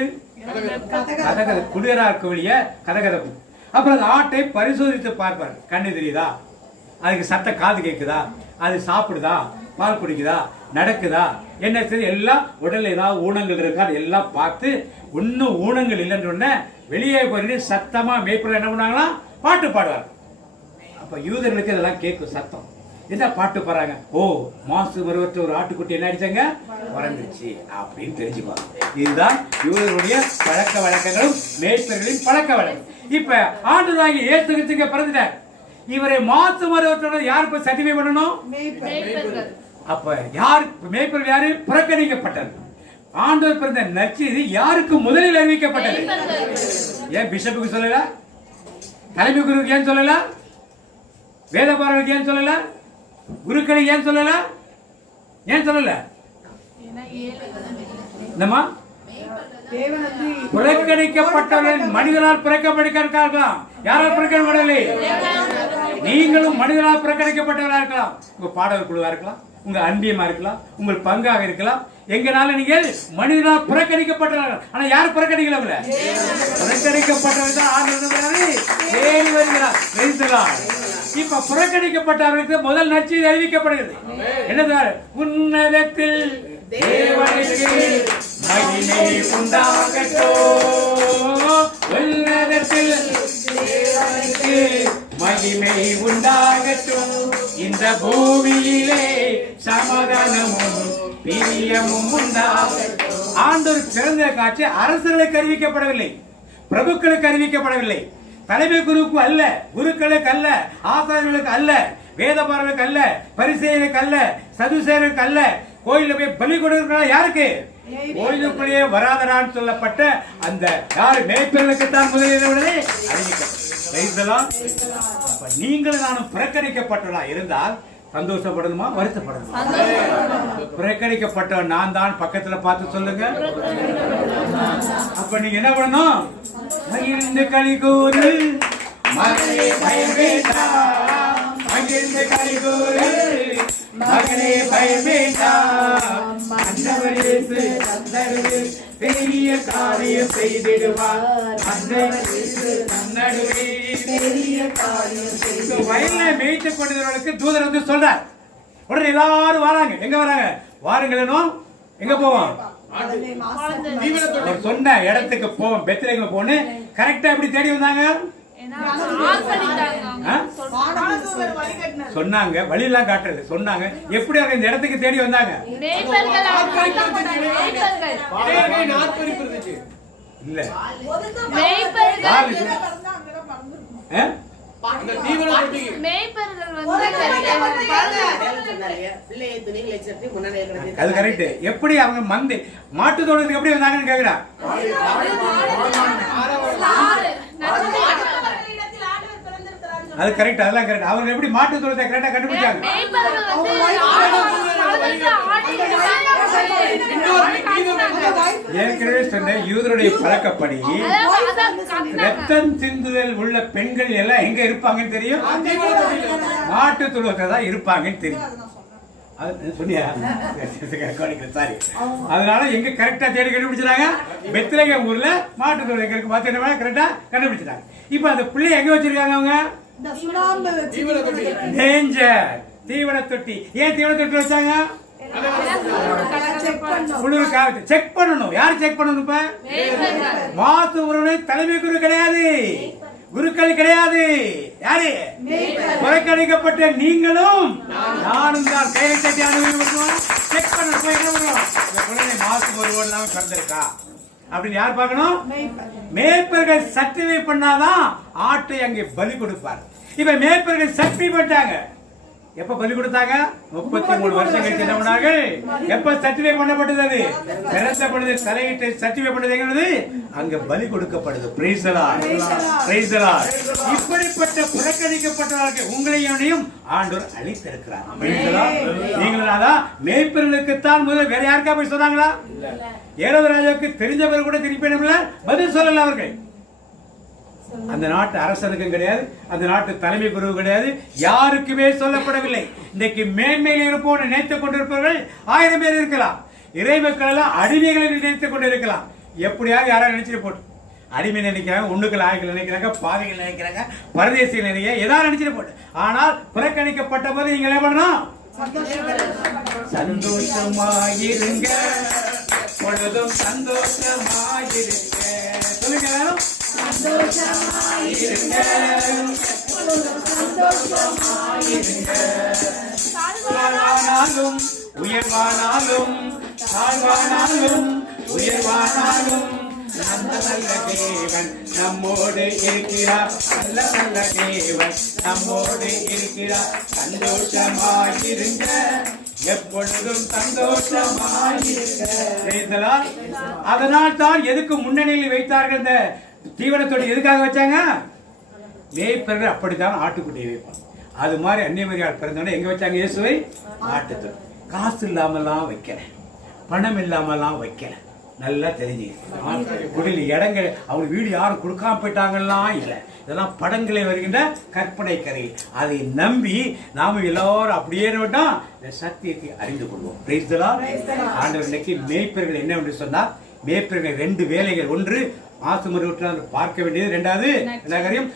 கதகத குளிரா இருக்க வழிய கதகதப்பு. அப்புறம் அந்த ஆட்டை பரிசோதித்து பார்ப்பார். கண்ணு தெரியுதா, அதுக்கு சத்த காது கேட்குதா, அது சாப்பிடுதா, பால் குடிக்குதா, நடக்குதா, என்ன சரி எல்லாம் உடல் ஏதாவது ஊனங்கள் இருக்கா எல்லாம் பார்த்து இன்னும் ஊனங்கள் இல்லைன்னு வெளியே போயிட்டு சத்தமா மேய்ப்பர் என்ன பண்ணாங்களா? பாட்டு பாடுவார். அப்ப யூதர்களுக்கு இதெல்லாம் கேட்கும் சத்தம். என்ன பாட்டு பாடுறாங்க? ஓ மாசு மருவற்ற ஒரு ஆட்டுக்குட்டி என்ன அடிச்சாங்க? பிறந்துச்சு அப்படின்னு தெரிஞ்சுக்குவாங்க. இதுதான் யூதர்களுடைய பழக்க வழக்கங்களும் மேய்ப்பர்களின் பழக்க வழக்கம். இப்ப ஆண்டவராகிய இயேசு கிறிஸ்து பிறந்துட்டார். இவரை மாசு மருவற்றோட யாருக்கு சர்டிஃபை பண்ணணும்? அப்ப யார் மேய்ப்பர்கள்? யாரு? புறக்கணிக்கப்பட்டது. ஆண்டவர் பிறந்த நற்செய்தி யாருக்கு முதலில் அறிவிக்கப்பட்டது? ஏன் பிஷப்புக்கு சொல்லல? தலைமை குருவுக்கு ஏன் சொல்லல? வேதபாரர்களுக்கு ஏன் சொல்லல? குருக்களுக்கு ஏன் சொல்லல? ஏன் சொல்லல? என்னமா? புறக்கணிக்கப்பட்டவர்கள் மனிதனால் புறக்கணிக்கப்பட்டிருக்கலாம். யாரால் புறக்கணிக்கப்படவில்லை? நீங்களும் மனிதனால் புறக்கணிக்கப்பட்டவர்களா இருக்கலாம். உங்க பாடல் குழுவா இருக்கலாம், உங்க அன்பியமா இருக்கலாம், உங்கள் பங்காக இருக்கலாம். எங்கனால நீங்கள் மனிதனால் புறக்கணிக்கப்பட்டவர்கள். ஆனா யாரும் புறக்கணிக்கல. புறக்கணிக்கப்பட்டவர்கள் வருகிறார். இப்ப புறக்கணிக்கப்பட்டவர்களுக்கு முதல் நற்செய்தி அறிவிக்கப்படுகிறது. என்னது? உன்னதத்தில் தேவனுக்கு மகிமை உண்டாகட்டும். உன்னதத்தில் தேவனுக்கு மகிமை உண்டாகட்டும். இந்த பூமியிலே சமாதானமும் பிரியமும் உண்டாகட்டும். ஆண்டவர் பிறந்த காட்சி அரசர்களுக்கு அறிவிக்கப்படவில்லை, பிரபுக்களுக்கு அறிவிக்கப்படவில்லை, தலைமை குருவுக்கு அல்ல, குருக்களுக்கு அல்ல, ஆசாரியர்களுக்கு அல்ல, வேதபாரர்களுக்கு அல்ல, பரிசேயருக்கு அல்ல, சதுசேயருக்கு அல்ல. கோயில போய் பலி கொடுக்கிற யாருக்கு? கோயிலுக்குள்ளேயே வராதரான்னு சொல்லப்பட்ட அந்த யாரு மேய்ப்பர்களுக்கு தான் முதலில் அறிவிக்கப்படும். நீங்களும் நானும் புறக்கணிக்கப்பட்டவர்களா இருந்தால் சந்தோஷப்படணுமா வருத்தப்படணுமா? புறக்கணிக்கப்பட்டவன் நான் தான் பக்கத்துல பார்த்து சொல்லுங்க. அப்ப நீங்க என்ன பண்ணணும்? மகிழ்ந்து களி கூறு, மகனே பயம் வேண்டாம். மகிழ்ந்து களி கூறு, மகனே பயம் வேண்டாம். ஆண்டவர் இயேசு நன்னடுவே பெரிய காரியம் செய்திடுவார். ஆண்டவர் இயேசு நன்னடுவே பெரிய காரியம் செய்திடுவார். வயல்ல மேய்த்து கொண்டவர்களுக்கு தூதர் வந்து சொல்றார். உடனே எல்லாரும் வராங்க. எங்க வராங்க? வாருங்களேனும் எங்க போவோம்? சொன்ன இடத்துக்கு போவோம். பெத்லகேம் போன்னு கரெக்டா எப்படி தேடி வந்தாங்க? சொன்னாங்க. வழி எல்லாம் காட்டுறது சொன்னாங்க. எப்படி அவங்க இந்த இடத்துக்கு தேடி வந்தாங்க? இல்ல அந்த தீவன தொட்டிக்கு மேய்ப்பர்கள் பிள்ளையை துணிகளை சட்டி முன்னாடி அது கரெக்ட். எப்படி அவங்க மாட்டு தோட்டத்துக்கு எப்படி வந்தாங்கன்னு கேக்குறா. அது கரெக்ட், அதெல்லாம் கரெக்ட். அவங்க எப்படி மாட்டு தோட்டத்தை கரெக்டா கண்டுபிடிச்சாங்க? ஏற்கனவே சொன்ன யூதருடைய பழக்கப்படி ரத்தம் சிந்துதல் உள்ள பெண்கள் எல்லாம் எங்க இருப்பாங்கன்னு தெரியும்? மாட்டு தொழுவத்தை தான் இருப்பாங்கன்னு தெரியும். சொன்னியா? சாரி. அதனால எங்க கரெக்டா தேடி கண்டுபிடிச்சாங்க? பெத்லகேம் ஊர்ல மாட்டு தொழுவை இருக்கு. பாத்தீங்கன்னா கரெக்டா கண்டுபிடிச்சாங்க. இப்ப அந்த பிள்ளை எங்க வச்சிருக்காங்க? அவங்க டேஞ்சர் தீவன தொட்டி. ஏன் தீவன தொட்டி வச்சாங்க? குளிருக்காக செக் பண்ணணும். யார் செக் பண்ணணும்? இப்ப மாத்து உறவு தலைமை குரு கிடையாது, குருக்கள் கிடையாது. யாரு? புறக்கணிக்கப்பட்ட நீங்களும் நானும் தான் கையை தட்டி அனுபவிக்கணும். செக் பண்ணணும். என்ன பண்ணுவோம்? இந்த குழந்தை மாசு ஒருவோடு இல்லாம பிறந்திருக்கா அப்படின்னு யார் பார்க்கணும்? மேய்ப்பர்கள் சர்டிஃபை பண்ணாதான் ஆட்டை அங்கே பலி கொடுப்பார். இப்ப மேய்ப்பர்கள் சர்டிஃபை பண்ணிட்டாங்க. எப்ப பலி கொடுத்தாங்க? 33 வருஷம் கழிச்சு என்ன பண்ணார்கள்? எப்ப சர்டிஃபை பண்ணப்பட்டது? அது பிறந்தப்படுது தலையிட்டு சர்டிஃபை பண்ணது அங்க பலி கொடுக்கப்படுது. Praise the Lord, praise the Lord. இப்படிப்பட்ட புறக்கணிக்கப்பட்டவர்களுக்கு உங்களையும் ஆண்டவர் அழைத்திருக்கிறார். Praise the Lord. நீங்களாதான் மேய்ப்பர்களுக்கு தான் முதல். வேற யாருக்கா போய் சொன்னாங்களா? ஏரோது ராஜாவுக்கு தெரிஞ்சவர் கூட திருப்பி பதில் சொல்லல. அவர்கள் அந்த நாட்டு அரசனுக்கும் கிடையாது, அந்த நாட்டு தலைமை குரு கிடையாது, யாருக்குமே சொல்லப்படவில்லை. இன்னைக்கு மேன்மையில் இருப்போம் நினைத்துக் கொண்டிருப்பவர்கள் 1000 பேர் இருக்கலாம். இறை மக்கள் எல்லாம் அடிமைகளை நினைத்துக் கொண்டிருக்கலாம். எப்படியாவது யாராவது நினைச்சிட்டு போட்டு அடிமை நினைக்கிறாங்க, ஒண்ணுக்கள் ஆய்கள் நினைக்கிறாங்க, பாதைகள் நினைக்கிறாங்க, பரதேசிகள் நினைக்க ஏதாவது நினைச்சிட்டு போட்டு. ஆனால் புறக்கணிக்கப்பட்ட போது நீங்க என்ன பண்ணணும்? சந்தோஷமாயிருங்க, பொழுதும் சந்தோஷமாயிருங்க. சொல்லுங்க எல்லாரும். சந்தோஷமாயிருங்க, தாழ்வானாலும் உயர்வானாலும், தாழ்வானாலும் உயர்வானாலும் நல்ல நல்ல தேவன் நம்மோடு இருக்கிறார். நல்ல நல்ல தேவன் நம்மோடு இருக்கிறார். சந்தோஷமாயிருங்க, எப்பொழுதும் சந்தோஷமாயிருங்க. அதனால் தான் எதுக்கு முன்னணியில் வைத்தார்கள்? இந்த தீவனத்தோடு எதுக்காக வச்சாங்க? மேய்ப்பர்கள் அப்படித்தான் ஆட்டுக்குட்டியை வைப்பாங்க. அது மாதிரி அன்னை மரியாள் பிறந்தவன எங்க வச்சாங்க? இயேசுவை ஆட்டுத்தோடு. காசு இல்லாமலாம் வைக்கல, பணம் இல்லாமலாம் வைக்கல. நல்லா தெரிஞ்சு குடியில் இடங்கள் அவங்க வீடு யாரும் கொடுக்காம போயிட்டாங்கலாம் இல்லை. இதெல்லாம் படங்களை வருகின்ற கற்பனை கதை. அதை நம்பி நாம எல்லாரும் அப்படியே விட்டோம் இந்த சத்தியத்தை அறிந்து கொள்வோம். Praise the Lord. ஆண்டவர் இன்னைக்கு மேய்ப்பர்கள் என்ன என்று சொன்னார்? மேய்ப்பர்கள் 2 வேலைகள். ஒன்று மாசுமருவற்றால் பார்க்க வேண்டியது. 2வது காரியம்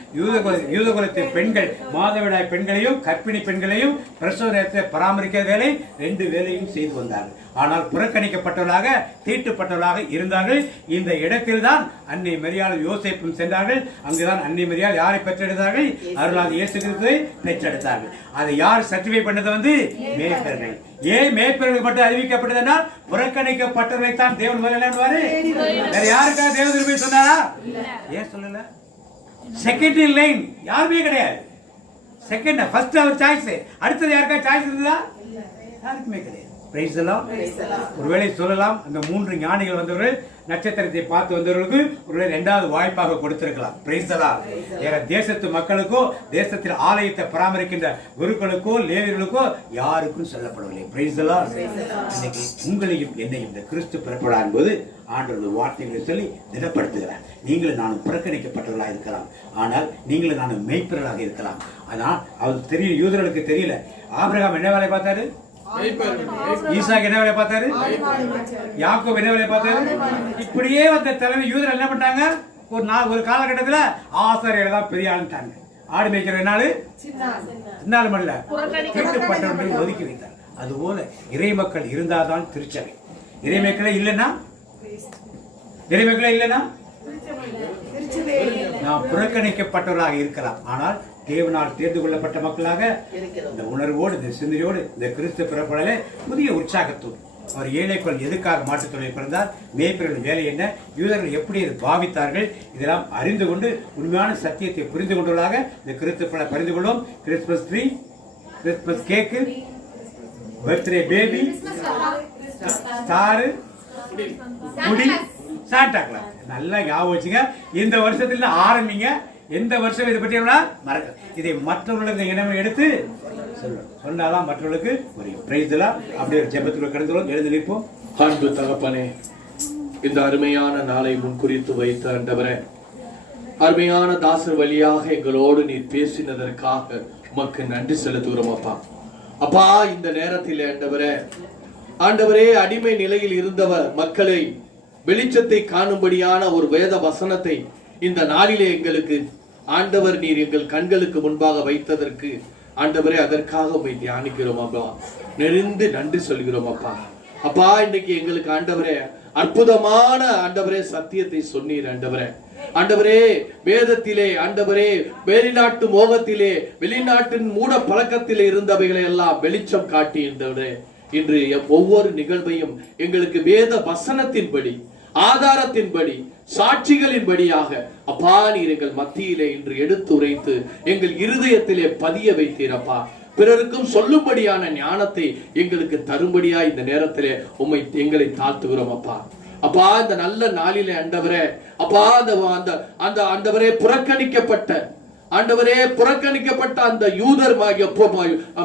யூதகுலத்து பெண்கள், மாதவிடாய் பெண்களையும் கர்ப்பிணி பெண்களையும் பிரசவ நேரத்தை பராமரிக்கிற வேலை 2 வேலையும் செய்து வந்தார்கள். ஆனால் புறக்கணிக்கப்பட்டவர்களாக தீட்டுப்பட்டவர்களாக இருந்தார்கள். இந்த இடத்தில் தான் அன்னை மரியாள் யோசேப்பும் சென்றார்கள். அங்குதான் அன்னை மரியாள் யாரை பெற்றெடுத்தார்கள்? அருளாகிய இயேசு கிறிஸ்துவை பெற்றெடுத்தார்கள். அதை யார் சர்டிஃபை பண்ணது? மேய்ப்பர்கள். ஏன் மேய்ப்பர்கள் மட்டும் அறிவிக்கப்பட்டதனால் புறக்கணிக்கப்பட்டவர்களை தான் தேவன் முதல்வாரு. வேற யாருக்கா தேவன் திரும்பி சொன்னாரா? ஏன் சொல்லல? செகண்ட் இன் லைன் யாருமே கிடையாது. செகண்ட் ஃபர்ஸ்ட் அவர் சாய்ஸ். அடுத்தது யாருக்கா சாய்ஸ் இருந்ததா? யாருக்குமே கிடையாது. Praise the Lord. ஒருவேளை சொல்லலாம் அந்த 3 ஞானிகள் வந்தவர்கள் நட்சத்திரத்தை பார்த்து வந்தவர்களுக்கு ஒருவேளை 2வது வாய்ப்பாக கொடுத்திருக்கலாம். Praise the Lord. வேற தேசத்து மக்களுக்கோ தேசத்தில் ஆலயத்தை பராமரிக்கின்ற குருக்களுக்கோ லேவியர்களுக்கோ யாருக்கும் சொல்லப்படவில்லை. Praise the Lord. இன்னைக்கு உங்களையும் என்னையும் இந்த கிறிஸ்து பிறப்படான் போது ஆண்டவர் வார்த்தைகளை சொல்லி திடப்படுத்துகிறார். நீங்களும் நானும் புறக்கணிக்கப்பட்டவர்களாக இருக்கலாம், ஆனால் நீங்களும் நானும் மேய்ப்பர்களாக இருக்கலாம். ஆனால் அவர் தெரியும், யூதர்களுக்கு தெரியல. ஆபிரகாம் என்ன வேலை பார்த்தாரு? ஈசாக்கு என்ன வேலை பார்த்தாரு? யாக்கோபு என்ன வேலை பார்த்தாரு? இப்படியே வந்த தலைமை யூதர் என்ன பண்ணாங்க? ஒரு காலகட்டத்தில் ஆசாரியர்கள் தான் பெரிய ஆளுட்டாங்க. ஆடு மேய்க்கிற நாள் சின்ன மல்ல தீட்டுப்பட்டவர்கள் ஒதுக்கி வைத்தார். அதுபோல இறை மக்கள் இருந்தால்தான் திருச்சபை. இறைமக்களே இல்லைன்னா நாம் புறக்கணிக்கப்பட்டவர்களாக இருக்கலாம். ஆனால் தேவனால் தேர்ந்து கொள்ளப்பட்ட மக்களாக இந்த உணர்வோடு இந்த சிந்தனையோடு இந்த கிறிஸ்து பிறப்படல புதிய உற்சாகத்தோடு அவர் ஏழைக்குள் எதுக்காக மாற்றுத்தொழில் பிறந்தார், மேய்ப்பர்கள் வேலை என்ன, யூதர்கள் எப்படி இதை பாவித்தார்கள், இதெல்லாம் அறிந்து கொண்டு உண்மையான சத்தியத்தை புரிந்து கொண்டுள்ளதாக இந்த கிறிஸ்துவ பரிந்து கொள்வோம். கிறிஸ்துமஸ் ட்ரீ, கிறிஸ்துமஸ் கேக்கு, பர்த்டே பேபி, ஸ்டாரு, குடி, சாண்டா கிளாஸ். நல்லா ஞாபகம் வச்சுங்க. இந்த வருஷத்துல ஆரம்பிங்க. எந்த வருஷம் இதை பற்றி மறக்க, இதை மற்றவர்களுக்கு இனமே எடுத்து சொன்னாலாம் மற்றவர்களுக்கு புரியும். பிரைஸ்லாம் அப்படியே ஜெபத்துக்குள்ள கடந்துள்ளோம். எழுந்து நிற்போம். அன்பு தகப்பனே, இந்த அருமையான நாளை முன்குறித்து வைத்த ஆண்டவரே, அருமையான தாசர் வழியாக எங்களோடு நீர் பேசினதற்காக உமக்கு நன்றி செலுத்துகிறோம் அப்பா. அப்பா, இந்த நேரத்தில் ஆண்டவரே அடிமை நிலையில் இருந்தவர் மக்களை வெளிச்சத்தை காணும்படியான ஒரு வேத வசனத்தை இந்த நாளிலே எங்களுக்கு ஆண்டவர் நீர் எங்கள் கண்களுக்கு முன்பாக வைத்ததற்கு ஆண்டவரே அதற்காக உம்மை தியானிக்கிறோம் அப்பா. நெறிந்து நன்றி சொல்கிறோம் அப்பா. அப்பா, இன்னைக்கு எங்களுக்கு ஆண்டவரே அற்புதமான ஆண்டவரே சத்தியத்தை சொன்னீர் ஆண்டவரே வேதத்திலே ஆண்டவரே வெளிநாட்டு மோகத்திலே வெளிநாட்டின் மூட பழக்கத்திலே இருந்தவைகளை எல்லாம் வெளிச்சம் காட்டி இருந்தவரே இன்று ஒவ்வொரு நிகழ்வையும் எங்களுக்கு வேத வசனத்தின்படி ஆதாரத்தின்படி சாட்சிகளின்படியாக அப்பா நீர் எங்கள் மத்தியிலே இன்று எடுத்துரைத்து எங்கள் இருதயத்திலே பதிய வைத்தீரப்பா. பிறருக்கும் சொல்லும்படியான ஞானத்தை எங்களுக்கு தரும்படியா இந்த நேரத்திலே எங்களை தாழ்த்துகிறோம் அப்பா. அப்பா, இந்த நல்ல நாளிலே ஆண்டவரே அப்பா அந்த ஆண்டவரே புறக்கணிக்கப்பட்ட அந்த யூதர்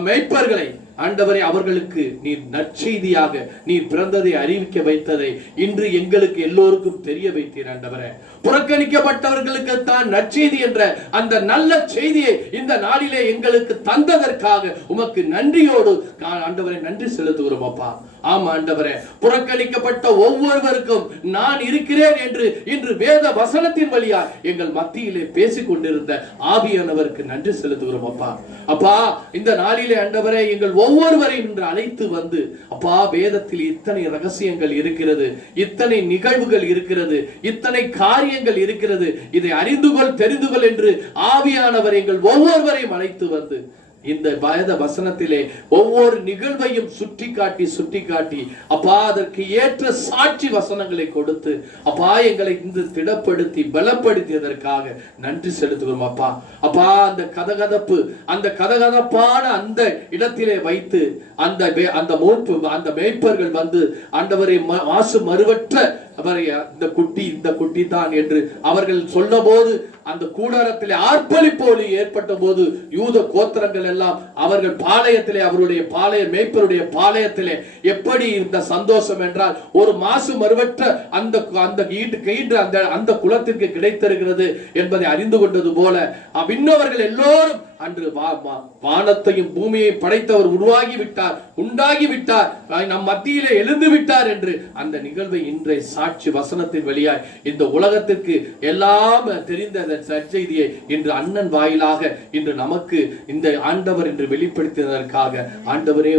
மேய்ப்பர்களை ஆண்டவரே அவர்களுக்கு நீர் நற்செய்தியாக நீர் பிறந்ததை அறிவிக்க வைத்ததை இன்று எங்களுக்கு எல்லோருக்கும் தெரிய வைத்தீர் ஆண்டவரே. புறக்கணிக்கப்பட்டவர்களுக்கு தான் நற்செய்தி என்ற அந்த நல்ல செய்தியை இந்த நாளிலே எங்களுக்கு தந்ததற்காக உமக்கு நன்றியோடு ஆண்டவரே நன்றி செலுத்துகிறோம் அப்பா. ஆமா ஆண்டவரே, புறக்கணிக்கப்பட்ட ஒவ்வொருவருக்கும் நான் இருக்கிறேன் என்று இன்று வேத வசனத்தின் வழியா எங்கள் மத்தியிலே பேசிக் கொண்டிருந்த ஆவியானவருக்கு நன்றி செலுத்துகிறோம் அப்பா. அப்பா, இந்த நாளிலே ஆண்டவரே எங்கள் ஒவ்வொருவரையும் இன்று அழைத்து வந்து அப்பா வேதத்தில் இத்தனை ரகசியங்கள் இருக்கிறது, இத்தனை நிகழ்வுகள் இருக்கிறது, இத்தனை காரியங்கள் இருக்கிறது, இதை அறிந்து கொள் தெரிந்து கொள் என்று ஆவியானவர் எங்கள் ஒவ்வொருவரையும் அழைத்து வந்து இந்த வேத வசனத்திலே ஒவ்வொரு நிகழ்வையும் சுட்டி காட்டி அப்பா அதற்கு ஏற்ற சாட்சி வசனங்களை கொடுத்து அப்பா எங்களை இந்த திடப்படுத்தி பலப்படுத்தியதற்காக நன்றி செலுத்துகிறோம் அப்பா. அப்பா, அந்த கதகதப்பான அந்த இடத்திலே வைத்து அந்த மேய்ப்பர்கள் வந்து ஆண்டவரை மாசு மறுவற்ற இந்த குட்டி தான் என்று அவர்கள் சொன்ன போது அந்த கூடாரத்திலே ஆர்ப்பரிப்போடு ஏற்பட்ட போது யூத கோத்திரங்கள் எல்லாம் அவர்கள் பாளையத்திலே அவருடைய மேய்ப்பருடைய பாளையத்திலே எப்படி இந்த சந்தோஷம் என்றால் ஒரு மாசு மறுவற்ற அந்த குலத்திற்கு கிடைத்திருக்கிறது என்பதை அறிந்து கொண்டது போல விண்ணவர்கள் எல்லோரும் அன்று வானத்தையும் பூமியையும் படைத்தவர் உண்டாகி விட்டார் நம் மத்தியிலே எழுந்து விட்டார் என்று அந்த நிகழ்வை இன்றைய சாட்சி வசனத்தின் வழியாய் இந்த உலகத்திற்கு எல்லாம் தெரிந்த நற்செய்தியை இன்று அண்ணன் வாயிலாக இன்று நமக்கு இந்த ஆண்டவர் என்று வெளிப்படுத்தியதற்காக ஆண்டவரே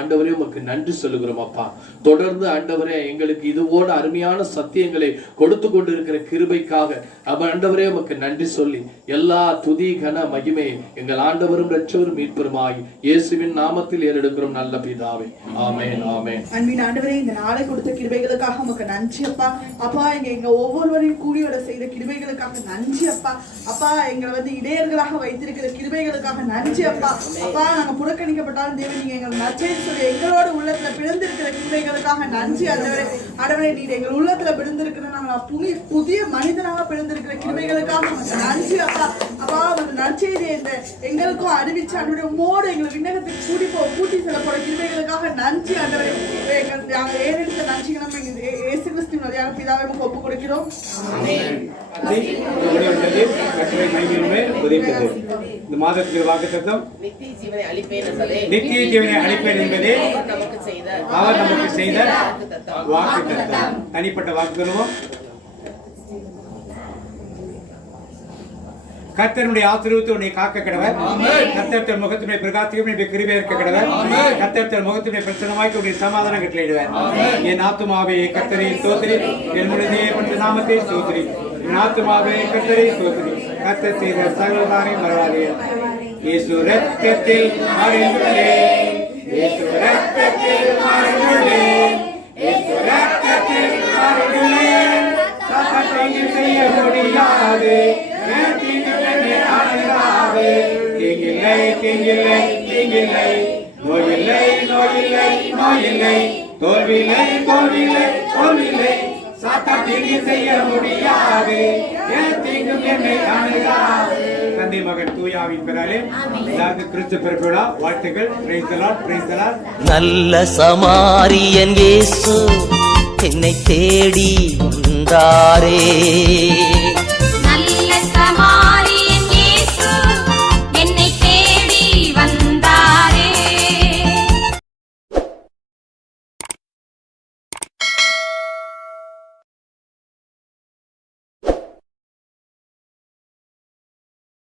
ஆண்டவரே உமக்கு நன்றி சொல்லுகிறோம் அப்பா. தொடர்ந்து ஆண்டவரே எங்களுக்கு இதுவோட அருமையான சத்தியங்களை கொடுத்து கொண்டிருக்கிற கிருபைக்காக ஆண்டவரே உமக்கு நன்றி சொல்லி எல்லா துதி கன மகிமை எங்கள் ஆண்டவரும் இரட்சகரும் மீட்பருமாய் இயேசுவின் நாமத்தில் ஏறெடுக்கிறோம் நல்ல பிதாவே. ஆமென் ஆமென். அன்பின் ஆண்டவரே, இந்த நாளை கொடுத்த கிருபைகளுக்காக உமக்கு நன்றி அப்பா. அப்பா, எங்க ஒவ்வொருவரையும் கூடியோட செய்த கிருபைகளுக்காக நன்றி அப்பா. அப்பா, எங்களை இடையர்களாக வைத்திருக்கிற கிருபைகளுக்காக நன்றி அப்பா. அப்பா, நாங்க புறக்கணிக்கப்பட்டாலும் தேவன் நீங்க எங்கள் நற்செய்தி சொல்லி எங்களோட உள்ளத்துல பிறந்திருக்கிற கிருபைகளுக்காக நன்றி ஆண்டவரே. ஆண்டவரே, நீர் எங்கள் உள்ளத்துல பிறந்திருக்கிற நாங்கள் புதிய மனிதனாக பிறந்திருக்கிற கிருபைகளுக்காக நன்றி அப்பா. அப்பா, ஒரு நற்செய்தியை எங்களுக்கும் அறிவிச்சு ஆண்டவரே உம்மோடு எங்களை விண்ணகத்துக்கு கூட்டி செல்லப்போற கிருபைகளுக்காக நன்றி ஆண்டவரே. நாங்கள் ஏறெடுத்த நன்றிகளை இயேசு கிறிஸ்துவின் வழியாக பிதாவை ஒப்புக் கொடுக்கிறோம். இந்த மாதத்துக்கு வாக்குத்தத்தம் நித்திய ஜீவனை அளிப்பேன் என்பதே அவர் நமக்கு செய்த வாக்குத்தத்தம். தனிப்பட்ட வாக்குத்தத்தம். கர்த்தருடைய ஆசீர்வாதத்தை உன்னை காக்க கடவர். கர்த்தர் முகத்தினுடைய பிரகாசத்தை கிருபை இருக்க கடவர். கர்த்தர் முகத்தினுடைய பிரசன்னமாக்கி உடைய சமாதானம் கட்டளையிடுவார். என் ஆத்துமாவே கர்த்தரை ஸ்தோத்திரி, என் முழுதே நாமத்தை ஸ்தோத்திரி. என் ஆத்துமாவே கர்த்தரை ஸ்தோத்திரி. கர்த்தர் செய்த சகல காரியம் மறவாதே. இயேசு ரத்தத்தில் அறிந்தே இயேசு ரத்தத்தில் மறைந்துள்ளேன், இயேசு ரத்தத்தில் மறைந்துள்ளேன். சாத்தான் தீங்கு செய்ய முடியாது, என் தீங்கு என்னை அணுகாது. தீங்கில்லை, தீங்கில்லை, தீங்கில்லை, நோயில்லை, நோயில்லை, நோயில்லை, தோல்வில்லை, தோல்வில்லை, தோல்வில்லை. சாத்தான் தீங்கு செய்ய முடியாது, என் தீங்கும் என்னை அணுகாது. தந்தை மகன் தூயாவின் பெயராலே எல்லாருக்கும் கிறிஸ்து பிறப்பு விழா வாழ்த்துக்கள். Praise the Lord, praise the Lord. நல்ல சமாரியன் இயேசு என்னை தேடி வந்தாரே.